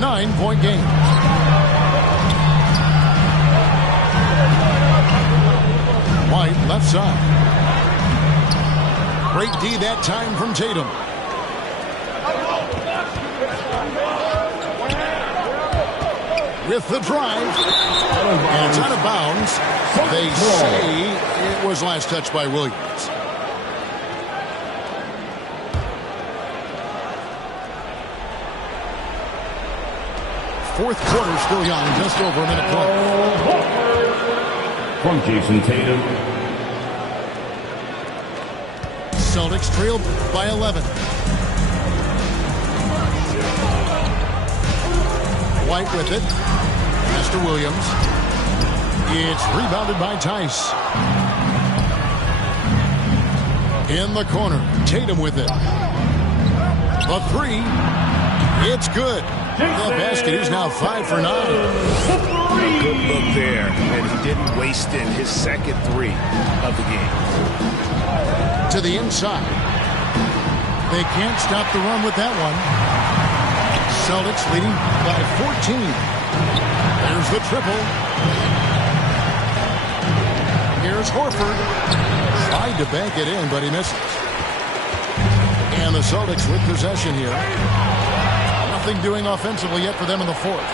9-point game. White left side. Great D that time from Tatum. With the drive, and it's out of bounds. They say it was last touched by Williams. Fourth quarter still young, just over a minute play. From Jason Tatum. Celtics trailed by 11. White with it. Master Williams. It's rebounded by Tice. In the corner. Tatum with it. The 3. It's good. The basket is now 5 for 9. Good look there, and he didn't waste in his second 3 of the game. To the inside. They can't stop the run with that one. Celtics leading by 14. There's the triple. Here's Horford. Tried to bank it in, but he misses. And the Celtics with possession here. Nothing doing offensively yet for them in the fourth.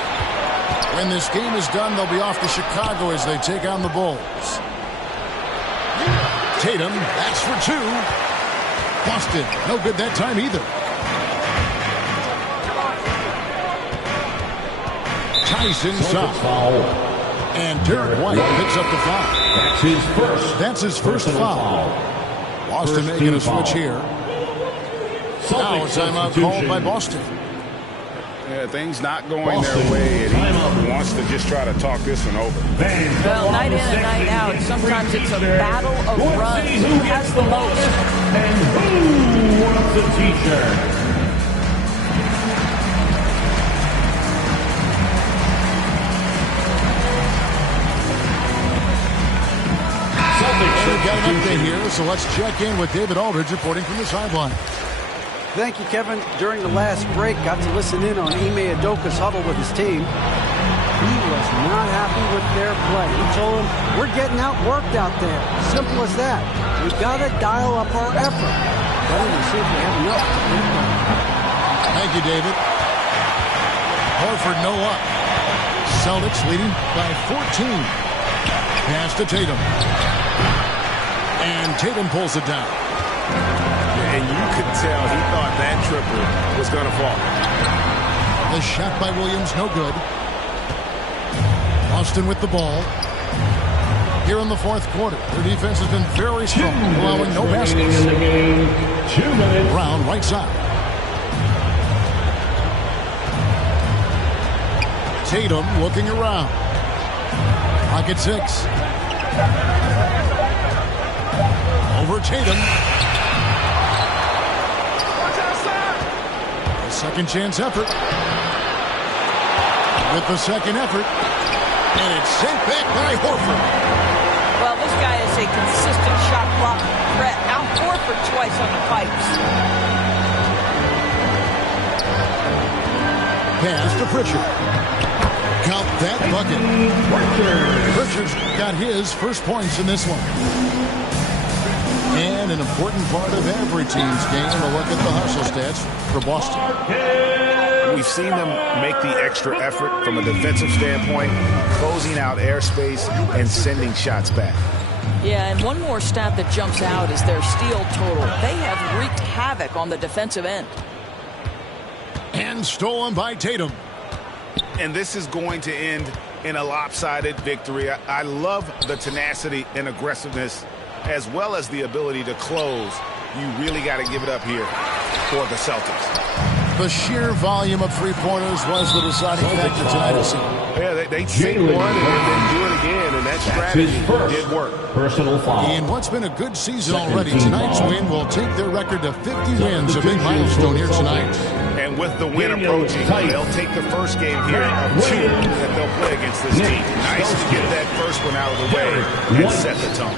When this game is done, they'll be off to Chicago as they take on the Bulls. Tatum, that's for 2. Boston, no good that time either. Tice inside. And Derek White picks up the foul. That's his first foul. Boston making a switch here. Now a timeout called by Boston. Yeah, things not going their way, and he wants to just try to talk this one over. Well, night in and night out, sometimes it's a battle of runs. Who has the most? And who wants a t-shirt? We've got an update here, so let's check in with David Aldridge reporting from the sideline. Thank you, Kevin. During the last break, got to listen in on Ime Udoka's huddle with his team. He was not happy with their play. He told them, we're getting outworked out there. Simple as that. We've got to dial up our effort. Better to see if we have enough to get it done. Thank you, David. Horford no up. Celtics leading by 14. Pass to Tatum. And Tatum pulls it down. And you could tell he thought that triple was going to fall. The shot by Williams, no good. Austin with the ball. Here in the fourth quarter, their defense has been very strong, allowing no baskets. In the game, 2 minutes. Brown right side. Tatum looking around. Pocket 6. Over Tatum. A second chance effort. With the second effort. And it's sent back by Horford. Well, this guy is a consistent shot block threat. Now Horford twice on the pipes. Pass to Pritchard. Count that bucket. Pritchard's got his first points in this one. And an important part of every team's game, a look at the hustle stats for Boston. We've seen them make the extra effort from a defensive standpoint, closing out airspace and sending shots back. Yeah, and one more stat that jumps out is their steal total. They have wreaked havoc on the defensive end. And stolen by Tatum. And this is going to end in a lopsided victory. I love the tenacity and aggressiveness as well as the ability to close. You really got to give it up here for the Celtics. The sheer volume of three-pointers was the deciding factor tonight, it seemed. Yeah, they take one and then do it again, and that strategy did work. Personal foul. In what's been a good season already, tonight's win will take their record to 50 wins, a big milestone here tonight. And with the win approaching, they'll take the first game here of 2 that they'll play against this team. Nice to get that first one out of the way and set the tone.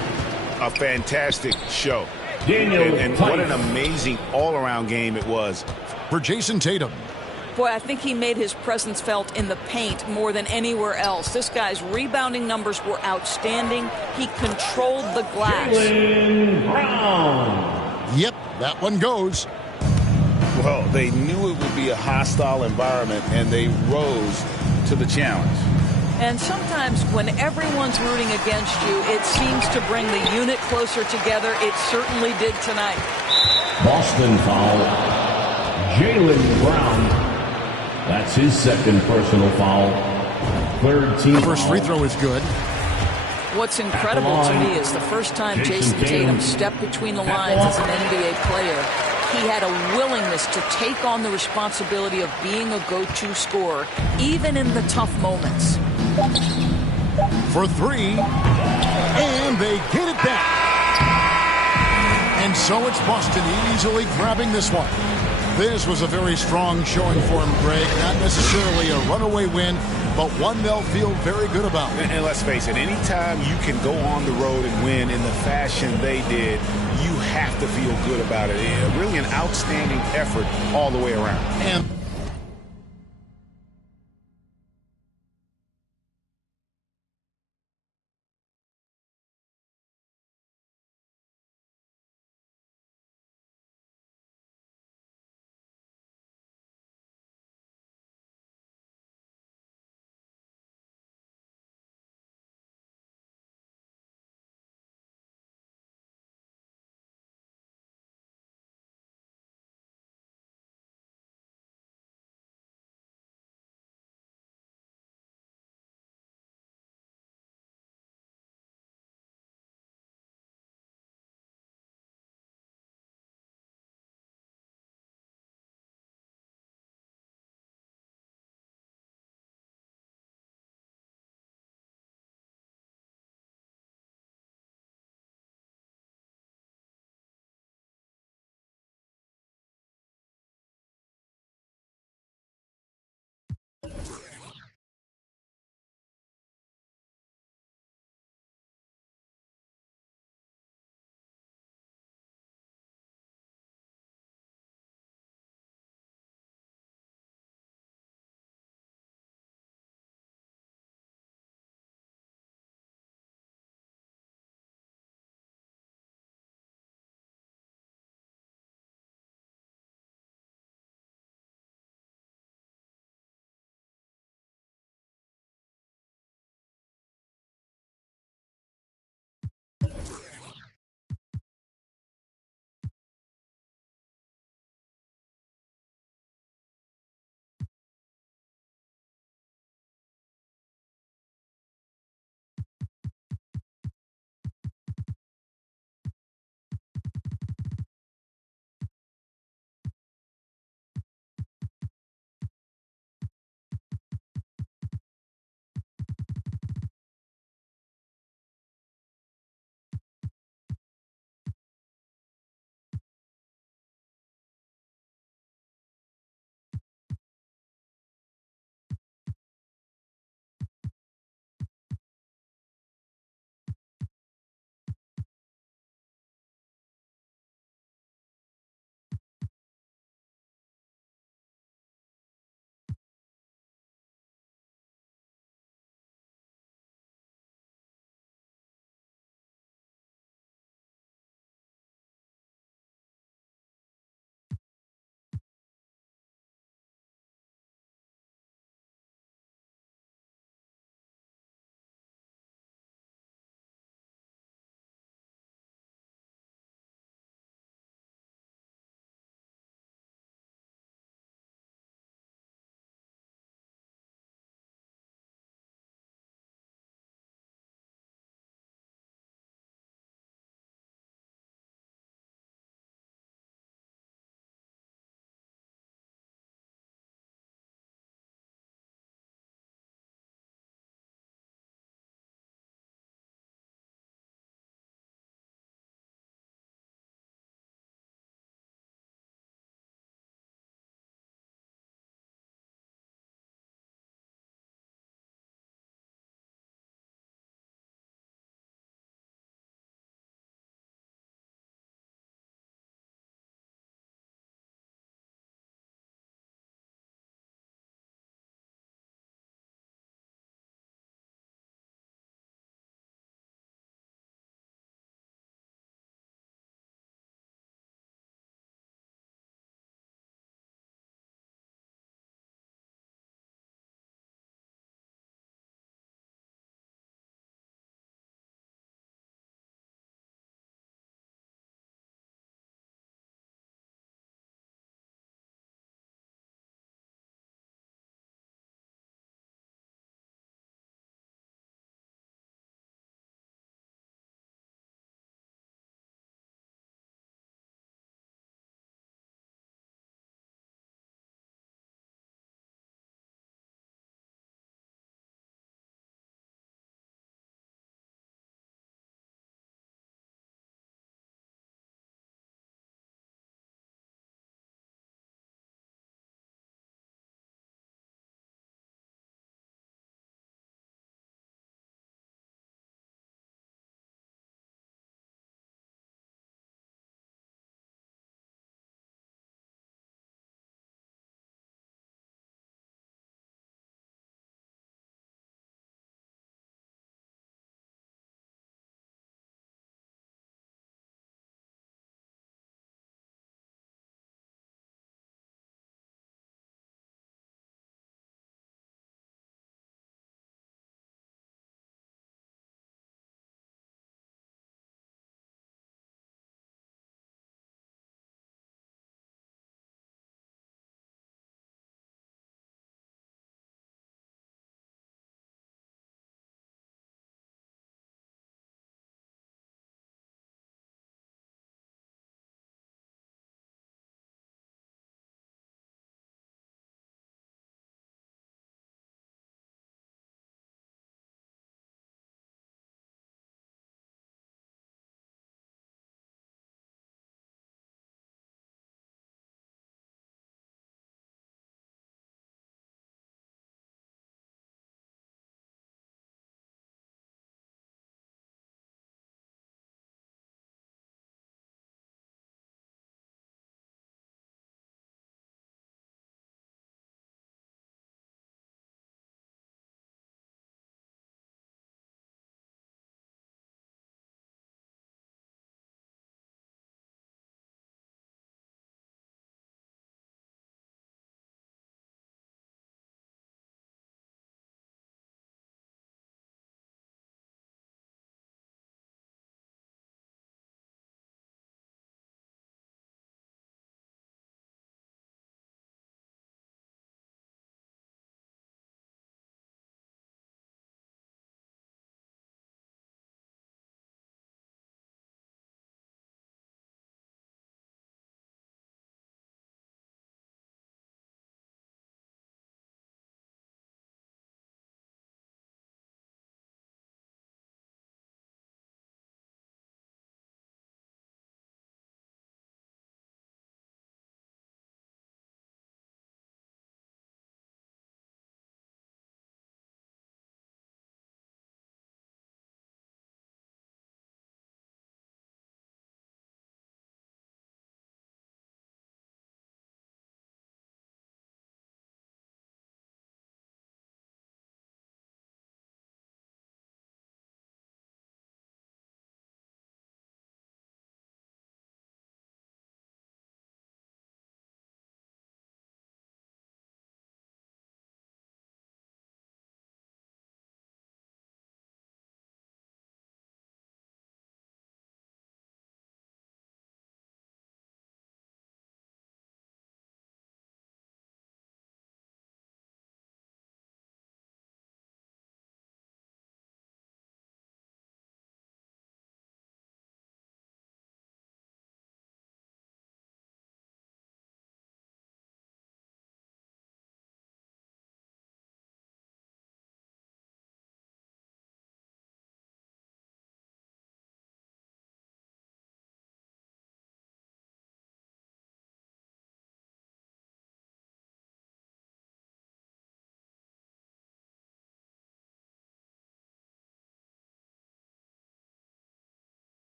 A fantastic show. And what an amazing all-around game it was. For Jason Tatum. Boy, I think he made his presence felt in the paint more than anywhere else. This guy's rebounding numbers were outstanding. He controlled the glass. Jaylen Brown. Yep, that one goes. Well, they knew it would be a hostile environment, and they rose to the challenge. And sometimes when everyone's rooting against you, it seems to bring the unit closer together. It certainly did tonight. Boston foul. Jaylen Brown. That's his second personal foul. Third team. First free throw is good. What's incredible to me is the first time Jason Tatum stepped between the lines as an NBA player, he had a willingness to take on the responsibility of being a go-to scorer, even in the tough moments. For 3. And they get it back. And so it's Boston easily grabbing this one. This was a very strong showing for him, Greg. Not necessarily a runaway win, but one they'll feel very good about. And let's face it, anytime you can go on the road and win in the fashion they did, you have to feel good about it. Really an outstanding effort all the way around. And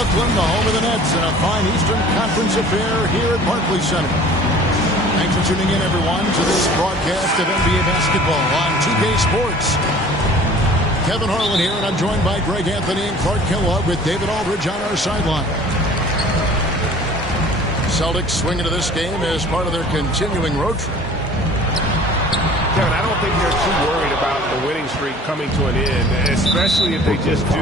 Brooklyn, the home of the Nets, in a fine Eastern Conference affair here at Barclays Center. Thanks for tuning in, everyone, to this broadcast of NBA basketball on 2K Sports. Kevin Harlan here, and I'm joined by Greg Anthony and Clark Kellogg with David Aldridge on our sideline. Celtics swing into this game as part of their continuing road trip. Kevin, I don't think they're too worried about the winning streak coming to an end, especially if they just do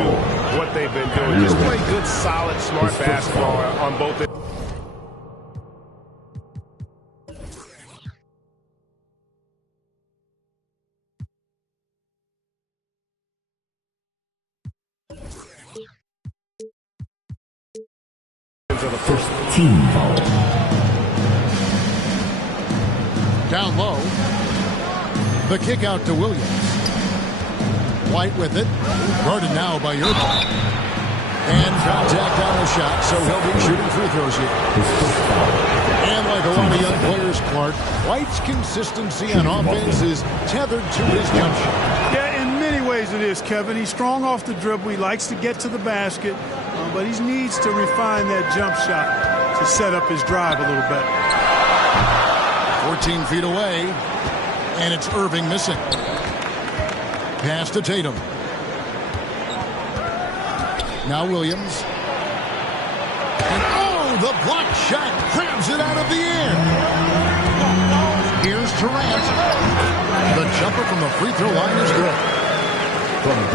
what they've been doing. Just play good, solid, smart basketball on both ends. Of the first team foul. Down low. The kick out to Williams. White with it. Guarded now by Irving. And contact on the shot, so he'll be shooting free throws here. And like a lot of young players, Clark, White's consistency on offense is tethered to his jump shot. Yeah, in many ways it is, Kevin. He's strong off the dribble. He likes to get to the basket, but he needs to refine that jump shot to set up his drive a little better. 14 feet away, and it's Irving missing. Pass to Tatum. Now Williams. And oh, the block shot grabs it out of the air. Here's Durant. The jumper from the free throw line is good.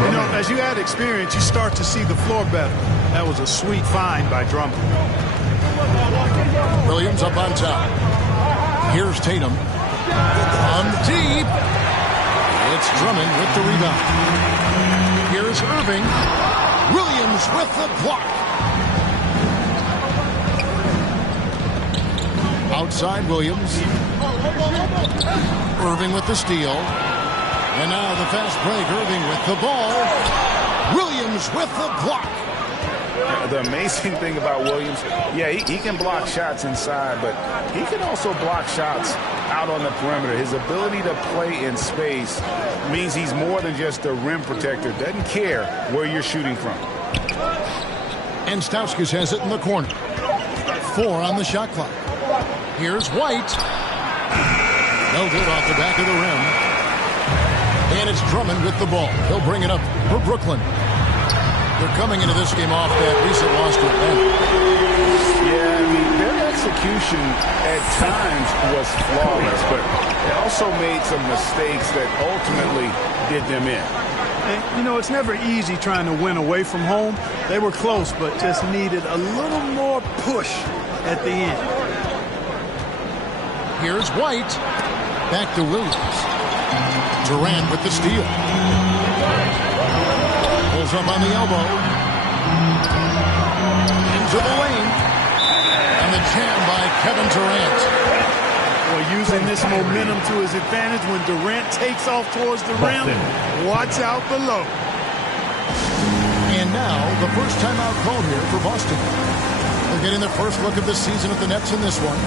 You know, as you add experience, you start to see the floor better. That was a sweet find by Drummond. Williams up on top. Here's Tatum. On deep. It's Drummond with the rebound. Here's Irving. Williams with the block. Outside Williams. Irving with the steal. And now the fast break. Irving with the ball. Williams with the block. The amazing thing about Williams, yeah, he can block shots inside, but he can also block shots out on the perimeter. His ability to play in space means he's more than just a rim protector. Doesn't care where you're shooting from. And Stauskas has it in the corner. 4 on the shot clock. Here's White. No good off the back of the rim. And it's Drummond with the ball. He'll bring it up for Brooklyn. They're coming into this game off that recent loss to Atlanta. Yeah, I mean, their execution at times was flawless, but they also made some mistakes that ultimately did them in. And, you know, it's never easy trying to win away from home. They were close, but just needed a little more push at the end. Here's White. Back to Williams. Durant with the steal. Pulls up on the elbow. Into the lane. And the jam by Kevin Durant. Well, using this momentum to his advantage when Durant takes off towards the rim. Watch out below. And now the first timeout called here for Boston. They're getting their first look of the season at the Nets in this one.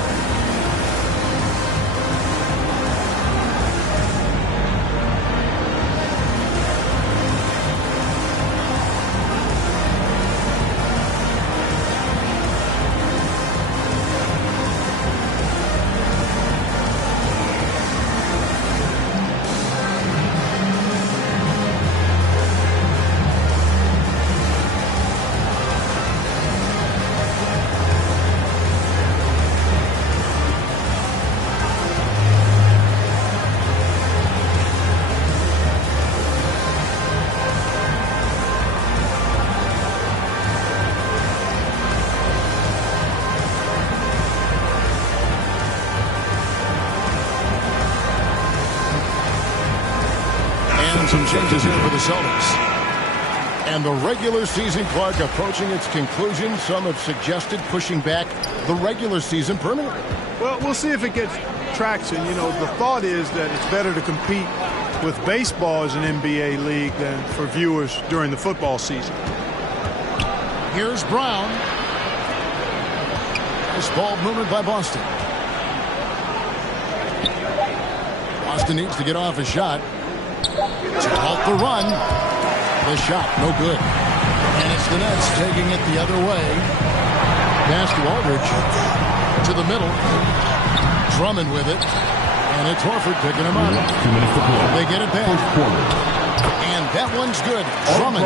Some changes here for the Celtics. And the regular season, Clark, approaching its conclusion. Some have suggested pushing back the regular season permanently. Well, we'll see if it gets traction. You know, the thought is that it's better to compete with baseball as an NBA league than for viewers during the football season. Here's Brown. This ball movement by Boston. Boston needs to get off a shot to halt the run. The shot, no good. And it's the Nets taking it the other way. Pass to Aldridge. To the middle. Drummond with it. And it's Horford picking him up. 2 minutes to play. They get it back. And that one's good. Drummond.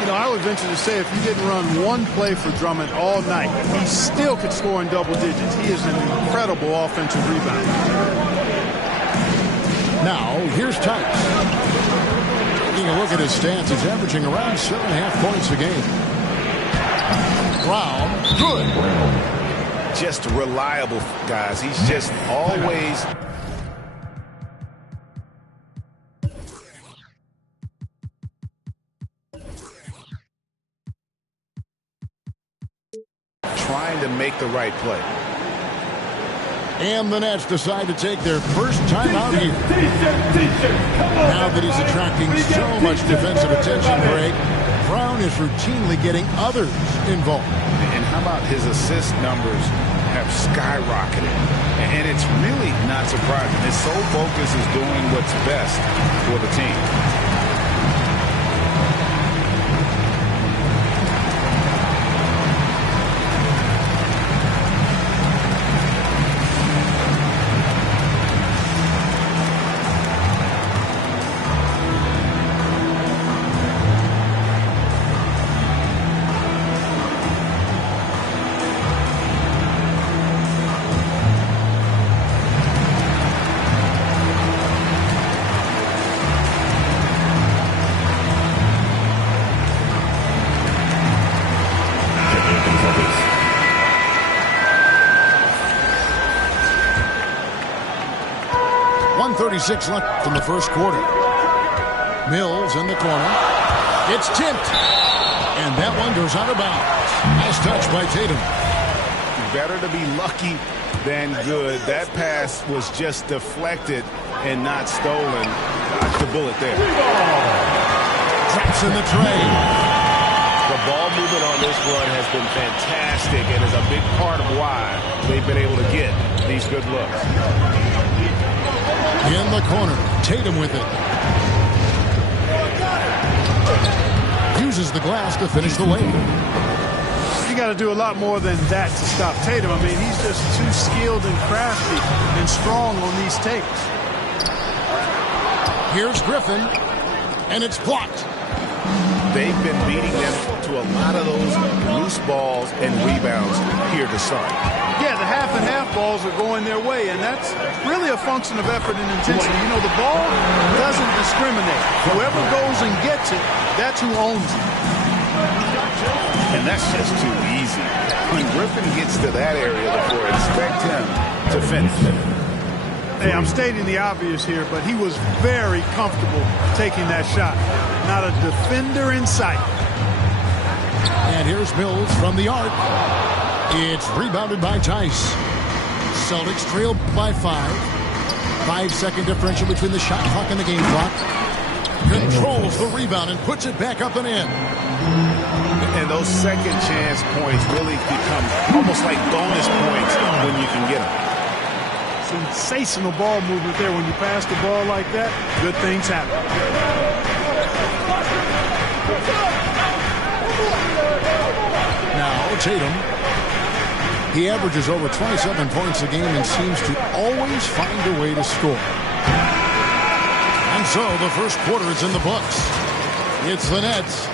You know, I would venture to say if you didn't run one play for Drummond all night, he still could score in double digits. He is an incredible offensive rebounder. Now, here's Tice. Taking a look at his stats, he's averaging around 7.5 points a game. Brown, good. Just reliable, guys. He's just always... trying to make the right play. And the Nets decide to take their first time out here. Now that he's attracting so much defensive attention, Greg, Brown is routinely getting others involved. And how about his assist numbers have skyrocketed? And it's really not surprising. His sole focus is doing what's best for the team. .36 left in the first quarter. Mills in the corner. It's tipped. And that one goes out of bounds. Nice touch by Tatum. Better to be lucky than good. That pass was just deflected and not stolen. Dodged the bullet there. Traps in the tray. The ball movement on this run has been fantastic and is a big part of why they've been able to get these good looks. In the corner, Tatum with it. Uses the glass to finish the lane. You got to do a lot more than that to stop Tatum. I mean, he's just too skilled and crafty and strong on these takes. Here's Griffin, and it's blocked. They've been beating them to a lot of those loose balls and rebounds here to start. Yeah, the half and half balls are going their way, and that's really a function of effort and intensity. You know, the ball doesn't discriminate. Whoever goes and gets it, that's who owns it. And that's just too easy. When Griffin gets to that area before, expect him to finish. Hey, I'm stating the obvious here, but he was very comfortable taking that shot. Not a defender in sight. And here's Mills from the arc. It's rebounded by Tice. Celtics trail by 5. 5-second differential between the shot clock and the game clock. Controls the rebound and puts it back up and in. And those second chance points really become almost like bonus points when you can get them. Sensational ball movement there. When you pass the ball like that, good things happen. Now Tatum. He averages over 27 points a game and seems to always find a way to score. And so the first quarter is in the books. It's the Nets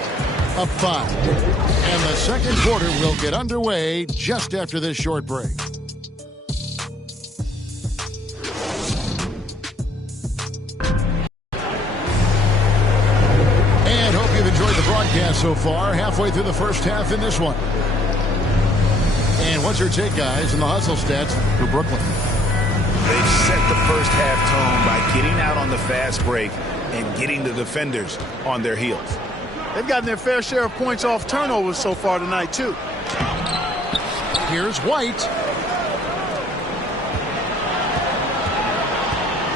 up 5. And the second quarter will get underway just after this short break. And hope you've enjoyed the broadcast so far. Halfway through the first half in this one. And what's your take, guys, in the hustle stats for Brooklyn? They've set the first half tone by getting out on the fast break and getting the defenders on their heels. They've gotten their fair share of points off turnovers so far tonight, too. Here's White.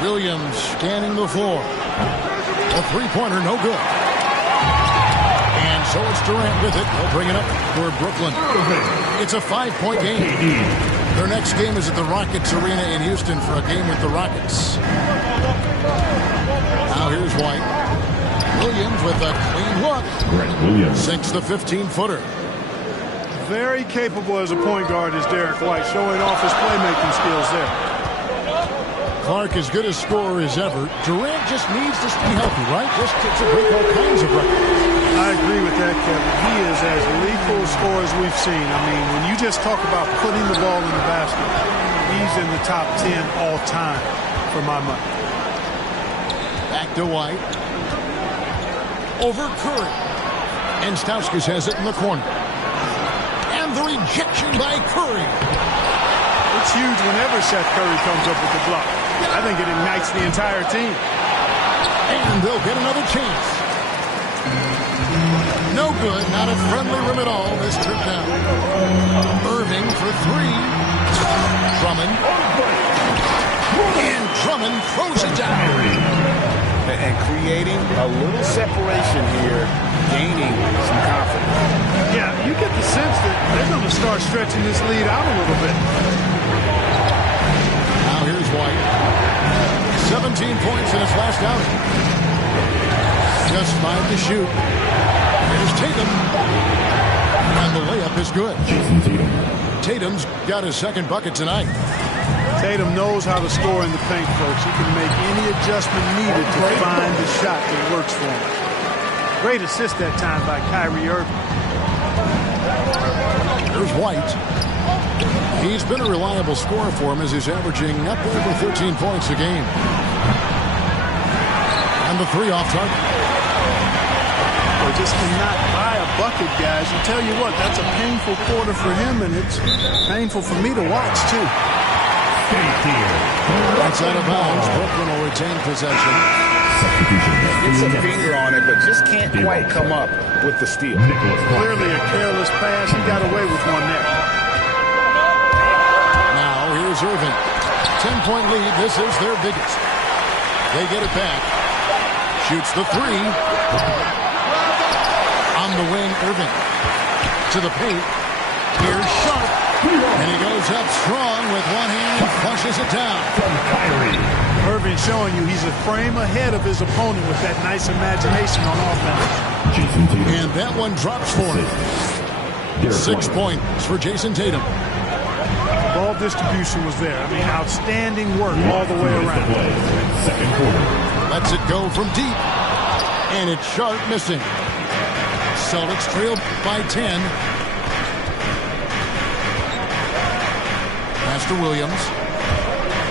Williams scanning the floor. A three-pointer, no good. And so it's Durant with it. They'll bring it up for Brooklyn. It's a 5-point game. Their next game is at the Rockets Arena in Houston for a game with the Rockets. Now here's White. Williams with a clean look. Grant Williams. Sinks the 15-footer. Very capable as a point guard is Derek White, showing off his playmaking skills there. Clark as good a scorer as ever. Durant just needs to stay healthy, right? Just to break all kinds of records. I agree with that, Kevin. He is as lethal a scorer as we've seen. I mean, when you just talk about putting the ball in the basket, he's in the top 10 all time for my money. Back to White. Over Curry. And Stauskas has it in the corner. And the rejection by Curry. It's huge whenever Seth Curry comes up with the block. I think it ignites the entire team. And they'll get another chance. No good. Not a friendly rim at all this trip down. Irving for three. Drummond. And Drummond throws it down. And creating a little separation here, gaining some confidence. Yeah, you get the sense that they're going to start stretching this lead out a little bit. Now here's White. 17 points in his last outing. Just 5 to shoot. Here's Tatum. And the layup is good. Tatum's got his second bucket tonight. Tatum knows how to score in the paint, folks. He can make any adjustment needed to find the shot that works for him. Great assist that time by Kyrie Irving. There's White. He's been a reliable scorer for him as he's averaging up over 13 points a game. And the three off target. They just cannot buy a bucket, guys. I tell you what, that's a painful quarter for him, and it's painful for me to watch, too. That's out of bounds. Brooklyn will retain possession. Gets a finger on it, but just can't quite come up with the steal. Clearly a careless pass. He got away with one there. Now here's Irving. 10-point lead. This is their biggest. They get it back. Shoots the three. On the wing, Irving. To the paint. Here's Sharp. And he goes up strong with one hand and flushes it down. From Kyrie. Irving showing you he's a frame ahead of his opponent with that nice imagination on offense. And that one drops for him. 6 points for Jason Tatum. Ball distribution was there. I mean, outstanding work all the way around. Second quarter. Lets it go from deep. And it's Sharp missing. Celtics trail by 10. Pass to Williams.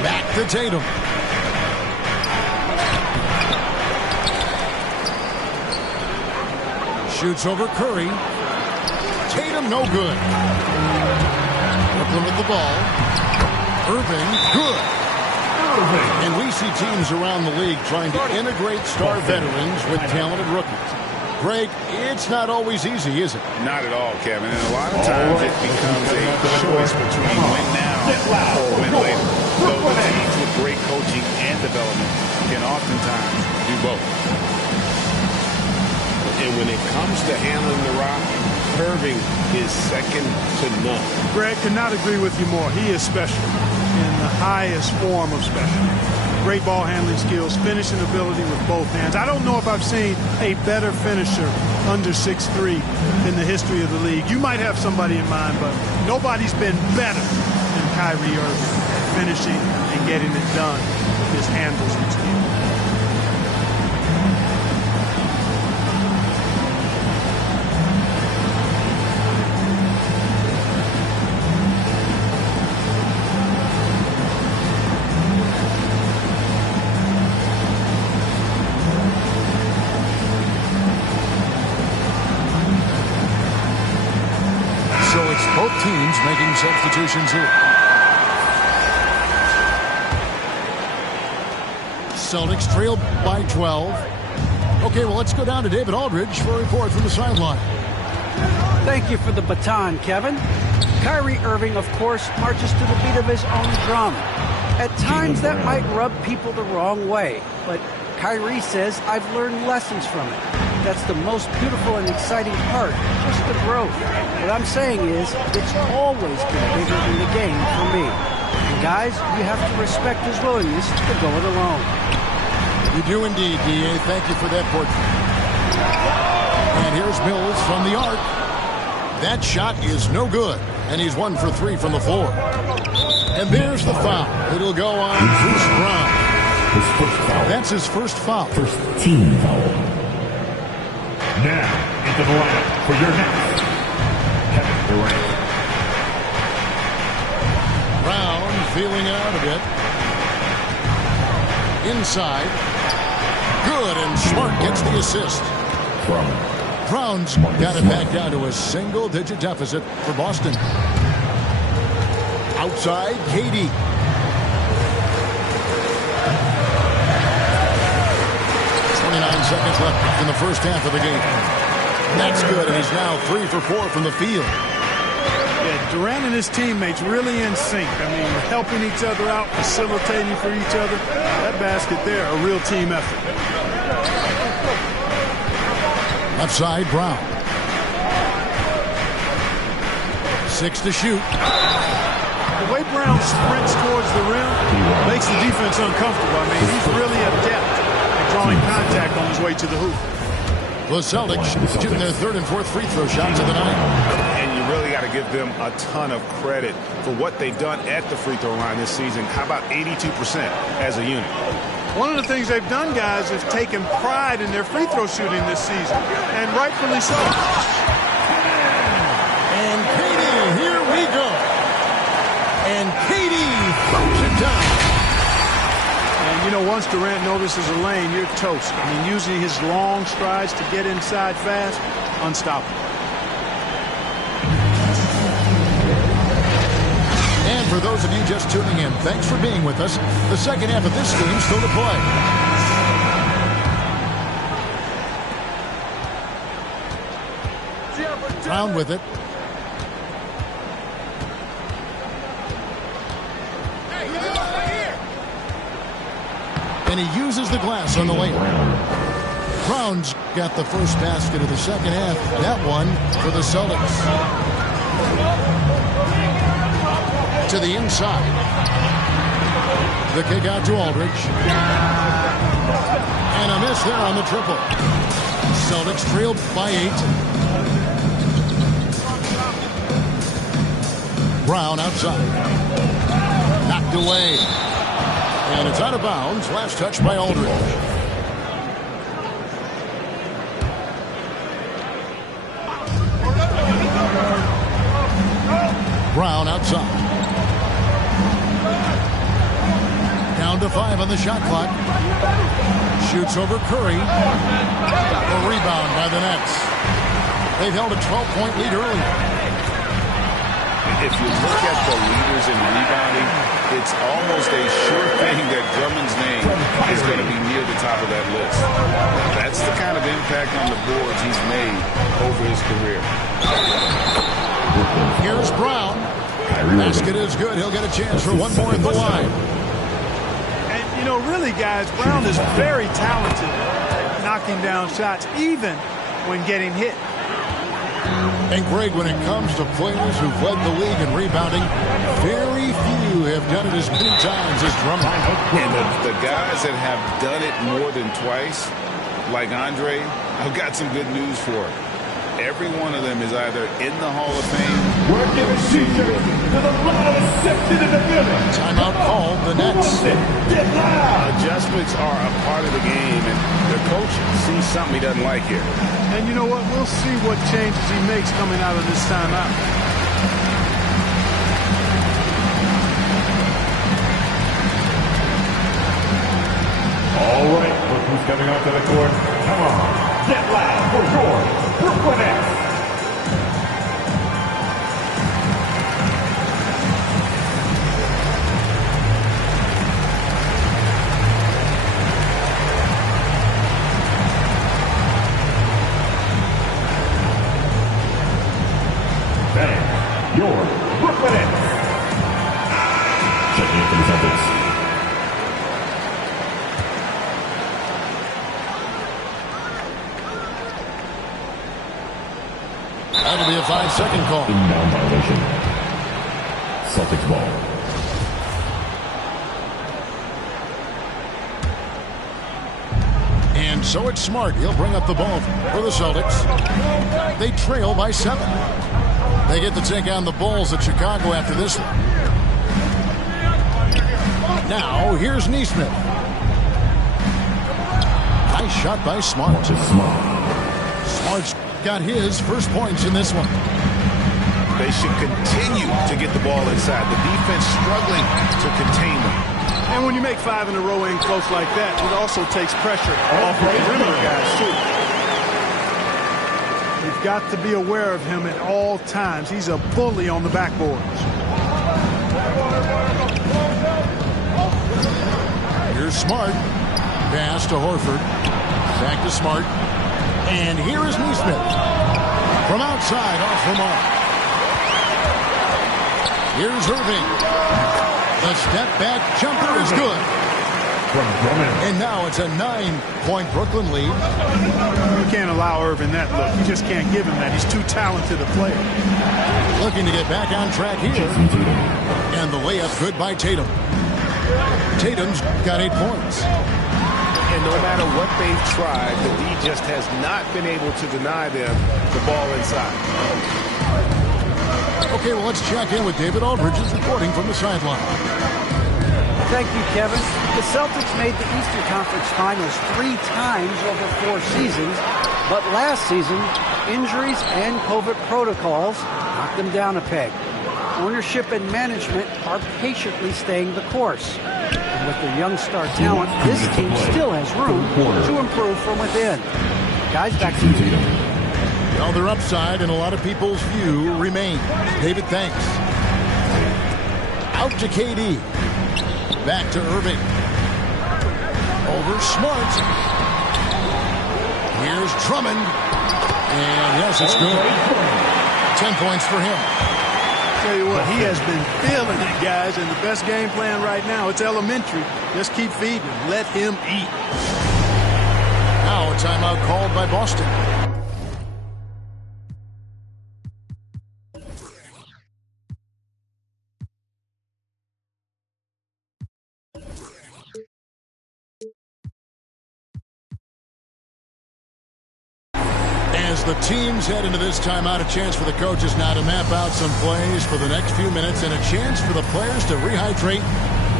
Back to Tatum. Shoots over Curry. Tatum no good. Brooklyn with the ball. Irving good. And we see teams around the league trying to integrate star veterans with talented rookies. Greg, it's not always easy, is it? Not at all, Kevin. And a lot of times it becomes a choice between win now or win later. Though the teams with great coaching and development can oftentimes do both. And when it comes to handling the rock, Irving is second to none. Greg, could not agree with you more. He is special in the highest form of special. Great ball handling skills, finishing ability with both hands. I don't know if I've seen a better finisher under 6'3" in the history of the league. You might have somebody in mind, but nobody's been better than Kyrie Irving at finishing and getting it done with his handles and skills. Both teams making substitutions here. Celtics trail by 12. Okay, well, let's go down to David Aldridge for a report from the sideline. Thank you for the baton, Kevin. Kyrie Irving, of course, marches to the beat of his own drum. At times, that might rub people the wrong way, but Kyrie says, I've learned lessons from it. That's the most beautiful and exciting part, just the growth. What I'm saying is, it's always been bigger than the game for me. And guys, you have to respect his willingness to go it alone. You do indeed, D.A. Thank you for that portrait. And here's Mills from the arc. That shot is no good. And he's 1 for 3 from the floor. And there's the foul. It'll go on Bruce Brown. His first foul. That's his first foul. First team foul. Now, into the lineup for your next. Kevin Durant. Brown feeling it out a bit. Inside. Good, and Smart gets the assist. Brown's got it back down to a single-digit deficit for Boston. Outside, KD. Seconds left in the first half of the game. That's good, and he's now 3 for 4 from the field. Yeah, Durant and his teammates really in sync. I mean, helping each other out, facilitating for each other. That basket there, a real team effort. Left side, Brown. 6 to shoot. The way Brown sprints towards the rim makes the defense uncomfortable. I mean, he's really adept at drawing contact on his way to the hoop. The Celtics shooting their third and fourth free throw shots of the night. And you really got to give them a ton of credit for what they've done at the free throw line this season. How about 82% as a unit? One of the things they've done, guys, is taken pride in their free throw shooting this season, and rightfully so. And KD, here we go. And KD throws it down. And, you know, once Durant notices a lane, you're toast. I mean, using his long strides to get inside fast, unstoppable. And for those of you just tuning in, thanks for being with us. The second half of this game still to play. Brown with it. And he uses the glass on the layup. Brown's got the first basket of the second half. That one for the Celtics. To the inside. The kick out to Aldridge. And a miss there on the triple. Celtics trailed by 8. Brown outside. Knocked away. And it's out of bounds. Last touch by Aldridge. Brown outside. Down to 5 on the shot clock. Shoots over Curry. A rebound by the Nets. They've held a 12-point lead earlier. If you look at the leaders in rebounding, it's almost a sure thing that Drummond's name is going to be near the top of that list. That's the kind of impact on the boards he's made over his career. Here's Brown. Basket is good. He'll get a chance for one more at the line. And, you know, really, guys, Brown is very talented at knocking down shots, even when getting hit. And, Greg, when it comes to players who've led the league in rebounding, very few have done it as many times as Drummond. And the guys that have done it more than twice, like Andre, I've got some good news for him. Every one of them is either in the Hall of Fame. We're giving feature to the loudest section in the building. Timeout called, the Nets. Adjustments are a part of the game, and the coach sees something he doesn't like here. And you know what? We'll see what changes he makes coming out of this timeout. All right, look who's coming onto the court. Come on, get loud for your Brooklyn Nets. Bang, your Brooklyn Nets. Checking in for the Celtics. That'll be a 5-second call. Inbound violation. Celtics ball. And And so it's Smart. He'll bring up the ball for the Celtics. They trail by 7. They get to take on the Bulls at Chicago after this one. Now, here's Neesmith. Nice shot by Smart. Smart's got his first points in this one. They should continue to get the ball inside. The defense struggling to contain them. And when you make 5 in a row in close like that, it also takes pressure off the perimeter guys, too. You've got to be aware of him at all times. He's a bully on the backboards. Here's Smart. Pass to Horford. Back to Smart. And here is Neesmith. From outside, off the mark. Here's Irving. The step back jumper is good. And now it's a 9-point Brooklyn lead. You can't allow Irving that look. You just can't give him that. He's too talented a player. Looking to get back on track here. And the layup good by Tatum. Tatum's got 8 points. And no matter what they've tried, the D just has not been able to deny them the ball inside. Okay, well, let's check in with David Aldridge reporting from the sideline. Thank you, Kevin. The Celtics made the Eastern Conference Finals 3 times over 4 seasons, but last season, injuries and COVID protocols knocked them down a peg. Ownership and management are patiently staying the course. And with their young star talent, this team still has room to improve from within. Guys, back to you. Well, their upside in a lot of people's view remains. David, thanks. Out to KD. Back to Irving. Over Smart. Here's Drummond. And yes, it's good. 10 points for him. Tell you what, he has been feeling it, guys, and the best game plan right now, it's elementary. Just keep feeding him. Let him eat. Now a timeout called by Boston. As the teams head into this timeout, a chance for the coaches now to map out some plays for the next few minutes and a chance for the players to rehydrate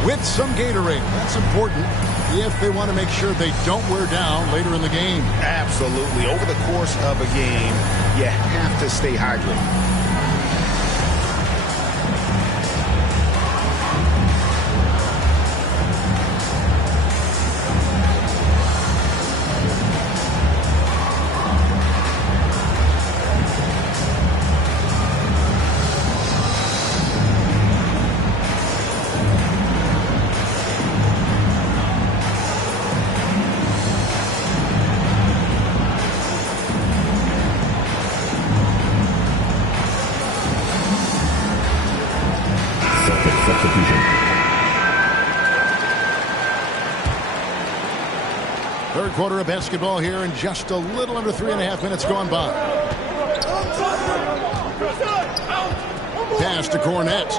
with some Gatorade. That's important if they want to make sure they don't wear down later in the game. Absolutely. Over the course of a game, you have to stay hydrated. Third quarter of basketball here, and just a little under 3.5 minutes gone by. Pass to Cornette.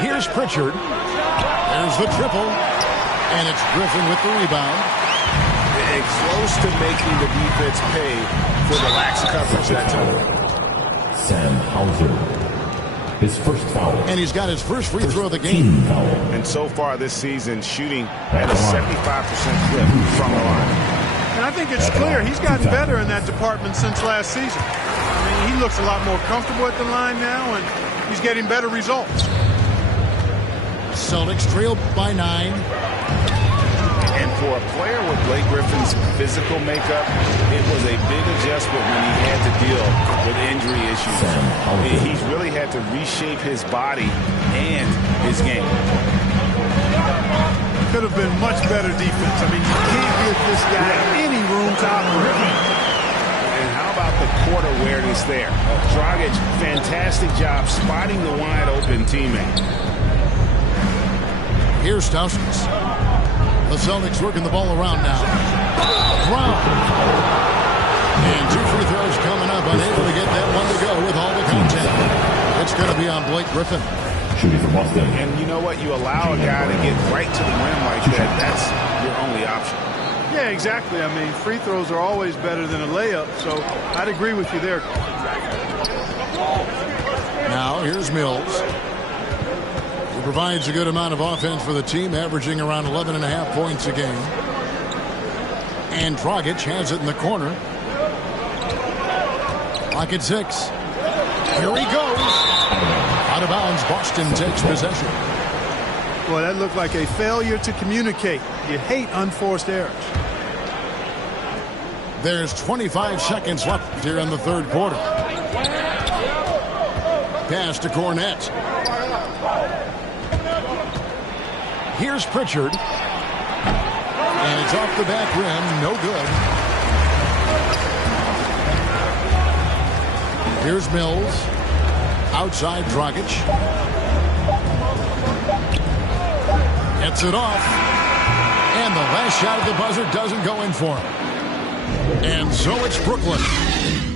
Here's Pritchard. There's the triple. And it's Griffin with the rebound. Close to making the defense pay for the lax coverage that time. Sam Hauser. His first foul. And he's got his first free throw of the game. And so far this season, shooting at a 75% clip from the line. And I think it's clear he's gotten better in that department since last season. I mean, he looks a lot more comfortable at the line now, and he's getting better results. Celtics trailed by 9. And for a player with Blake Griffin's physical makeup, it was a big adjustment when he had to deal with injury issues. He's really had to reshape his body and his game. Could have been much better defense. I mean, you can't give this guy any room to operate. And how about the court awareness there? Dragic, fantastic job spotting the wide open teammate. Here's Stauskas. The Celtics working the ball around now. Brown. And 2 free throws coming up. Unable to get that one to go with all the contact. It's going to be on Blake Griffin. Shooting from Boston. And you know what? You allow a guy to get right to the rim like that. That's your only option. Yeah, exactly. I mean, free throws are always better than a layup, so I'd agree with you there. Now, here's Mills. He provides a good amount of offense for the team, averaging around 11.5 points a game. And Dragic has it in the corner. Clock at 6. Here he goes. Out of bounds, Boston takes possession. Boy, that looked like a failure to communicate. You hate unforced errors. There's 25 seconds left here in the third quarter. Pass to Cornette. Here's Pritchard. And it's off the back rim. No good. Here's Mills. Outside Dragic. Gets it off. And the last shot of the buzzer doesn't go in for him. And so it's Brooklyn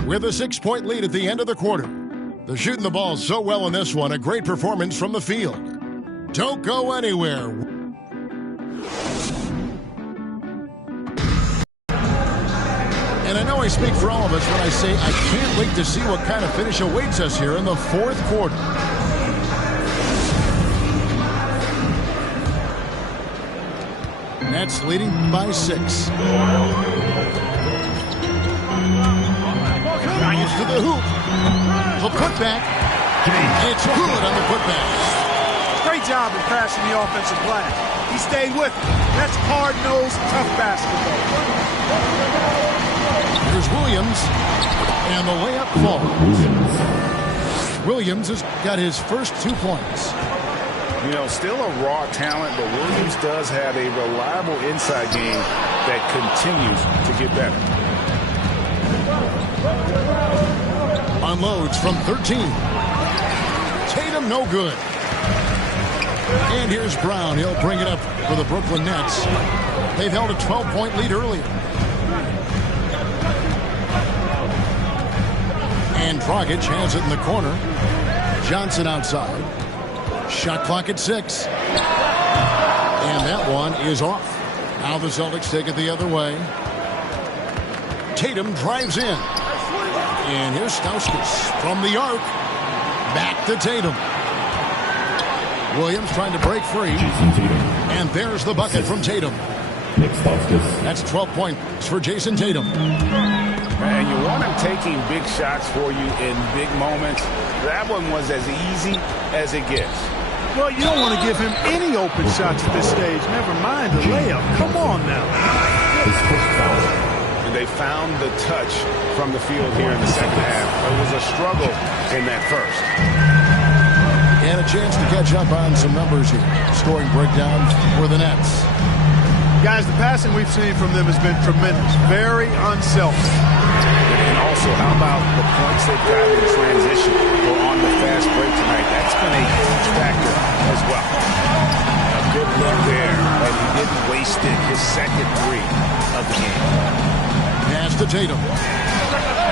with a 6-point lead at the end of the quarter. They're shooting the ball so well in this one. A great performance from the field. Don't go anywhere. And I know I speak for all of us when I say I can't wait to see what kind of finish awaits us here in the fourth quarter. Nets leading by 6. Bryant to the hoop. The putback. It's good on the putback. Great job of passing the offensive glass. He stayed with it. That's hard-nosed, tough basketball. Here's Williams. And the layup falls. Williams has got his first 2 points. You know, still a raw talent, but Williams does have a reliable inside game that continues to get better. Unloads from 13. Tatum no good. And here's Brown. He'll bring it up for the Brooklyn Nets. They've held a 12-point lead earlier. And Dragic has it in the corner. Johnson outside. Shot clock at 6. And that one is off. Now the Celtics take it the other way. Tatum drives in. And here's Stauskas from the arc. Back to Tatum. Williams trying to break free. And there's the bucket from Tatum. That's 12 points for Jason Tatum. And you want him taking big shots for you in big moments. That one was as easy as it gets. Well, you don't want to give him any open shots at this stage. Never mind the layup. Come on now. And they found the touch from the field here in the second half. It was a struggle in that first. And a chance to catch up on some numbers here. Scoring breakdown for the Nets. Guys, the passing we've seen from them has been tremendous. Very unselfish. And also, how about the points they've got in transition or on the fast break tonight? That's been a huge factor as well. A good look there, and he didn't waste it. His second 3 of the game. Pass to Tatum.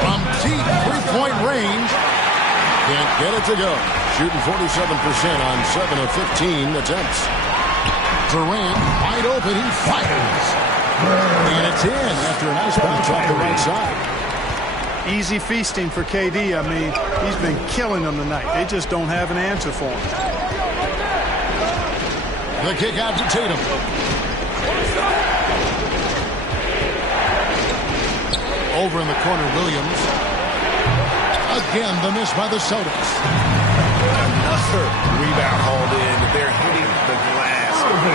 From deep 3-point range. Can't get it to go. Shooting 47% on 7 of 15 attempts. Durant wide open. He fires. And it's in after a nice bounce off the right side. Easy feasting for KD. I mean, he's been killing them tonight. They just don't have an answer for him. The kick out to Tatum. Over in the corner, Williams. Again, the miss by the Celtics. Another rebound hauled in. They're hitting the glass with a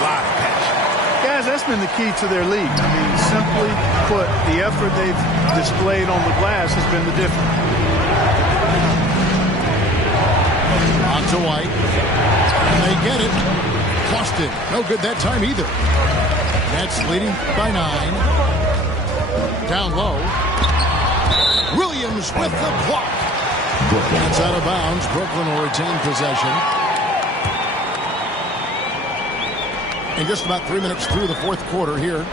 lot of passion. Guys, that's been the key to their lead. I mean, simply put, the effort they've displayed on the glass has been the difference. On to White. And they get it. Lost it. No good that time either. Nets leading by 9. Down low. Williams with the block. That's out of bounds. Brooklyn will retain possession. And just about 3 minutes through the fourth quarter here.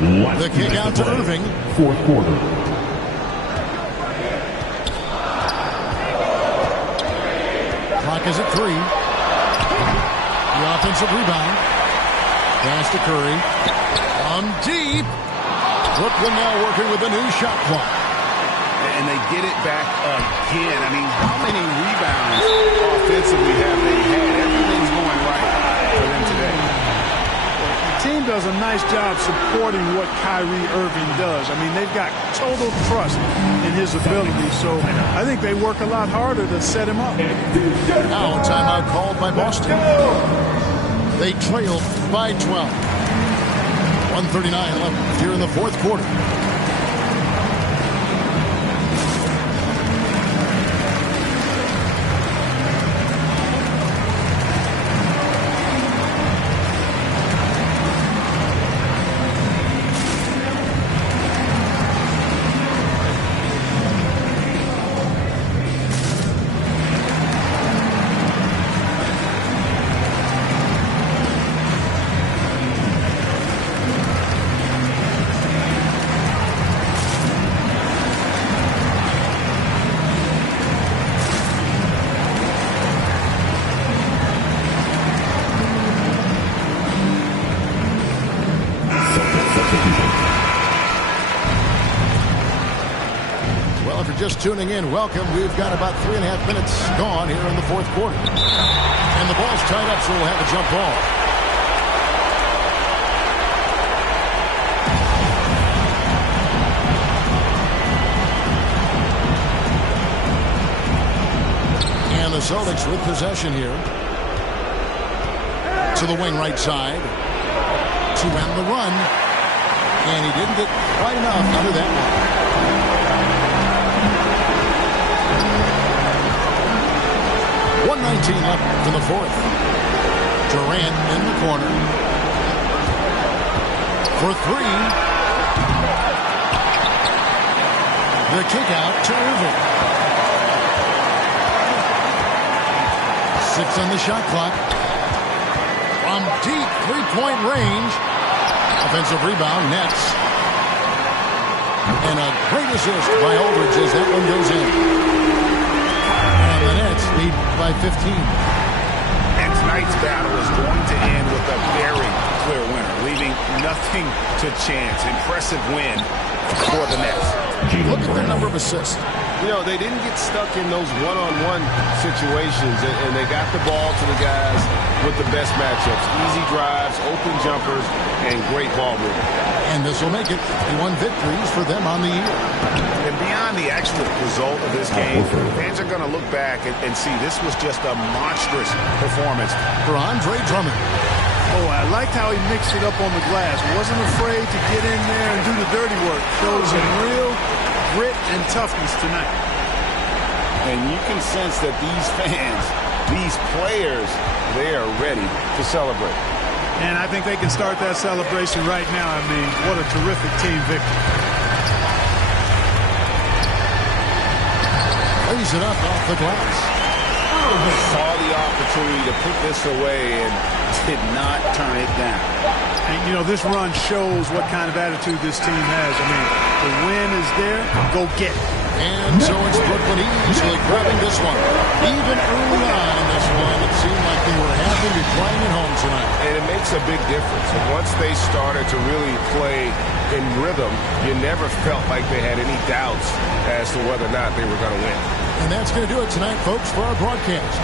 The kick out to Irving. Fourth quarter. Clock is at 3. The offensive rebound. Pass to Curry. From deep. Brooklyn now working with a new shot clock. And they get it back again. I mean, how many rebounds offensively have they had? Everything's going right for them today. The team does a nice job supporting what Kyrie Irving does. I mean, they've got total trust in his ability, so I think they work a lot harder to set him up. Now a timeout called by Boston. They trail by 12. 1:39 left here in the fourth quarter. Just tuning in, welcome. We've got about 3.5 minutes gone here in the fourth quarter. And the ball's tied up, so we'll have a jump ball. And the Celtics with possession here. To the wing right side. To end the run. And he didn't get quite enough under that one. 1:19 left in the fourth. Durant in the corner. For three. The kick out to Irving. 6 on the shot clock. From deep three-point range. Offensive rebound, Nets. And a great assist by Aldridge as that one goes in. The Nets lead by 15. And tonight's battle is going to end with a very clear winner, leaving nothing to chance. Impressive win for the Nets. Look at the number of assists. You know, they didn't get stuck in those one-on-one situations, and they got the ball to the guys with the best matchups. Easy drives, open jumpers, and great ball movement. And this will make it 51 victories for them on the year. And beyond the actual result of this game, fans are going to look back and see this was just a monstrous performance for Andre Drummond. Oh, I liked how he mixed it up on the glass. Wasn't afraid to get in there and do the dirty work. Showed some real grit and toughness tonight. And you can sense that these fans, these players, they are ready to celebrate. And I think they can start that celebration right now. I mean, what a terrific team victory. Lays it up off the glass. Saw the opportunity to put this away and did not turn it down. And, you know, this run shows what kind of attitude this team has. I mean, the win is there. Go get it. And so it's Brooklyn easily grabbing this one. Even early on in this one, it seemed like they were happy to be playing at home tonight. And it makes a big difference. And once they started to really play in rhythm, you never felt like they had any doubts as to whether or not they were going to win. And that's going to do it tonight, folks, for our broadcast.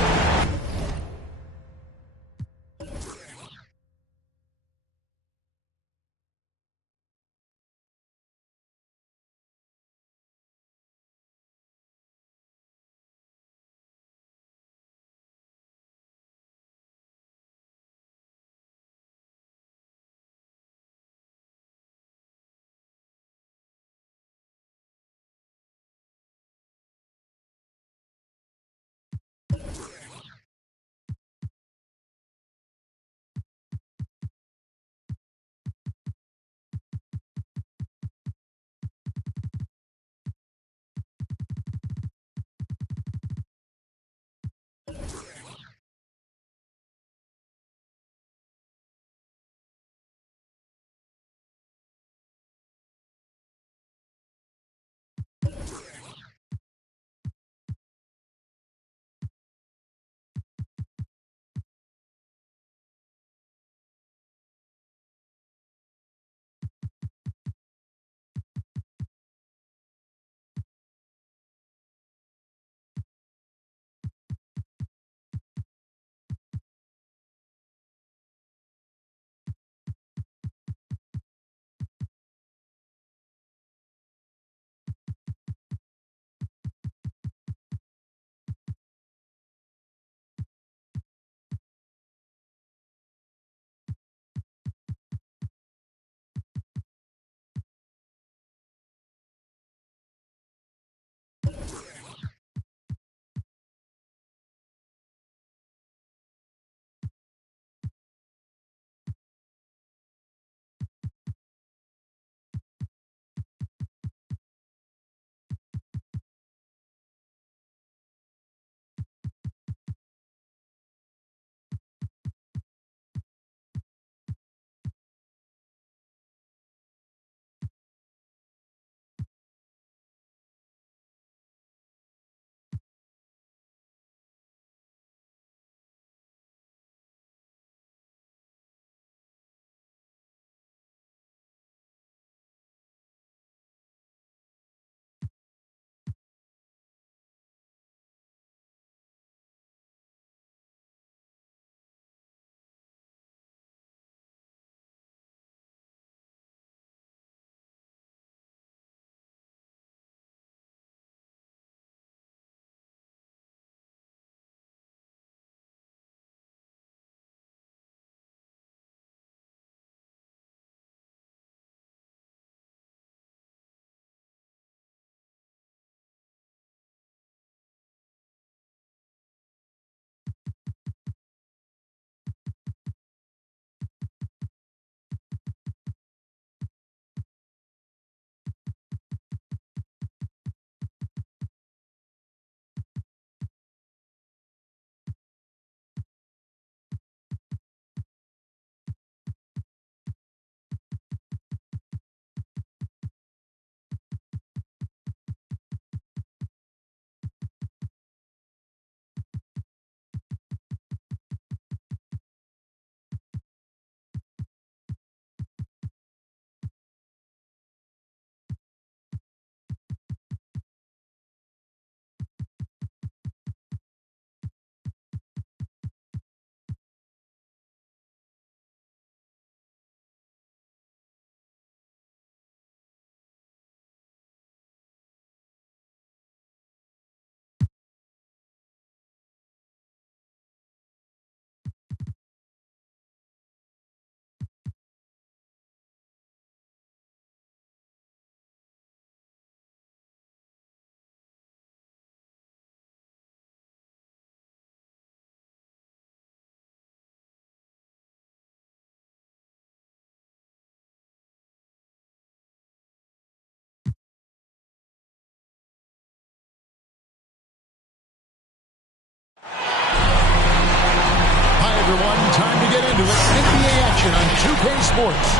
everyone. Time to get into it. NBA action on 2K Sports.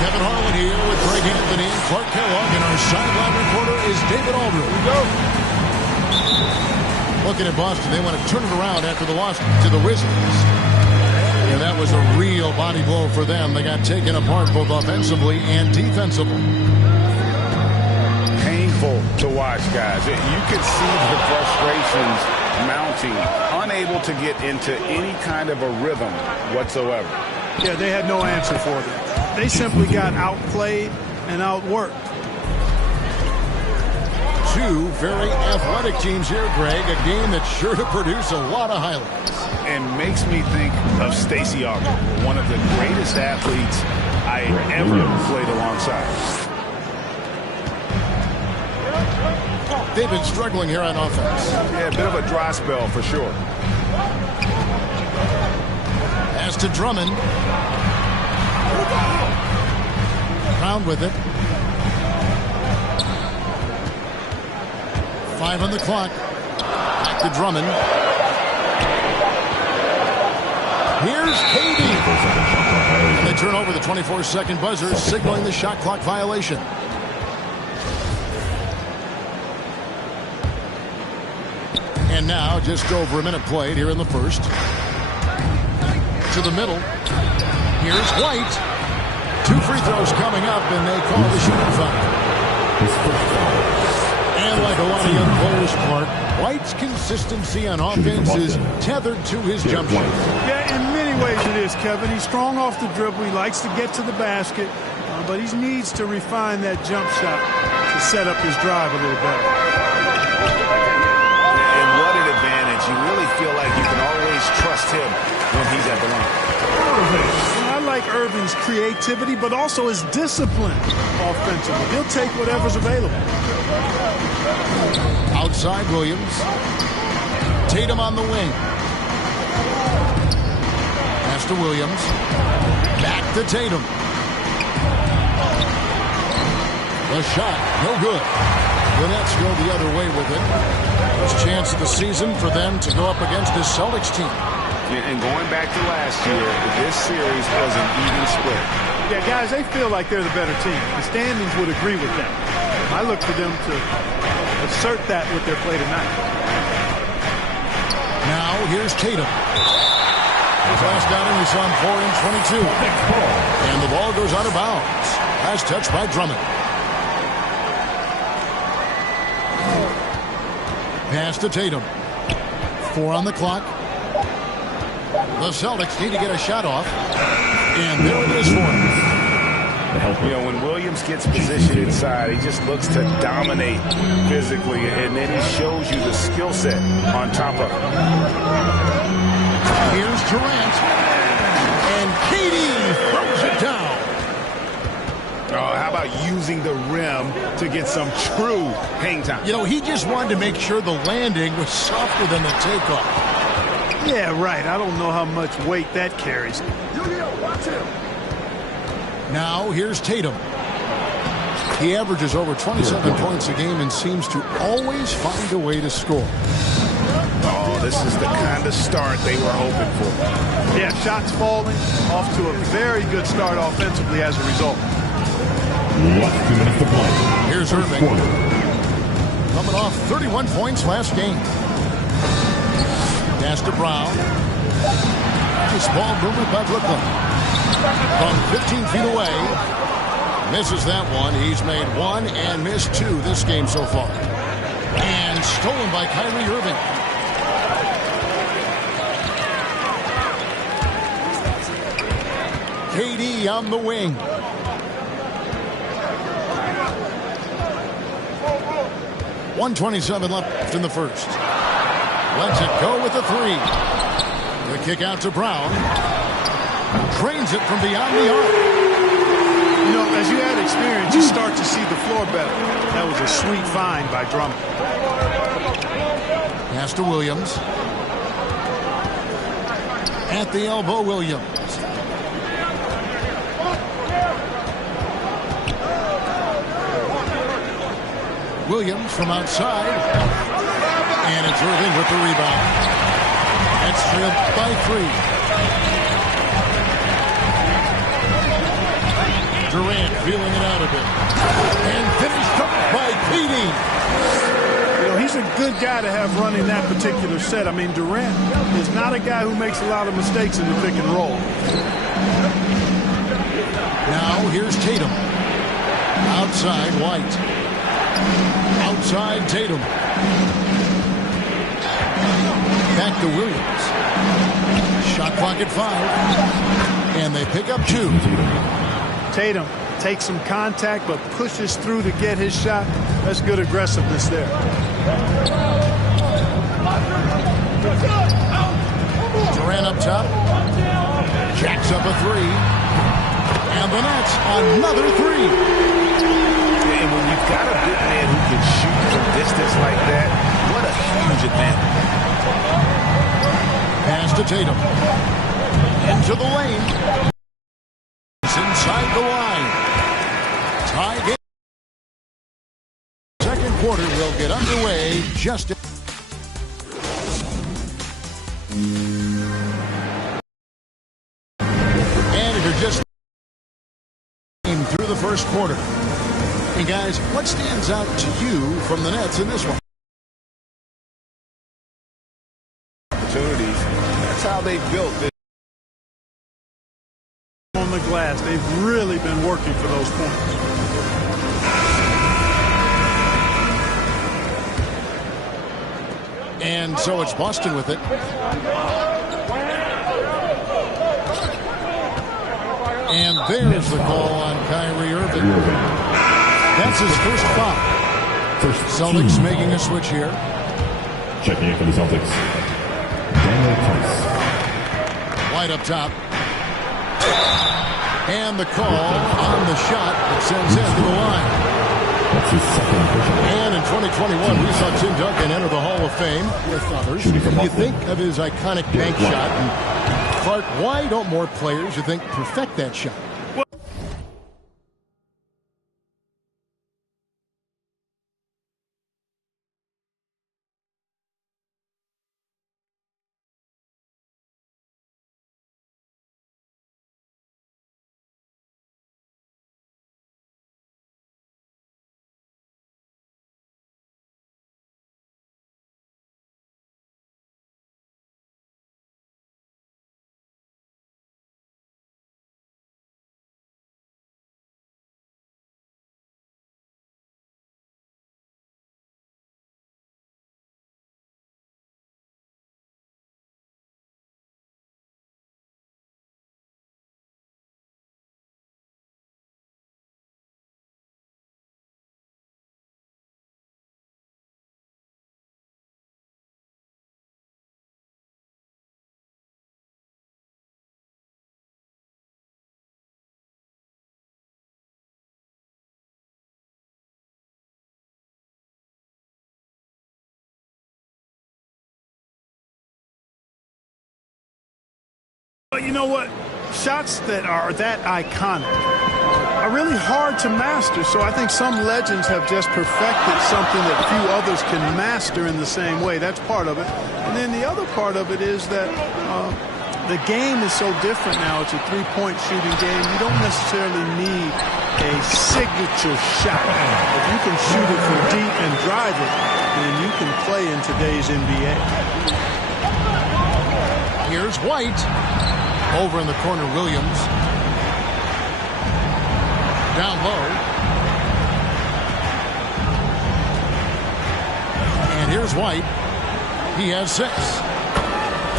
Kevin Harlan here with Greg Anthony and Clark Kellogg, and our sideline reporter is David Aldridge. Here we go. Looking at Boston, they want to turn it around after the loss to the Wizards. And that was a real body blow for them. They got taken apart both offensively and defensively. Painful to watch, guys. You could see the frustrations mounting, unable to get into any kind of a rhythm whatsoever. Yeah, they had no answer for them. They simply got outplayed and outworked. Two very athletic teams here, Greg. A game that's sure to produce a lot of highlights. And makes me think of Stacey Augmon, one of the greatest athletes I ever played alongside. They've been struggling here on offense. Yeah, a bit of a dry spell for sure. Pass to Drummond. Brown with it. 5 on the clock. Back to Drummond. Here's KD. They turn over the 24-second buzzer, signaling the shot clock violation. And now, just over a minute played here in the first. To the middle. Here's White. 2 free throws coming up, and they call the shooting foul. And like a lot of young players, Clark, White's consistency on offense is tethered to his jump shot. Yeah, in many ways it is, Kevin. He's strong off the dribble. He likes to get to the basket, but he needs to refine that jump shot to set up his drive a little better. And what an advantage. You really feel like you can always trust him when he's at the line. I like Irving's creativity, but also his discipline offensively. He'll take whatever's available. Outside Williams. Tatum on the wing. Pass to Williams. Back to Tatum. The shot, no good. The Nets go the other way with it. First chance of the season for them to go up against this Celtics team. And going back to last year, this series was an even split. Yeah, guys, they feel like they're the better team. The standings would agree with them. I look for them to assert that with their play tonight. Now, here's Tatum. Last outing, we saw him 4 in 22. And the ball goes out of bounds. Last touch by Drummond. Pass to Tatum. 4 on the clock. The Celtics need to get a shot off. And there it is for him. You know, when Williams gets positioned inside, he just looks to dominate physically, and then he shows you the skill set on top of it. Here's Durant. And KD throws it down. Oh, how about using the rim to get some true hang time? You know, he just wanted to make sure the landing was softer than the takeoff. Yeah, right. I don't know how much weight that carries. Watch him. Now, here's Tatum. He averages over 27 points a game and seems to always find a way to score. Oh, this is the kind of start they were hoping for. Yeah, shots falling, off to a very good start offensively as a result. 2 minutes to play. Here's Irving. Coming off 31 points last game. Pass to Brown. Nice ball movement by Brooklyn. From 15 feet away. Misses that one. He's made 1 and missed 2 this game so far. And stolen by Kyrie Irving. KD on the wing. .127 left in the first. Lets it go with the 3. The kick out to Brown. Drains it from beyond the arc. You know, as you add experience, you start to see the floor better. That was a sweet find by Drummond. Pass to Williams. At the elbow, Williams. Williams from outside. And it's Irving with the rebound. That's trailed by 3. Durant feeling it out a bit. And finished up by KD. You know, he's a good guy to have running that particular set. I mean, Durant is not a guy who makes a lot of mistakes in the pick and roll. Now here's Tatum. Outside White. Outside Tatum. Back to Williams. Shot clock at 5. And they pick up 2. Tatum takes some contact but pushes through to get his shot. That's good aggressiveness there. Durant up top. Jacks up a 3. And the Nets another 3. And when you've got a big man who can shoot from distance like that, what a huge advantage. Pass to Tatum. Into the lane. It's inside the line. Tie game. Second quarter will get underway just in. And if you're just through the first quarter. And guys, what stands out to you from the Nets in this one? Opportunities. That's how they built this. On the glass, they've really been working for those points. And so it's Boston with it. And there's the call on Kyrie Irving. That's his first foul. Celtics making a switch here. Checking in for the Celtics. Daniel Tice. White up top. And the call on the shot that sends him to the line. That's his second push. And in 2021, we saw Tim Duncan enter the Hall of Fame with others. You think of his iconic bank shot. And Clark, why don't more players, you think, perfect that shot? But you know what? Shots that are that iconic are really hard to master. So I think some legends have just perfected something that few others can master in the same way. That's part of it. And then the other part of it is that the game is so different now. It's a three-point shooting game. You don't necessarily need a signature shot. If you can shoot it from deep and drive it, then you can play in today's NBA. Here's White. Over in the corner, Williams. Down low. And here's White. He has 6.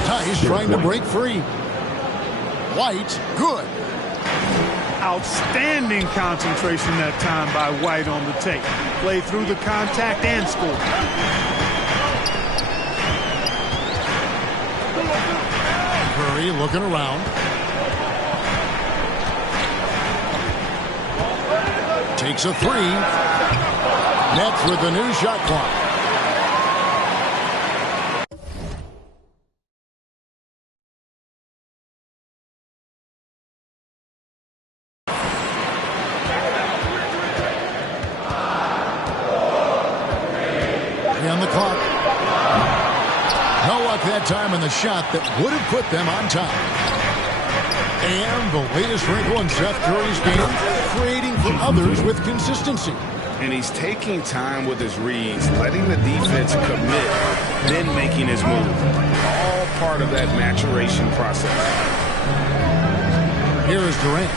Tice trying to break free. White, good. Outstanding concentration that time by White on the tape. Played through the contact and scored. Curry looking around. Takes a 3. Nets with the new shot clock. on the clock. No luck that time in the shot that would have put them on top. And the latest wrinkle in Seth Curry's game, creating for others with consistency. And he's taking time with his reads, letting the defense commit, then making his move. All part of that maturation process. Here is Durant.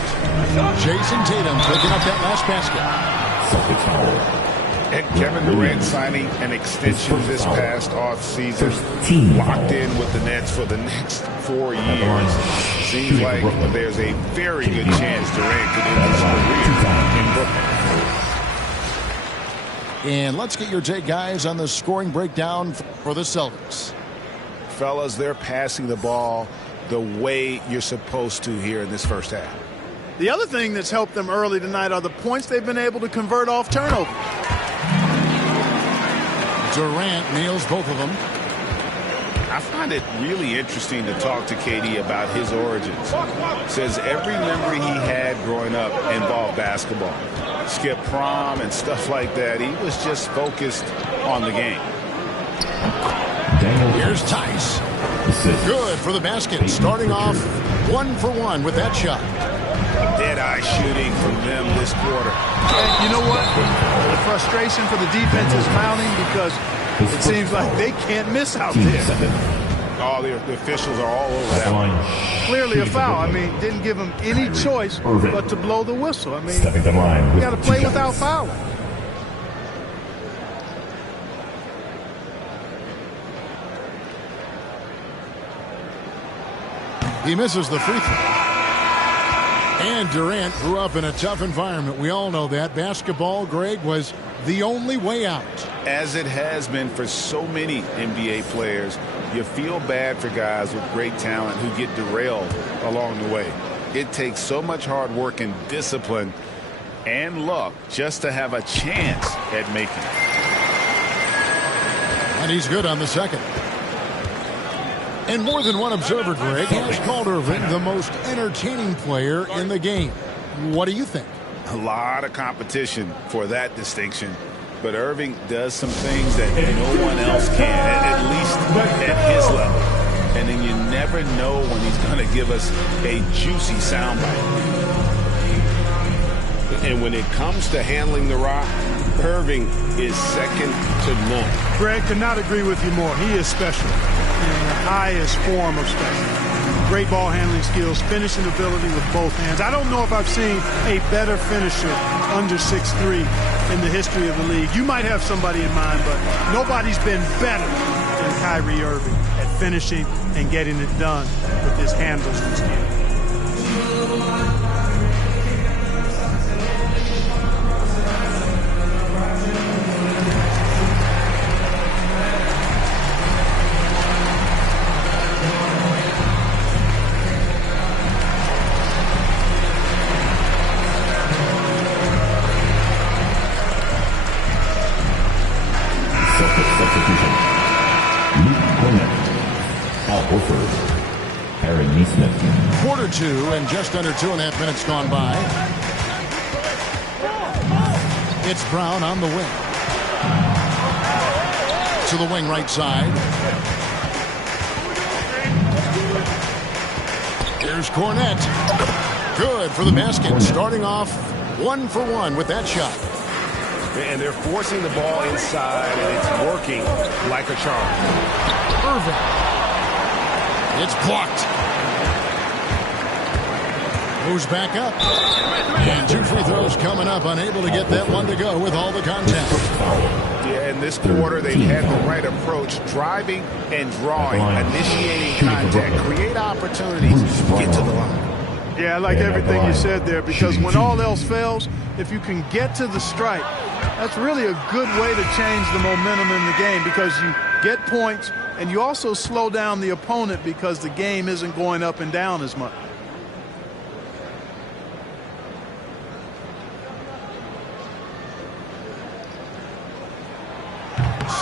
Jason Tatum picking up that last basket. And Kevin Durant signing an extension this past offseason, locked in with the Nets for the next 4 years. Seems like there's a very good chance Durant could end his career in Brooklyn. And let's get your take, guys, on the scoring breakdown for the Celtics. Fellas, they're passing the ball the way you're supposed to here in this first half. The other thing that's helped them early tonight are the points they've been able to convert off turnover. Durant nails both of them. I find it really interesting to talk to KD about his origins. Says every memory he had growing up involved basketball. Skip prom and stuff like that. He was just focused on the game. Here's Tice. Good for the basket. Starting off 1 for 1 with that shot. Dead-eye shooting from them this quarter. And you know what? The frustration for the defense is mounting because it seems like they can't miss out there. Oh, the officials are all over that one. Clearly a foul. I mean, didn't give him any choice but to blow the whistle. I mean, you got to play without fouling. He misses the free throw. And Durant grew up in a tough environment. We all know that. Basketball, Greg, was the only way out. As it has been for so many NBA players, you feel bad for guys with great talent who get derailed along the way. It takes so much hard work and discipline and luck just to have a chance at making it. And he's good on the second. And more than one observer, Greg, has called Irving the most entertaining player in the game. What do you think? A lot of competition for that distinction. But Irving does some things that no one else can, at least at his level. And then you never know when he's going to give us a juicy soundbite. And when it comes to handling the rock, Irving is second to none. Greg, could not agree with you more. He is special in the highest form of special. Great ball handling skills, finishing ability with both hands. I don't know if I've seen a better finisher under 6'3" in the history of the league. You might have somebody in mind, but nobody's been better than Kyrie Irving at finishing and getting it done with his handles and skills. Quarter two and just under 2.5 minutes gone by. It's Brown on the wing. To the wing right side. Here's Cornette. Good for the basket. Starting off 1 for 1 with that shot. And they're forcing the ball inside, and it's working like a charm. Irving. It's blocked. Moves back up. And 2 free throws coming up. Unable to get that one to go with all the contact. Yeah, in this quarter, they've had the right approach. Driving and drawing. Initiating contact. Create opportunities. Get to the line. Yeah, I like everything you said there, because when all else fails, if you can get to the stripe, that's really a good way to change the momentum in the game, because you get points and you also slow down the opponent because the game isn't going up and down as much.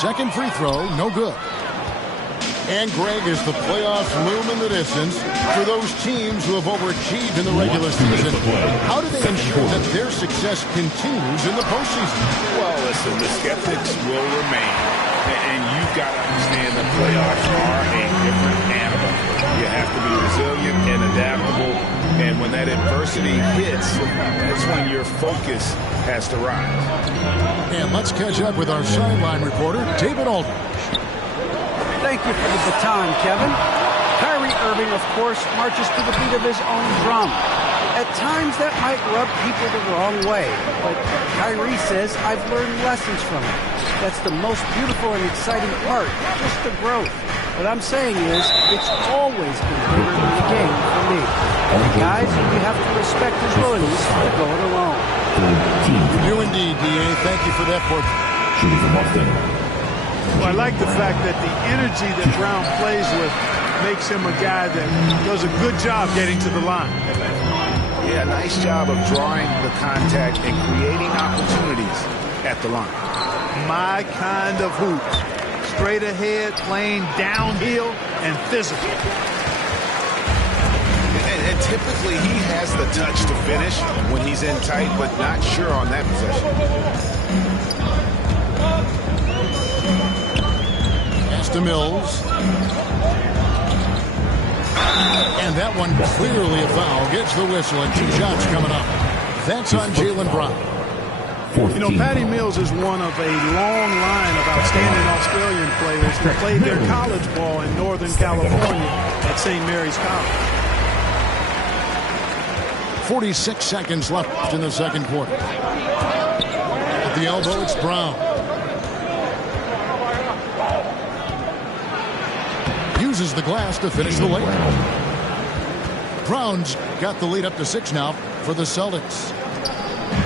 Second free throw, no good. And Greg, is the playoffs loom in the distance for those teams who have overachieved in the regular season? How do they ensure that their success continues in the postseason? Well, listen, the skeptics will remain. And you've got to understand the playoffs are a different animal. You have to be resilient and adaptable. And when that adversity hits, that's when your focus has to rise. And let's catch up with our sideline reporter, David Aldridge. Thank you for the baton, Kevin. Kyrie Irving, of course, marches to the beat of his own drum. At times, that might rub people the wrong way, but Kyrie says, I've learned lessons from it. That's the most beautiful and exciting part, just the growth. What I'm saying is, it's always been bigger than the game for me. Guys, you have to respect his willingness to go it alone. You indeed, D.A. Thank you for that portrait. Well, I like the fact that the energy that Brown plays with makes him a guy that does a good job getting to the line. Yeah, nice job of drawing the contact and creating opportunities at the line. My kind of hoop. Straight ahead, playing downhill, and physical. And typically he has the touch to finish when he's in tight, but not sure on that possession. Pass to Mills. And that one clearly a foul. Gets the whistle and 2 shots coming up. That's on Jaylen Brown. You know, Patty Mills is one of a long line of outstanding Australian players who played their college ball in Northern California at St. Mary's College. 46 seconds left in the second quarter. At the elbow, it's Brown. Uses the glass to finish the layup. Brown's got the lead up to 6 now for the Celtics.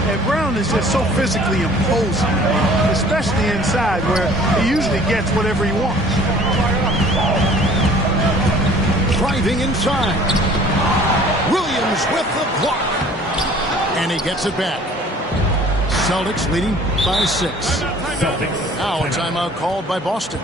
And Brown is just so physically imposing, especially inside where he usually gets whatever he wants. Driving inside. Williams with the block. And he gets it back. Celtics leading by 6. Celtics. Now a timeout called by Boston.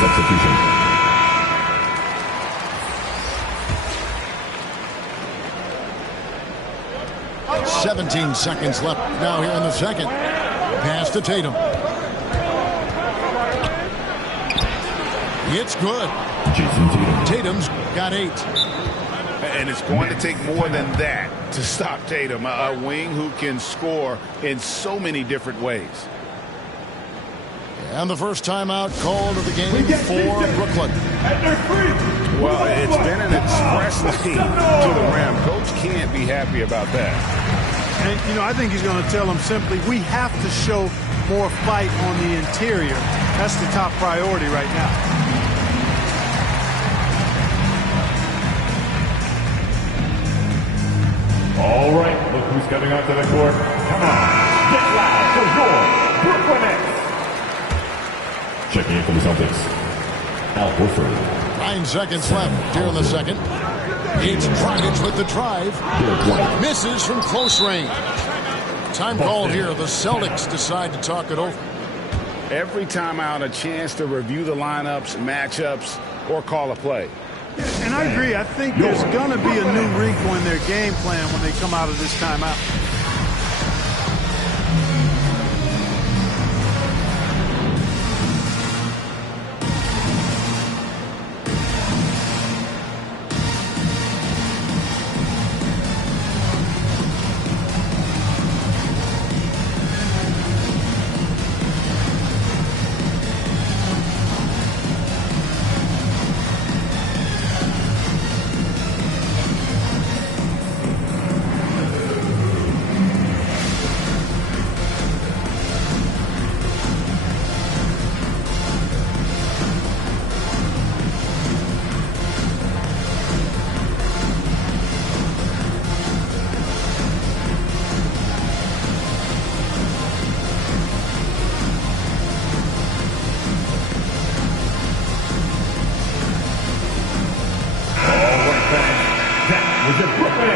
Substitution. 17 seconds left now here in the second. Pass to Tatum. It's good. Tatum's got 8. And it's going to take more than that to stop Tatum, a wing who can score in so many different ways. And the first timeout called of the game for Brooklyn. Well, it's been an express lane to the rim. Coach can't be happy about that. And, you know, I think he's going to tell them simply, we have to show more fight on the interior. That's the top priority right now. All right, look who's coming onto the court. Come on, get loud for your Brooklyn Nets. Checking in for the Celtics, Al Horford. 9 seconds left here in the second. It's Dragic with the drive. Misses from close range. Time called here. The Celtics decide to talk it over. Every timeout, a chance to review the lineups, matchups, or call a play. And I agree. I think there's going to be a new wrinkle in their game plan when they come out of this timeout.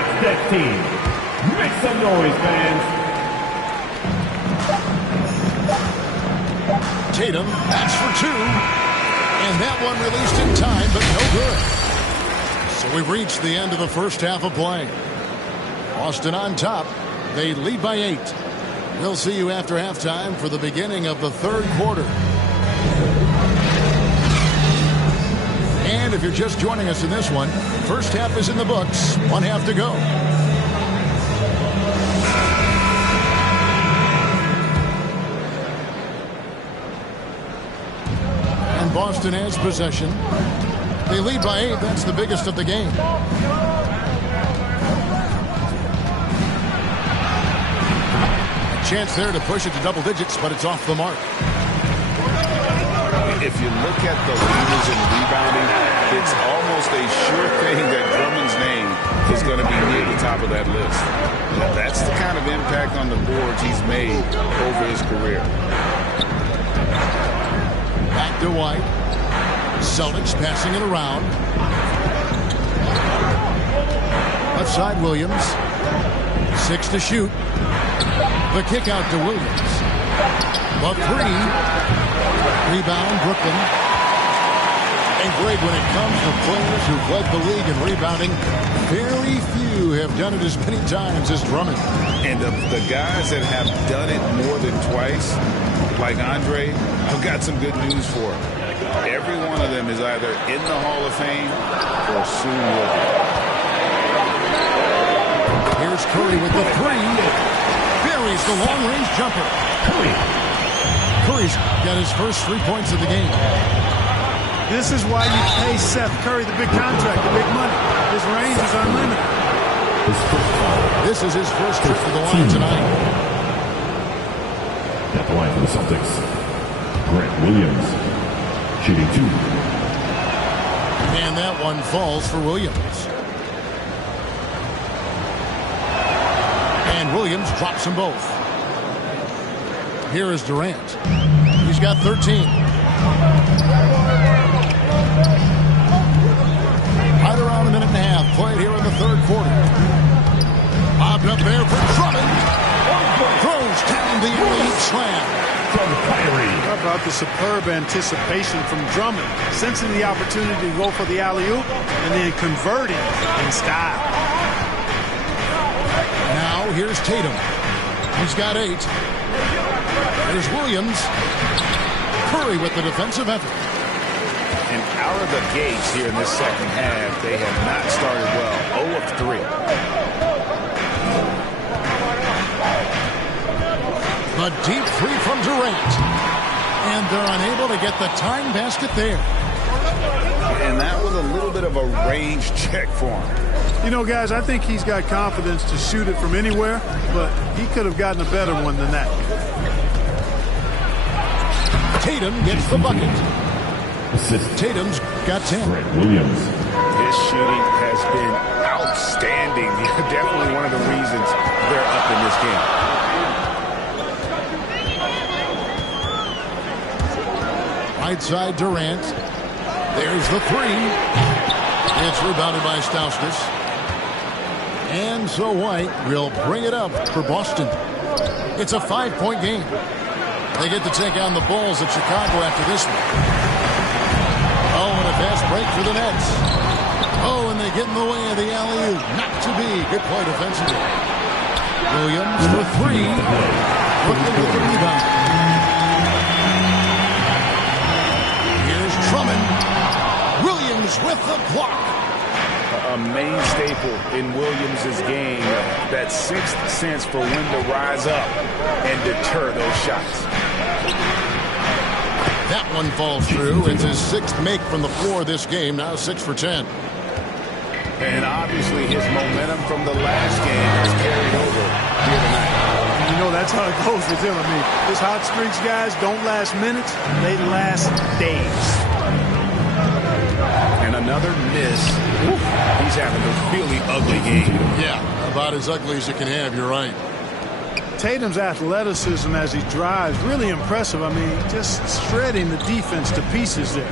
Next Death Team. Make some noise, fans. Tatum, that's for two. And that one released in time, but no good. So we've reached the end of the first half of play. Boston on top. They lead by 8. We'll see you after halftime for the beginning of the third quarter. And if you're just joining us in this one, first half is in the books. One half to go. And Boston has possession. They lead by 8. That's the biggest of the game. Chance there to push it to double digits, but it's off the mark. If you look at the leaders in rebounding, it's almost a sure thing that Drummond's name is going to be near the top of that list. That's the kind of impact on the boards he's made over his career. Back to White. Celtics passing it around. Left side, Williams. 6 to shoot. The kick out to Williams. The 3. Rebound, Brooklyn. And Greg, when it comes to players who've led the league in rebounding, very few have done it as many times as Drummond. And the guys that have done it more than twice, like Andre, I've got some good news for him. Every one of them is either in the Hall of Fame or soon will be. Here's Curry with the 3. Buries the long-range jumper. Curry's got his first 3 points of the game. This is why you pay Seth Curry the big contract, the big money. His range is unlimited. This is his first trip to the line tonight. At the line for the Celtics, Grant Williams, shooting 2. And that one falls for Williams. And Williams drops them both. Here is Durant. He's got 13. Right around a minute and a half played here in the third quarter. Bobbed up there for Drummond. Throws down the elite slam. How about the superb anticipation from Drummond, sensing the opportunity to go for the alley-oop and then converting in style. Now here's Tatum. He's got 8. There's Williams. Curry with the defensive effort. And out of the gates here in this second half, they have not started well. 0 of 3. The deep 3 from Durant. And they're unable to get the tying basket there. And that was a little bit of a range check for him. You know, guys, I think he's got confidence to shoot it from anywhere, but he could have gotten a better one than that. Tatum gets the bucket. Tatum's got 10. Williams. His shooting has been outstanding. Definitely one of the reasons they're up in this game. Right side, Durant. There's the 3. It's rebounded by Stauskas. And so White will bring it up for Boston. It's a 5-point game. They get to take on the Bulls of Chicago after this one. Oh, and a fast break for the Nets. Oh, and they get in the way of the alley-oop. Not to be. Good play defensively. Williams for 3. Brooklyn with the rebound. Here's Drummond. Williams with the block. A main staple in Williams' game, that sixth sense for when to rise up and deter those shots. That one falls through. It's his 6th make from the floor this game, now 6 for 10. And obviously his momentum from the last game has carried over here tonight. You know, that's how it goes with him. I mean, his hot streaks, guys, don't last minutes. They last days. And another miss. He's having a really ugly game. Yeah, about as ugly as you can have, you're right. Tatum's athleticism as he drives, really impressive. I mean, just shredding the defense to pieces there.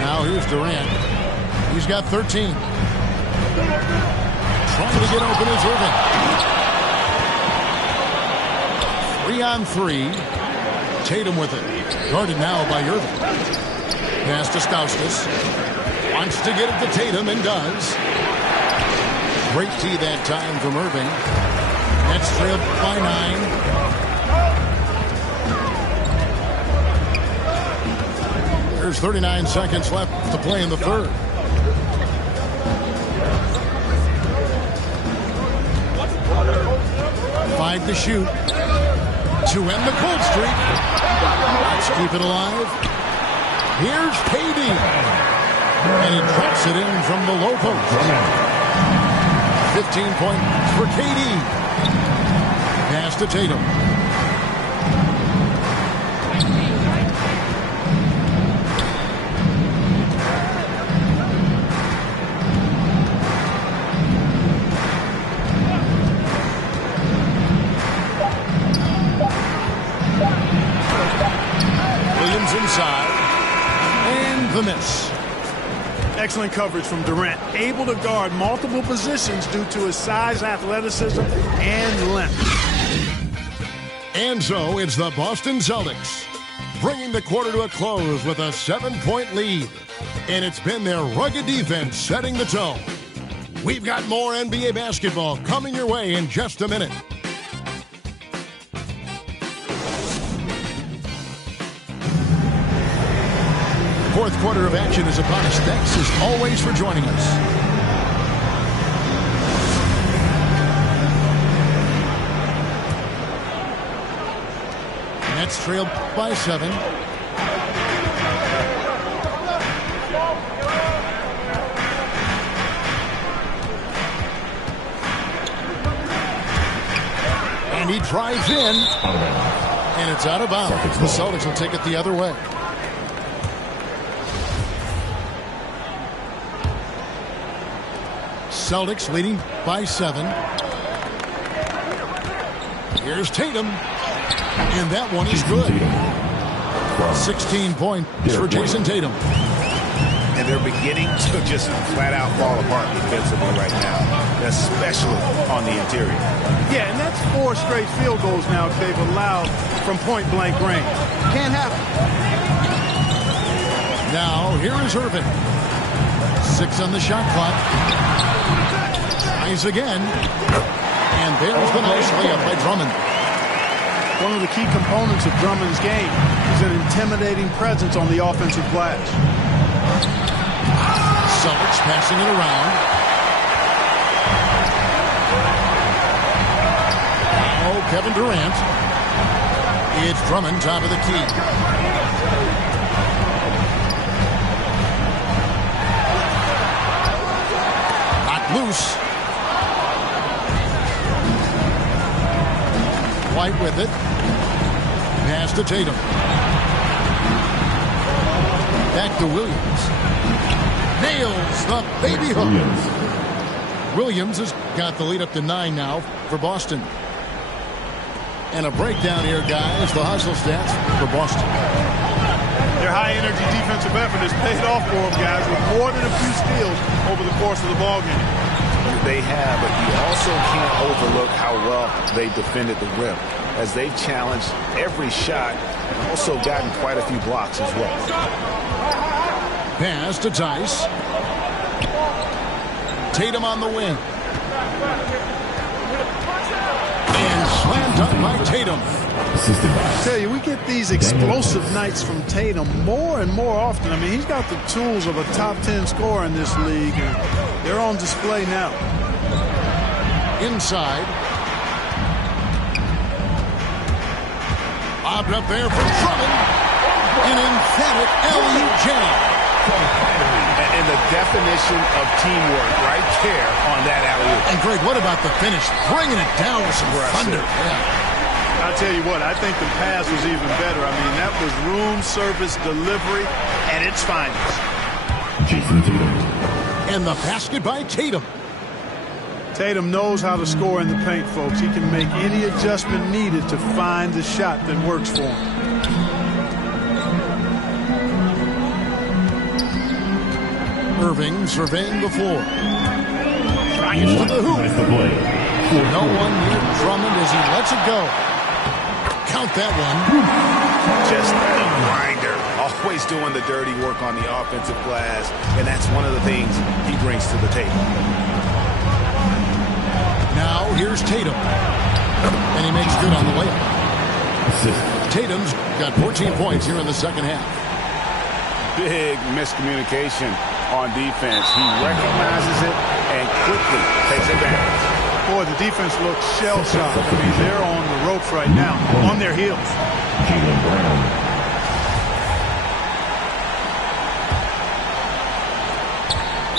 Now here's Durant. He's got 13. Trying to get open is Irving. 3-on-3. Tatum with it. Guarded now by Irving. Pass to Stauskas. Wants to get it to Tatum and does. Great tee that time from Irving. Nets trailed by 9. There's 39 seconds left to play in the third. Five to shoot. To end the cold streak. Let's keep it alive. Here's KD. And he drops it in from the low post. 15 points for KD. Pass to Tatum. Williams inside. And the miss. Excellent coverage from Durant, able to guard multiple positions due to his size, athleticism, and length. And so it's the Boston Celtics, bringing the quarter to a close with a 7-point lead. And it's been their rugged defense setting the tone. We've got more NBA basketball coming your way in just a minute. Fourth quarter of action is upon us. Thanks as always for joining us. Nets trailed by 7. And he drives in. And it's out of bounds. The Celtics will take it the other way. Celtics leading by 7. Here's Tatum. And that one is good. 16 points for Jason Tatum. And they're beginning to just flat out fall apart defensively right now, especially on the interior. Yeah, and that's 4 straight field goals now they've allowed from point-blank range. Can't happen. Now, here is Irving. 6 on the shot clock. Tries again. And there's the nice layup by Drummond. One of the key components of Drummond's game is an intimidating presence on the offensive glass. Celtics passing it around. Now Kevin Durant. It's Drummond, top of the key. Knocked loose. White with it. Pass to Tatum. Back to Williams. Nails the baby hook. Williams has got the lead up to 9 now for Boston. And a breakdown here, guys. The hustle stats for Boston. Their high-energy defensive effort has paid off for them, guys, with more than a few steals over the course of the ballgame. They have, but you also can't overlook how well they defended the rim, as they've challenged every shot and also gotten quite a few blocks as well. Pass to Tice. Tatum on the wing. And slam dunk by Tatum. I tell you, we get these explosive nights from Tatum more and more often. I mean, he's got the tools of a top 10 scorer in this league, and they're on display now. Inside. Lobbed up there from Drummond. An emphatic alley-oop jam. And the definition of teamwork right there on that alley-oop. And Greg, what about the finish? Bringing it down with some thunder. Yeah. I'll tell you what, I think the pass was even better. I mean, that was room service delivery at its finest. Jason Tatum. And the basket by Tatum. Tatum knows how to score in the paint, folks. He can make any adjustment needed to find the shot that works for him. Irving surveying the floor. Drives to the hoop. No one near Drummond as he lets it go. Count that one. Just a grinder. Always doing the dirty work on the offensive glass, and that's one of the things he brings to the table. Now here's Tatum. And he makes good on the layup. Tatum's got 14 points here in the second half. Big miscommunication on defense. He recognizes it and quickly takes advantage. Boy, the defense looks shell-shocked. I mean, they're on the ropes right now, on their heels.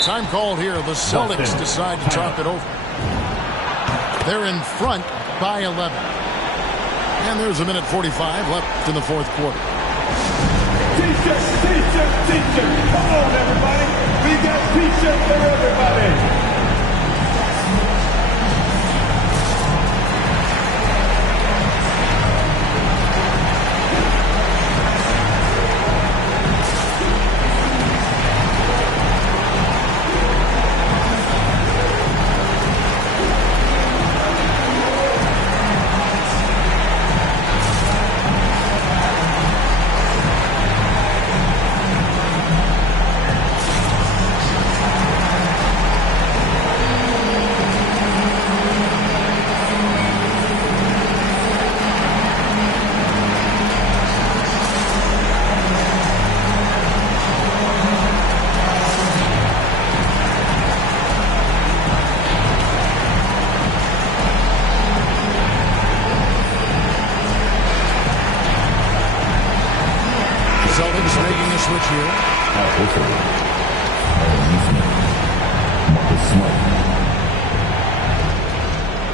Time called here. The Celtics decide to talk it over. They're in front by 11. And there's a minute 45 left in the fourth quarter. T-shirt, T-shirt, T-shirt. Come on, everybody. We got T-shirts for everybody.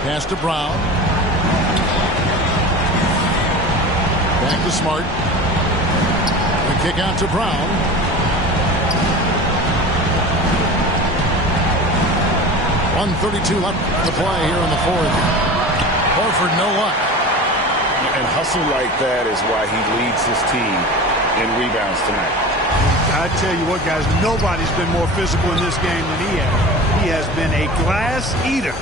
Pass to Brown. Back to Smart. The kick out to Brown. .132 left to play here in the fourth. Horford no luck. And hustle like that is why he leads his team in rebounds tonight. I tell you what, guys, nobody's been more physical in this game than he has. He has been a glass eater.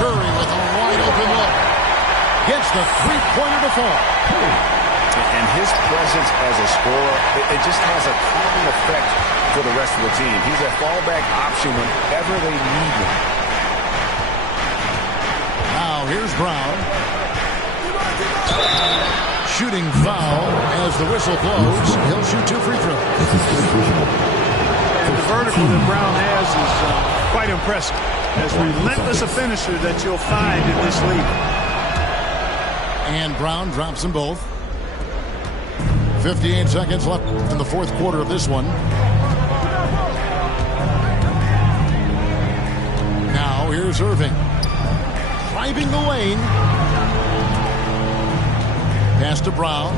Curry with a wide open look. Gets the three-pointer to fall. And his presence as a scorer, it just has a calming effect for the rest of the team. He's a fallback option whenever they need him. Now here's Brown. Shooting foul as the whistle blows. He'll shoot 2 free throws. And the vertical that Brown has is quite impressive. As relentless a finisher that you'll find in this league. And Brown drops them both. 58 seconds left in the fourth quarter of this one. Now here's Irving. Driving the lane. Pass to Brown.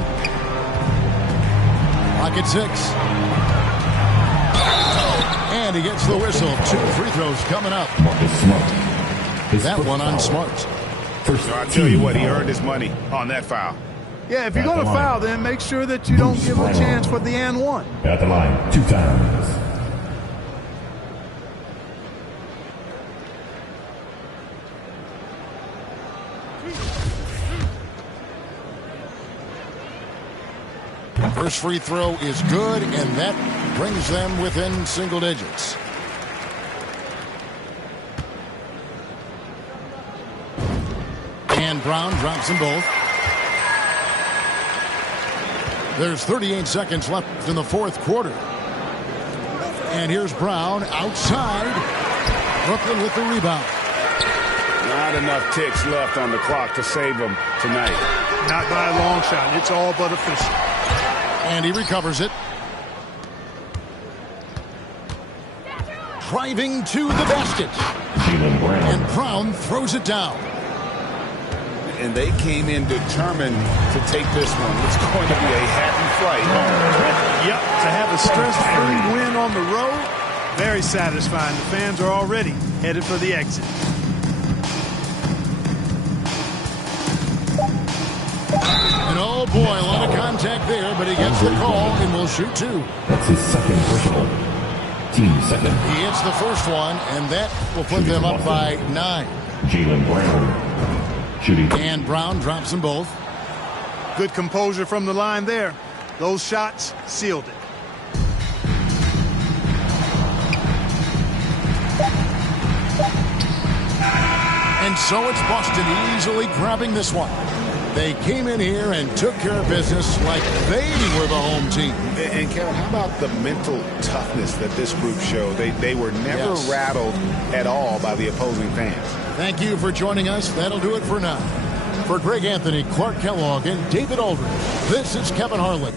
Rocket 6. And he gets the whistle. 2 free throws coming up. That one on Smart. So I tell you what, he earned his money on that foul. Yeah, if you're going to foul, then make sure that you don't give a chance for the and one. At the line, 2 times. First free throw is good, and that brings them within single digits. And Brown drops them both. There's 38 seconds left in the fourth quarter. And here's Brown outside. Brooklyn with the rebound. Not enough ticks left on the clock to save them tonight. Not by a long shot. It's all but official. And he recovers it. Driving to the basket. And Brown throws it down. And they came in determined to take this one. It's going to be a happy flight home. Yep, to have a stress-free win on the road, very satisfying. The fans are already headed for the exit. And oh boy, a lot of contact there, but he gets the call and will shoot 2. That's his second personal. Team second. He hits the first one, and that will put them up by 9. Jaylen Brown. Shooting. And Brown drops them both. Good composure from the line there. Those shots sealed it. And so it's Boston easily grabbing this one. They came in here and took care of business like they were the home team. And Kevin, how about the mental toughness that this group showed? They were never rattled at all by the opposing fans. Thank you for joining us. That'll do it for now. For Greg Anthony, Clark Kellogg, and David Aldridge, this is Kevin Harlan.